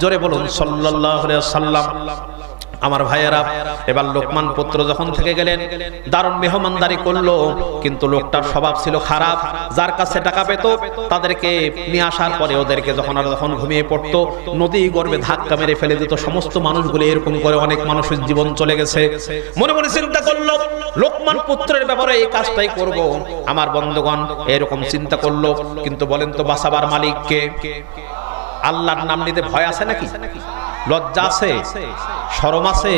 জোরে বলুন, সাল্লাল্লাহু আলাইহি ওয়াসাল্লাম। আমার ভাইয়েরা, এবার লোকমান পুত্র যখন থেকে গেলেন, দারুণ মেহমানদারি করলো, কিন্তু লোকটার স্বভাব ছিল খারাপ। যার কাছে টাকা পেত তাদেরকে নিয়ে আসার পরে ওদেরকে যখন ঘুমিয়ে পড়তো নদী গর্ভে ধাক্কা মেরে ফেলে দিত। সমস্ত মানুষগুলো এরকম করে অনেক মানুষের জীবন চলে গেছে। মনে মনে চিন্তা করলো, লোকমান পুত্রের ব্যাপারে এই কাজটাই করব। আমার বন্ধুগণ এরকম চিন্তা করলো, কিন্তু বলেন তো বাঁচাবার মালিক কে? আল্লাহর নাম নিতে ভয় আছে নাকি? লজ্জা আছে? শরম আছে?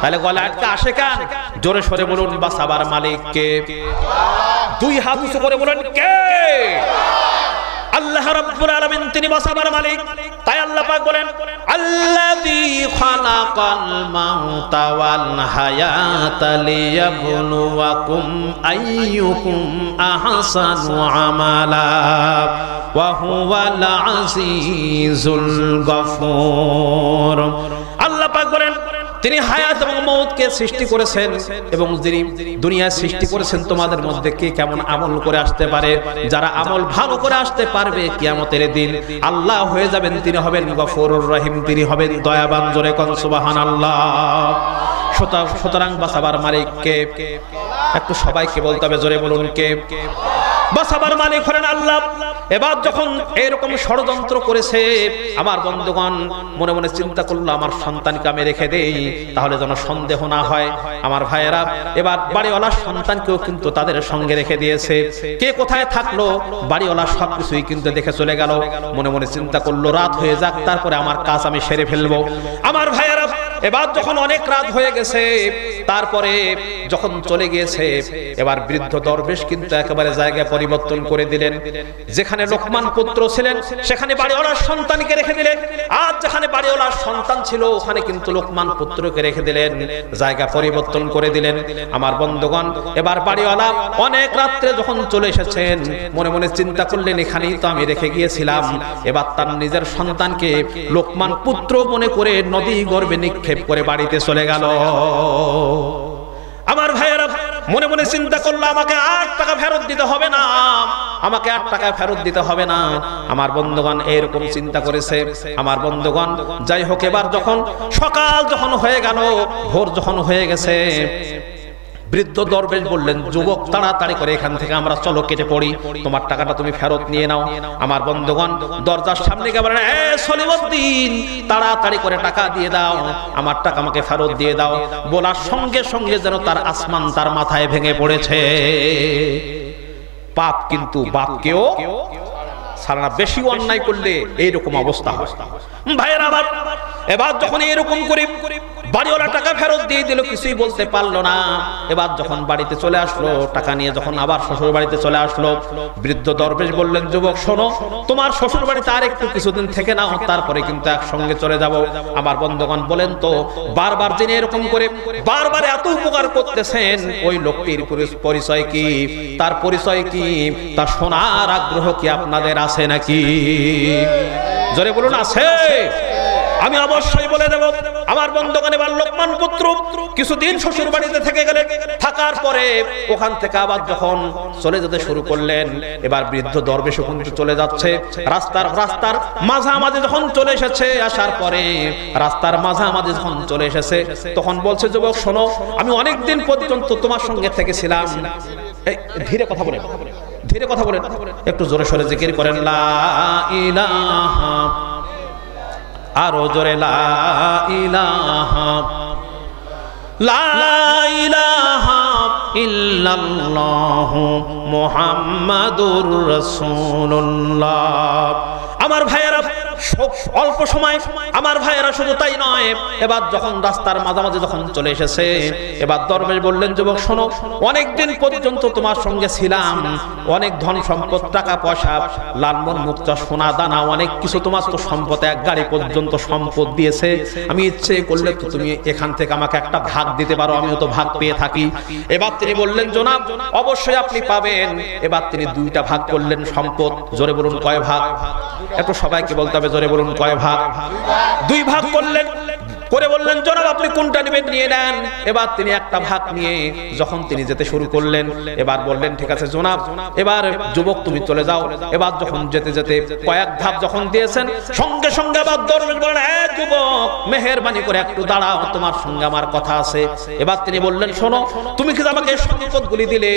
তাহলে গলা আটকা আসে কেন? জোরে সরে বলুন বাঁচাবার মালিক কে? দুই হাত উঁচু করে বলেন কে? আল্লাহ রাব্বুল আলামিন, তিনি বাঁচাবার মালিক। তাই আল্লাহ পাক বলেন আল্লাযী খালাকাল মাউতা ওয়াল হায়াতা লিয়াবলুয়াকুম আইয়ুকুম আহসানু আমালা ওয়া হুয়াল আজিজুল গফুর। আল্লাহ পাক বলেন তিনি হায়াত এবং মওতকে সৃষ্টি করেছেন এবং যিনি দুনিয়া সৃষ্টি করেছেন তোমাদের মধ্যে কে কেমন আমল করে আসতে পারে। যারা আমল ভালো করে আসতে পারবে কিয়ামতের দিন আল্লাহ হয়ে যাবেন, তিনি হবেন গফুরুর রহিম, তিনি হবেন দয়াবান। জোরে কোন সুবহানাল্লাহ। সুতরাং বাঁচাবার মালিক কে? একটু সবাইকে বলতে হবে, জোরে বলুন কে? বাঁচাবার মালিক হলেন আল্লাহ। এবার যখন এরকম ষড়যন্ত্র করেছে, আমার বন্ধুগণ মনে মনে চিন্তা করলো আমার সন্তানকে আমি রেখে দেই, তাহলে যেন সন্দেহ না হয়। আমার ভাইয়েরা, এবার বাড়িওয়ালার সন্তানকেও কিন্তু তাদের সঙ্গে রেখে দিয়েছে। কে কোথায় থাকলো, বাড়িওয়ালা সবকিছুই কিন্তু দেখে চলে গেল। মনে মনে চিন্তা করলো রাত হয়ে যাক, তারপরে আমার কাজ আমি সেরে ফেলবো। আমার ভাইয়েরা, এবার যখন অনেক রাত হয়ে গেছে, তারপরে যখন চলে গিয়েছে, এবার বৃদ্ধ দরবেশ কিন্তু একেবারে জায়গা পরিবর্তন করে দিলেন। যেখানে লোকমান পুত্র ছিলেন সেখানে বাড়িওয়ালার সন্তানকে রেখে দিলেন, আর যেখানে বাড়িওয়ালার সন্তান ছিল ওখানে কিন্তু লোকমান পুত্রকে রেখে দিলেন, জায়গা পরিবর্তন করে দিলেন। আমার বন্ধুগণ, এবার বাড়িওয়ালা অনেক রাত্রে যখন চলে এসেছেন, মনে মনে চিন্তা করলেন এখানেই তো আমি রেখে গিয়েছিলাম। এবার তার নিজের সন্তানকে লোকমান পুত্র মনে করে নদী গর্ভে নিক্ষেপ করে বাড়িতে চলে গেল। আমার ভাইয়েরা মনে মনে চিন্তা করলো আমাকে 8 টাকা ফেরত দিতে হবে না, আমাকে 8 টাকা ফেরত দিতে হবে না। আমার বন্ধুগণ এরকম চিন্তা করেছে। আমার বন্ধুগণ যাই হোক, এবার যখন সকাল যখন হয়ে গেল, ভোর যখন হয়ে গেছে, বৃদ্ধ দরবেশ বললেন যুবক তাড়াতাড়ি করে এখান থেকে আমরা চলো কেটে পড়ি, তোমার টাকাটা তুমি ফেরত নিয়ে নাও। আমার বন্ধুগণ দরজার সামনে গিয়ে বলেন এ সলিমউদ্দিন, তাড়াতাড়ি করে টাকা দিয়ে দাও, আমার টাকা আমাকে ফেরত দিয়ে দাও। বলার সঙ্গে সঙ্গে যেন তার আসমান তার মাথায় ভেঙে পড়েছে। পাপ কিন্তু বাপকেও সারা, বেশি অন্যায় করলে এইরকম অবস্থা হয়। ভাইয়েরা আমার, এবার যখন এরকম করে বাড়িওয়ালা টাকা ফেরত দিয়ে দিল, কিছুই বলতে পারলো না। এবার যখন বাড়িতে চলে আসলো, টাকা নিয়ে যখন আবার শ্বশুর বাড়িতে চলে আসলো, বৃদ্ধ দরবেশ বললেন যুবক শোনো, তোমার শ্বশুর বাড়িতে আর একটু কিছুদিন থেকে নাও, তারপরে কিন্তু একসঙ্গে চলে যাব। আমার বন্ধুগণ বলেন তো, বারবার যিনি এরকম করে বারবার এত উপকার করতেছেন, ওই লোকটির পরিচয় কি? তার পরিচয় কি? তার শোনার আগ্রহ কি আপনাদের আছে নাকি? জোরে বলুন আছে? আমি অবশ্যই বলে দেব। আমার বন্ধুগণ, এবার লোকমান পুত্র কিছুদিন শ্বশুর বাড়িতে থেকে গেলেন। থাকার পরে ওখান থেকে আবার যখন চলে যেতে শুরু করলেন, এবার বৃদ্ধ দরবেশ কিন্তু চলে যাচ্ছে। রাস্তার মাঝামাঝি যখন চলে এসেছে, আসার পরে রাস্তার মাঝামাঝি যখন চলে এসেছে, তখন বলছে যুবক শোনো, আমি অনেকদিন পর্যন্ত তোমার সঙ্গে থেকেছিলাম। ধীরে কথা বলেন, ধীরে কথা বলেন, একটু জোরে সোরে জিকির করেন লা ইলাহা, আরো জোরে লা ইলাহা, লা ইলাহা ইল্লাল্লাহু মুহাম্মাদুর রাসূলুল্লাহ। আমার ভাইয়েরা, অল্প সময় আমার ভাইয়েরা শুধু তাই নয়, এবার যখন রাস্তার মাঝামাঝি যখন চলে এসেছে, এবার দরবেশ বললেন যুবক শোনো, অনেকদিন পর্যন্ত তোমার সঙ্গে ছিলাম, অনেক ধন সম্পদ, টাকা পয়সা, লালমন মুক্তা, সোনা দানা, অনেক কিছু তোমার তো সম্পদ, এক গাড়ি পর্যন্ত সম্পদ দিয়েছে। আমি ইচ্ছে করলে তো তুমি এখান থেকে আমাকে একটা ভাগ দিতে পারো, আমিও তো ভাগ পেয়ে থাকি। এবার তিনি বললেন জনাব অবশ্যই আপনি পাবেন। এবার তিনি 2টা ভাগ করলেন সম্পদ। জোরে বলুন কয় ভাগ? একটু সবাইকে বলতে হবে, জোরে বলুন কয় ভাগ? 2 ভাগ করলেন। করে বললেন জনাব আপনি কোনটা নেবেন নিয়ে নেন। এবার তিনি একটা ভাগ নিয়ে যখন তিনি যেতে শুরু করলেন, এবার বললেন ঠিক আছে জনাব, এবার যুবক তুমি চলে যাও। এবার যখন যেতে যেতে কয়েক ধাপ যখন দিয়েছেন, সঙ্গে সঙ্গে আবার দরবেশ বললেন এ যুবক, মেহেরবানি করে একটু দাঁড়াও, তোমার সঙ্গে আমার কথা আছে। এবার তিনি বললেন শোনো, তুমি কি আমাকে সম্পদগুলি দিলে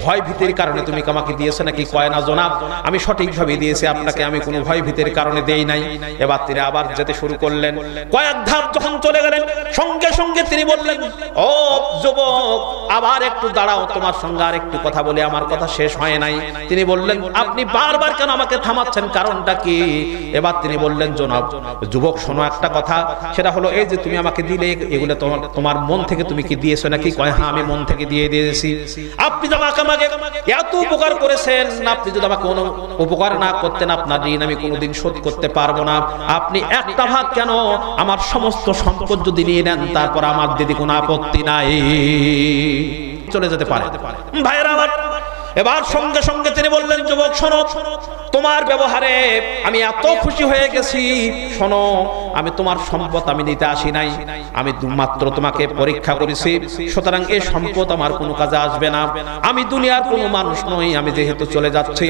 ভয় ভীতির কারণে তুমি আমাকে দিয়েছো নাকি? কয় না জনাব, আমি সঠিকভাবে দিয়েছি আপনাকে, আমি কোনো ভয় ভীতির কারণে দেই নাই। এবার তিনি আবার যেতে শুরু করলেন। কয়েক ধাপ যখন চলে গেলেন, সঙ্গে সঙ্গে তিনি বললেন ও যুবক, আবার একটু দাঁড়াও, তোমার সঙ্গে আর একটু কথা বলে, আমার কথা শেষ হয় নাই। তিনি বললেন, আপনি বারবার কেন আমাকে থামাচ্ছেন, কারণটা কি? এবার তিনি বললেন, জনাব যুবক, শোনো একটা কথা, সেটা হলো এই যে তুমি আমাকে দিলে, এগুলো তোমার মন থেকে তুমি কি দিয়েছো নাকি? কয়, হ্যাঁ আমি মন থেকে দিয়ে দিয়েছি। আপনি যদি আমাকে এত উপকার করেছেন, আপনি যদি আমাকে কোনো উপকার না করতেন, আপনার ঋণ আমি কোনোদিন শোধ করতে পারবো না। আপনি একটা ভাগ কেন, আমার সমস্ত সম্পদ যদি নিয়ে নেন, তারপর আমার দিদি কোনো আপত্তি নাই, চলে যেতে পারে। ভাইয়েরা আমার, এবার সঙ্গে সঙ্গে তিনি বললেন, যুবক শোনো, তোমার ব্যবহারে আমি এত খুশি হয়ে গেছি। শোনো, আমি তোমার সম্পদ আমি নিতে আসি নাই, আমি মাত্র তোমাকে পরীক্ষা করেছি। সুতরাং এই সম্পদ আমার কোনো কাজে আসবে না। আমি দুনিয়ার কোনো মানুষ নই, আমি যেহেতু চলে যাচ্ছি,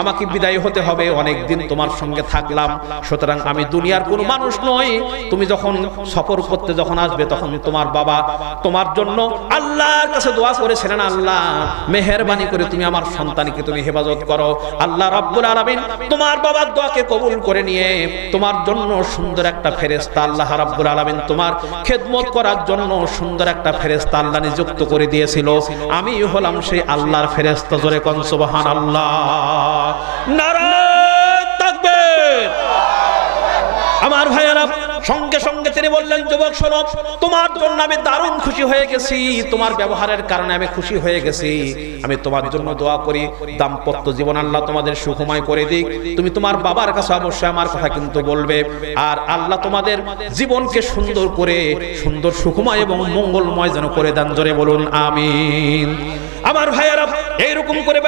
আমাকে বিদায় হতে হবে। অনেক দিন তোমার সঙ্গে থাকলাম, সুতরাং আমি দুনিয়ার কোনো মানুষ নই। তুমি যখন সফর করতে যখন আসবে, তখন তোমার বাবা তোমার জন্য আল্লাহর কাছে দোয়া করেছিলেন, আল্লাহ মেহেরবানি করে তুমি আমার সন্তানকে তুমি হেফাজত করো। আল্লাহ রাব্বুল আলামিন তোমার বাবার দোয়াকে কবুল করে নিয়ে তোমার জন্য সুন্দর একটা ফেরেশতা আল্লাহ রাব্বুল আলামিন তোমার খেদমত করার জন্য সুন্দর একটা ফেরেশতা আল্লাহ নিযুক্ত করে দিয়েছিল। আমি হলাম সেই আল্লাহর ফেরেশতা। জোরে কোন সুবহানাল্লাহ, নারায়ে তাকবীর। আমার ভাইয়েরা, সঙ্গে সঙ্গে তিনি বললেন, যুবক শোনো, তোমার জন্য আমি দারুণ খুশি হয়ে গেছি, তোমার ব্যবহারের কারণে আমি খুশি হয়ে গেছি। আমি তোমার জন্য দোয়া করি, দাম্পত্য জীবন আল্লাহ তোমাদের সুখময় করে দিক। তুমি তোমার বাবার কাছে অবশ্যই আমার কথা কিন্তু বলবে, আর আল্লাহ তোমাদের জীবনকে সুন্দর করে, সুন্দর সুখময় এবং মঙ্গলময় যেন করে দেন। জোরে বলুন আমিন। আমার ভাইয়েরা, এইরকম করে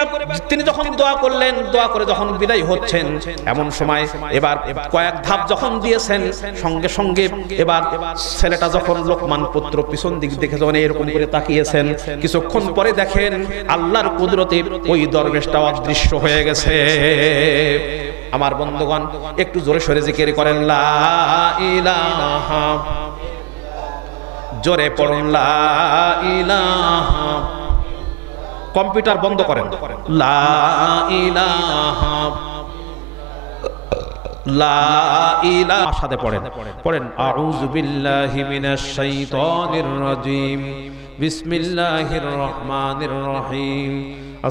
তিনি যখন দোয়া করলেন, দোয়া করে যখন বিদায় হচ্ছেন, এমন সময় এবার কয়েক ধাপ যখন দিয়েছেন, সঙ্গে সঙ্গে এবার ছেলেটা যখন লোকমান পুত্র পিছন দিক দেখে যখন এরকম করে তাকিয়েছেন, কিছুক্ষণ পরে দেখেন আল্লাহর কুদরতে ওই দরবেশটা অদৃশ্য হয়ে গেছে। আমার বন্ধুগণ, একটু জোরে সরে জিকির করেন, লা ইলাহা, জোরে পড়ুন লা ইলাহা। কম্পিউটার বন্ধ করেন, লা ইলাহা, লা ইলাহা। সাথে পড়েন, আউযু বিল্লাহি মিনাশ শাইতানির রাজীম, বিসমিল্লাহির রহমানির রহিম,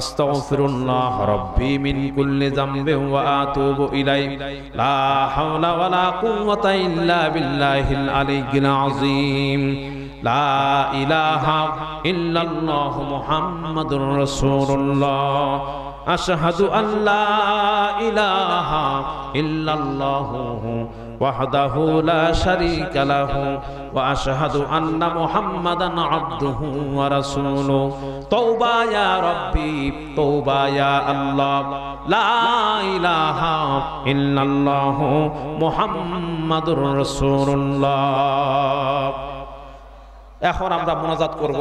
আস্তাগফিরুল্লাহ রাব্বি মিন কুল্লি যামবিন ওয়া আতুবু ইলাইহি, লা হাওলা ওয়ালা কুওয়াতা ইল্লা বিল্লাহিল আলিয়্যিল আযীম, লা ইলাহা ইল্লাল্লাহু মুহাম্মাদুর রাসূলুল্লাহ, আশহাদু আল্লা ইলাহা ইল্লাল্লাহু ওয়াহদাহু লা শারীকা লাহু ওয়া আশহাদু আন্না মুহাম্মাদান আবদুহু ওয়া রাসূলুহু, তাওবা ইয়া রাব্বি তাওবা ইয়া আল্লাহ, লা ইলাহা ইল্লাল্লাহু মুহাম্মাদুর রাসূলুল্লাহ। এখন আমরা মুনাজাত করব।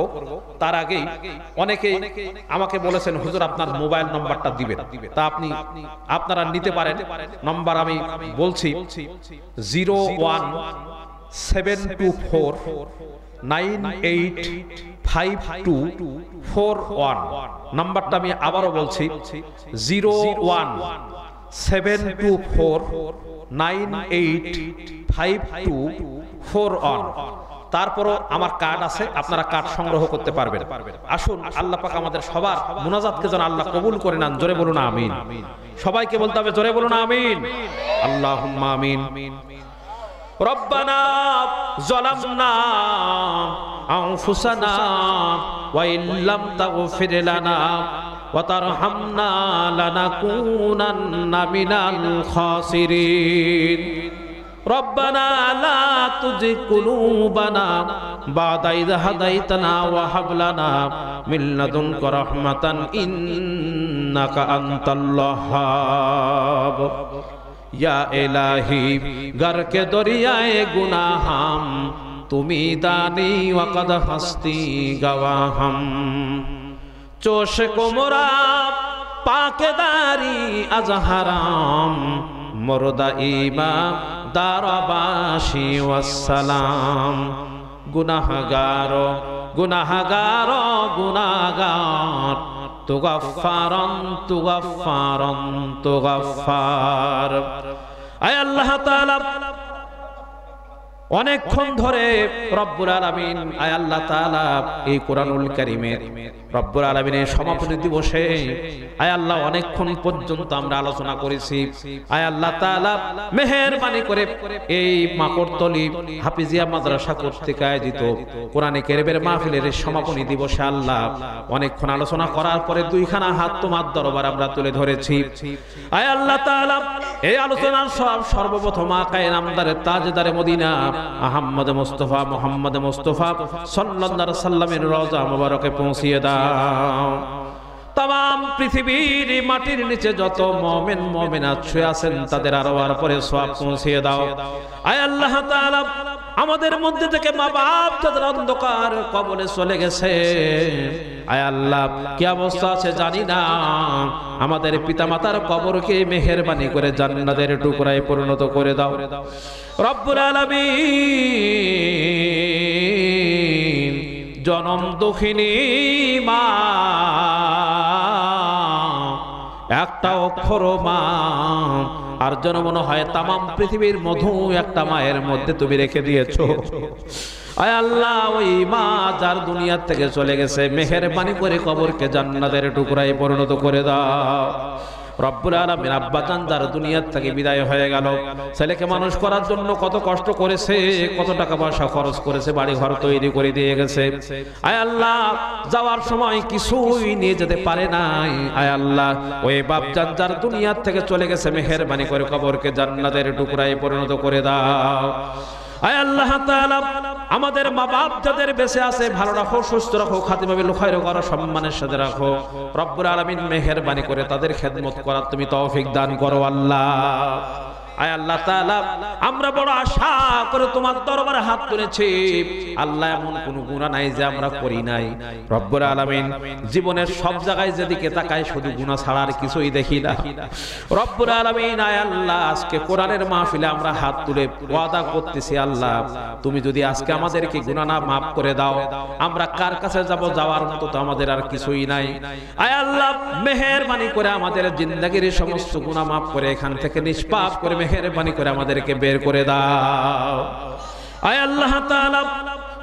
তার আগে অনেকেই আমাকে বলেছেন, হুজুর আপনার মোবাইল নাম্বারটা দিবেন। তা আপনারা নিতে পারেন। নাম্বার আমি বলছি, 01724985241। নাম্বারটা আমি আবারও বলছি, 01724985241। তারপরও আমার কার্ড আছে, আপনারা কার্ড সংগ্রহ করতে পারবেন। আসুন, আল্লাহ পাক আমাদের সবার মুনাজাতকে যেন আল্লাহ কবুল করে নেন। জোরে বলুন আমিন। সবাইকে বলতে হবে, জোরে বলুন আমিন। আল্লাহুম্মা আমিন। রব্বানা যালামনা আনফুসানা ওয়া ইল্লাম তাগফির লানা ওয়া তারহামনা লানাকুনান্না মিনাল খাসিরিন। ربنا لا تزغ قلوبنا بعد إذ هديتنا وهب لنا من لدنك رحمة إنك أنت الوهاب या इलाही घर के दरियाए गुनाहम तुमी दानी वक़द हस्ती गवाहम चोश को मोरा पाकेदारी अजहराम मुर्दा ईमा दारबाशी वस्सलाम गुनाहगारो गुनाहगारो गुनाहगार तुगफ्फारन तुगफ्फारन तुगफ्फार। आय अल्लाह ताला অনেকক্ষণ ধরে রব্বুল আলামিন আয় আল্লাহ তাআলা এই কোরআনুল কারীমের রব্বুল আলামিনের সমাপনী দিবসে আয় আল্লাহ অনেকক্ষণ পর্যন্ত আমরা আলোচনা করেছি। আয় আল্লাহ তাআলা মেহেরবানি করে এই মাকড়তলী হাফিজিয়া মাদ্রাসা কর্তৃক আয়োজিত কোরআনে কারীমের মাহফিলের সমাপনী দিবসে আল্লাহ অনেকক্ষণ আলোচনা করার পরে দুইখানা হাত তোমার দরবার আমরা তুলে ধরেছি। আয় আল্লাহ তাআলা এই আলোচনার সব সর্বপ্রথম আকায়ে নামদারে তাজদারে মদিনা আহমদ মুস্তাফা মুহাম্মদ মুস্তাফা সাল্লাল্লাহু আলাইহি সাল্লামের রওজা মুবারকে পৌঁছিয়ে দাও। तमाम পৃথিবীর মাটির নিচে যত মুমিন মুমিনাত শুয়ে আছেন তাদের আরওয়ার পরে সওয়াব পৌঁছিয়ে দাও। আয় আল্লাহ তাআলা আমাদের মধ্যে থেকে মা বাপ যাদের অন্ধকার কবরে চলে গেছে, আয় আল্লাহ কি অবস্থা আছে জানি না, আমাদের পিতামাতার কবরকে মেহেরবানি করে জান্নাতের টুকরায় পরিণত করে দাও রব্বুল আলামিন। জনম দুঃখিনী মা, একটা অক্ষর মা, আর যেন মনে হয় তামাম পৃথিবীর মধু একটা মায়ের মধ্যে তুমি রেখে দিয়েছো। আয় আল্লাহ ওই মা যার দুনিয়া থেকে চলে গেছে, মেহেরবানি করে কবরকে জান্নাতের টুকরায় পরিণত করে দাও রব্বুল আলামিন। আব্বাজান যার দুনিয়া থেকে বিদায় হয়ে গেল, ছেলেকে মানুষ করার জন্য কত কষ্ট করেছে, কত টাকা পয়সা খরচ করেছে, বাড়ি ঘর তৈরি করে দিয়ে গেছে। আয় আল্লাহ যাওয়ার সময় কিছুই নিয়ে যেতে পারে নাই। আয় আল্লাহ ওই বাপজান যার দুনিয়া থেকে চলে গেছে, মেহেরবানি করে কবরকে জান্নাতের টুকরায় পরিণত করে দাও। আয় আল্লাহ তাআলা আমাদের মা বাপ যাদের বেঁচে আছে ভালো রাখো, সুস্থ রাখো, খাতিমা বিল খায়র করো, সম্মানের সাথে রাখো রব্বুল আলামিন। মেহেরবানি করে তাদের খেদমত করার তুমি তৌফিক দান করো আল্লাহ। আয় আল্লাহ তাআলা আমরা বড় আশা করে তোমার দরবারে হাত তুলেছি আল্লাহ, এমন কোন গুনাহ নাই যে আমরা করি নাই রব্বুল আলামিন। জীবনের সব জায়গায় যেদিকে তাকাই শুধু গুনাহ ছাড়া আর কিছুই দেখি না রব্বুল আলামিন। আয় আল্লাহ আজকে কোরআনের মাহফিলে আমরা হাত তুলে ওয়াদা করতেছি আল্লাহ, তুমি যদি আজকে আমাদেরকে গুনাহ না মাফ করে দাও, আমরা কার কাছে যাব? যাওয়ার মতো তো আমাদের আর কিছুই নাই। আয় আল্লাহ মেহেরবানি করে আমাদের জিন্দেগীর সমস্ত গুনাহ মাফ করে এখান থেকে নিষ্পাপ করে মেহেরবানি করে আমাদেরকে বের করে দাও। আয় আল্লাহ তাআলা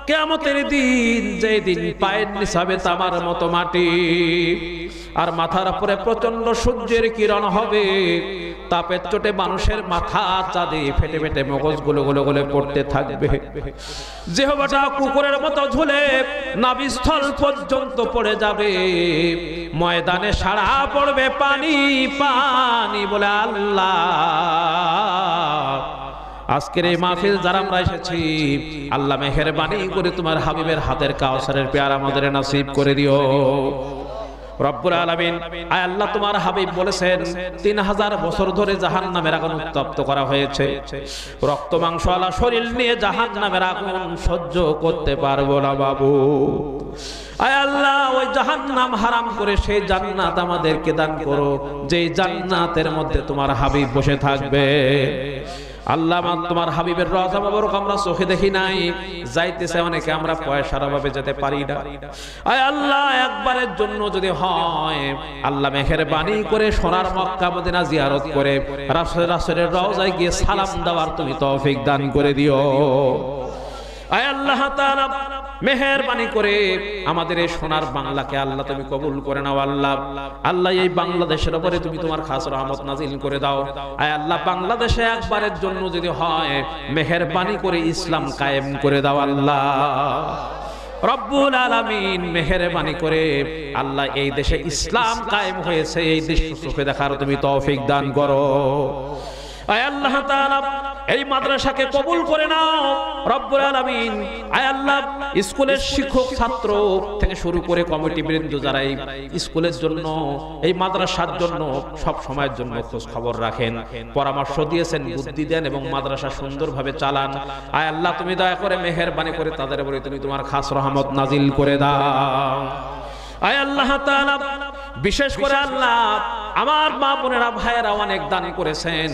কিয়ামতের দিন, যেই দিন পায়ের নিচে হবে তামার মতো মাটি, আর মাথার উপরে প্রচন্ড সূর্যের কিরণ হবে, তাপের চোটে মানুষের মাথা চাঁদে ফেটে ফেটে মগজগুলো গুলো গুলো পড়তে থাকবে, জিহ্বাটা কুকুরের মতো ঝুলে নাভিস্থল পর্যন্ত পড়ে যাবে, ময়দানে সারা পড়বে পানি পানি বলে আল্লাহ। আজকের এই মাহফিল যারা আমরা এসেছি আল্লাহ মেহেরবানি করে তোমার হাবিবের হাতের কাউসারের পেয়ার আমাদের নসিব করে দিও রব্বুল আলামিন। আয় আল্লাহ তোমার হাবিব বলেছেন 3000 বছর ধরে জাহান্নামের আগুন উত্তপ্ত করা হয়েছে, রক্ত মাংস আলা শরীর নিয়ে জাহান্নামের আগুন সহ্য করতে পারবো না বাবু। আয় আল্লাহ ওই জাহান্নাম হারাম করে সেই জান্নাত আমাদেরকে দান করো, যেই জান্নাতের মধ্যে তোমার হাবিব বসে থাকবে। আল্লাহ তোমার হাবিবের রওজা মুবারক আমরা চোখে দেখি নাই, যাইতেছে অনেকে আমরা পয়সার অভাবে যেতে পারি না। আয় আল্লাহ একবারের জন্য যদি হয় আল্লাহ মেহেরবানি করে সোনার মক্কা মদিনা জিয়ারত করে রাসূলের রওজায় গিয়ে সালাম দেওয়ার তুমি তৌফিক দান করে দিও। আয় আল্লাহ তাআলা মেহেরবানি করে আমাদের এই সোনার বাংলাকে আল্লাহ তুমি কবুল করে নাও আল্লাহ। আল্লাহ এই বাংলাদেশের উপরে তুমি তোমার খাস রহমত নাজিল করে দাও। আয় আল্লাহ বাংলাদেশে একবারের জন্য যদি হয় মেহেরবানি করে ইসলাম কায়েম করে দাও আল্লাহ রব্বুল আলামিন। মেহেরবানি করে আল্লাহ এই দেশে ইসলাম কায়েম হয়েছে, এই দেশ চোখে দেখার তুমি তৌফিক দান করো। আয় আল্লাহ তাআলা এই মাদ্রাসাকে কবুল করে নাও রব্বুল আলামিন। আয় আল্লাহ স্কুলের শিক্ষক ছাত্র থেকে শুরু করে কমিটি বৃন্দ যারা এই স্কুলের জন্য এই মাদ্রাসার জন্য সব সময়ের জন্য খোঁজ খবর রাখেন, পরামর্শ দিয়েছেন, বুদ্ধি দেন এবং মাদ্রাসা সুন্দরভাবে চালান। আয় আল্লাহ তুমি দয়া করে মেহেরবানি করে তাদের উপরে তুমি তোমার খাস রহমত নাজিল করে দাও। আয় আল্লাহ তাআলা বিশেষ করে আল্লাহ আমার মা বোনেরা ভাইয়েরা অনেক দান করেছেন,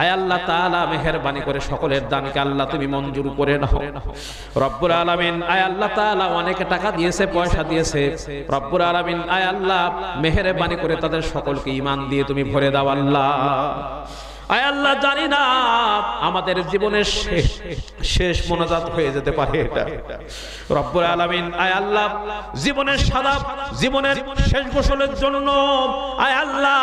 আয় আল্লাহ তাআলা মেহেরবানি করে সকলের দানকে আল্লাহ তুমি মঞ্জুর করে নাও রব্বুল আলামিন। আয় আল্লাহ তাআলা অনেকে টাকা দিয়েছে, পয়সা দিয়েছে রব্বুল আলামিন। আয় আল্লাহ মেহেরবানি করে তাদের সকলকে ঈমান দিয়ে তুমি ভরে দাও আল্লাহ। আয় আল্লাহ জানি না আমাদের জীবনের শেষ মোনাজাত হয়ে যেতে পারে এটা। রব্বুল আলামিন আয় আল্লাহ জীবনের জীবনের শেষ গোসলের জন্য আয় আল্লাহ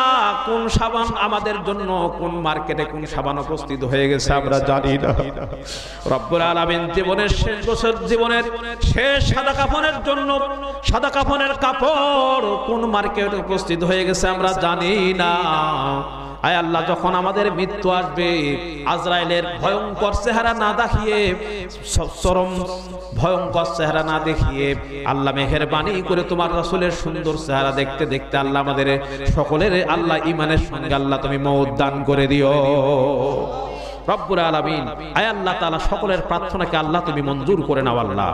কোন সাবান আমাদের জন্য, কোন মার্কেটে কোন সাবান উপস্থিত হয়ে গেছে আমরা জানি না। রব্বুল আলামিন জীবনের শেষ গোসল, জীবনের শেষ সাদা কাফনের জন্য সাদা কাফনের কাপড় কোন মার্কেটে উপস্থিত হয়ে গেছে আমরা জানি না। আয় আল্লাহ যখন আমাদের মৃত্যু আসবে, আজরাইলের ভয়ঙ্কর চেহারা না দেখিয়ে, চরম ভয়ঙ্কর চেহারা না দেখিয়ে আল্লাহ মেহেরবানি করে তোমার রাসূলের সুন্দর চেহারা দেখতে দেখতে আল্লাহ আমাদের সকলের আল্লাহ ঈমানের সঙ্গে আল্লাহ তুমি মওত দান করে দিও রব্বুল আলামিন। আয় আল্লাহ তাআলা সকলের প্রার্থনাকে আল্লাহ তুমি মঞ্জুর করে নাও আল্লাহ।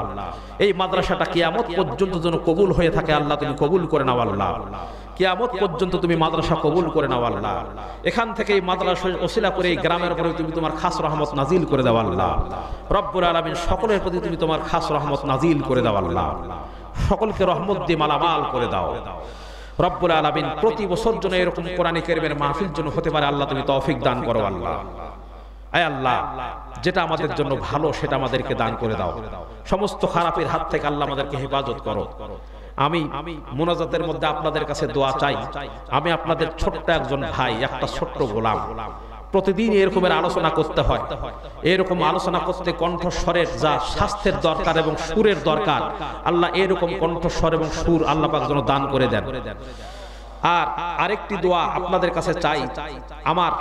এই মাদ্রাসাটা কিয়ামত পর্যন্ত যেন কবুল হয়ে থাকে আল্লাহ তুমি কবুল করে নাও আল্লাহ। কিয়ামত পর্যন্ত তুমি মাদ্রাসা কবুল করে নাও আল্লাহ। এখান থেকে এই মাদ্রাসা ওসিলা করে এই গ্রামের উপরে তুমি তোমার খাস রহমত নাজিল করে দাও আল্লাহ রব্বুল আলামিন। সকলের প্রতি তুমি তোমার খাস রহমত নাজিল করে দাও আল্লাহ। সকলকে রহমত দিয়ে মালামাল করে দাও রব্বুল আলামিন। প্রতি বছর জন্য এরকম কোরআন কারীমের মাহফিল জন্য হতে পারে আল্লাহ তুমি তৌফিক দান করো আল্লাহ। আয় আল্লাহ যেটা আমাদের জন্য ভালো সেটা আমাদেরকে দান করে দাও। সমস্ত খারাপের হাত থেকে আল্লাহ আমাদেরকে হেফাজত করো। আমি মুনাজাতের মধ্যে আপনাদের কাছে দোয়া চাই। আমি আপনাদের ছোট্ট একজন ভাই, একটা ছোট্ট গোলাম। প্রতিদিন এরকমের আলোচনা করতে হয়। এরকম আলোচনা করতে কণ্ঠস্বরের যা স্বাস্থ্যের দরকার এবং সুরের দরকার, আল্লাহ এরকম কণ্ঠস্বর এবং সুর আল্লাহ পাক যেন দান করে দেন। আর আরেকটি দোয়া আপনাদের কাছে চাই। আমার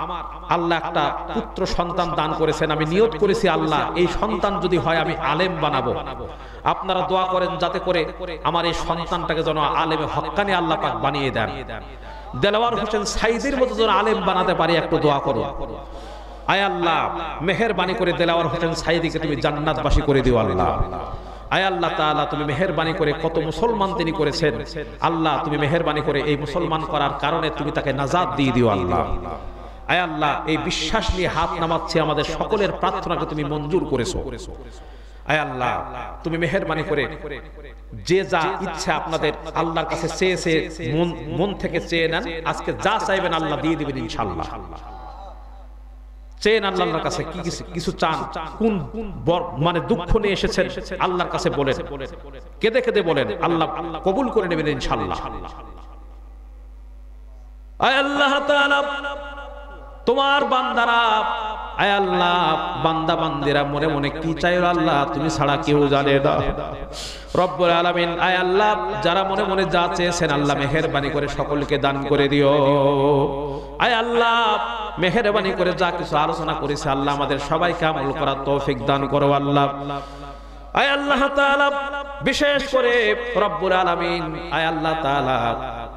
আল্লাহ একটা পুত্র সন্তান দান করেছেন। আমি নিয়ত করেছি আল্লাহ এই সন্তান যদি হয় আমি আলেম বানাবো। আপনারা দোয়া করেন যাতে করে আমার এই সন্তানটাকে যেন আলেমে হক্কানি আল্লাহ পাক বানিয়ে দেন। দেলাওয়ার হোসেন সাইদির মতো যেন আলেম বানাতে পারি, একটু দোয়া করো। আয় আল্লাহ মেহেরবানি করে দেলাওয়ার হোসেন সাইদিকে তুমি জান্নাতবাসী করে দিও আল্লাহ। আয় আল্লাহ তাআলা তুমি মেহেরবানি করে, কত মুসলমান তিনি করেছেন আল্লাহ, তুমি মেহেরবানি করে এই মুসলমান করার কারণে তুমি তাকে নাজাত দিয়ে দিও আল্লাহ। আয় আল্লাহ এই বিশ্বাস নিয়ে হাত নামাচ্ছি, আমাদের সকলের প্রার্থনাকে তুমি মঞ্জুর করেছো। আয় আল্লাহ তুমি মেহেরবানি করে যে যা ইচ্ছা আপনাদের আল্লাহর কাছে চেয়েছে মন থেকে চেয়ে নেন। আজকে যা চাইবেন আল্লাহ দিয়ে দিবেন ইনশাআল্লাহ। চেন আল্লাহর কাছে কি কিছু চান, কোন মানে দুঃখ নিয়ে এসেছেন আল্লাহর কাছে বলেন, কেঁদে কেঁদে বলেন, আল্লাহ কবুল করে নেবেন ইনশাআল্লাহ। আয় আল্লাহ তাআলা তোমার বান্দারা, আয় আল্লাহ বান্দা বান্দিরা মনে মনে কি চাই আল্লাহ তুমি ছাড়া কেউ জানে না রব্বুল আলামিন। আয় আল্লাহ যারা মনে মনে যা চেয়েছেন আল্লাহ মেহেরবানি করে সকলকে দান করে দিও। আয় আল্লাহ মেহেরবানি করে যা কিছু আলোচনা করেছে আল্লাহ আমাদের সবাইকে আমল করার তৌফিক দান করো আল্লাহ। আয় আল্লাহ তাআলা বিশেষ করে রব্বুল আলামিন, আয় আল্লাহ তাআলা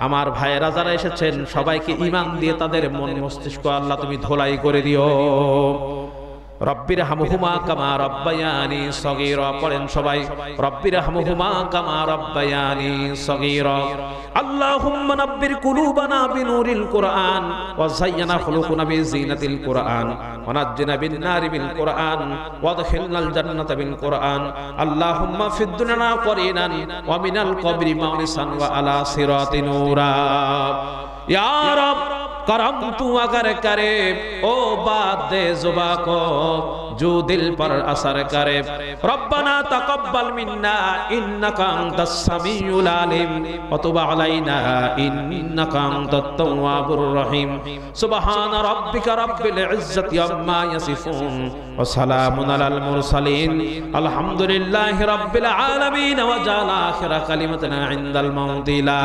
আমার ভাইয়েরা যারা এসেছেন সবাইকে ঈমান দিয়ে তাদের মন মস্তিষ্ক আল্লাহ তুমি ধোলাই করে দিও। রব্বির হামহুমা কামা রব্বায়ানি সগীরা পড়েন সবাই, রব্বির হামহুমা কামা রব্বায়ানি সগীরা। আল্লাহুম্মা নাব্বির কুলুবানা বিনুরিল কুরআন ওয়া যায়্যানা খুলুকুনা বিজিনাতিল কুরআন ওয়া নাজ্জিনা বিন নারি বিল কুরআন ওয়া আদখিলনাল জান্নাতা বিল কুরআন। আল্লাহুম্মা ফিদ দুনিয়া করিনান ওয়া মিনাল কবরি মাউনিসান ওয়া আলা সিরাতি নূরা। ইয়া রব करम तू अगर करे ओ बात दे जुबा को जो दिल पर असर करे। रब्बना तकब्बल मिन्ना इन्नका अंतस समीउल अलीम व तुब अलैना इन्नका अंतत तव्वाबुर रहीम। सुबहान रब्बिका रब्बिल इज्जति अम्मा यसिफून व सलामुन अलल मुरसलीन अल्हम्दुलिल्लाहि रब्बिल आलमीन। व जअल आखिर कलिमतना इंदल मौति ला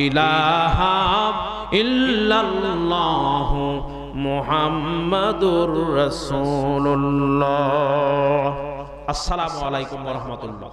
इलाहा इल्लल्लाहु मुहम्मदुर रसूलुल्लाह। अस्सलामु अलैकुम व रहमतुल्लाह।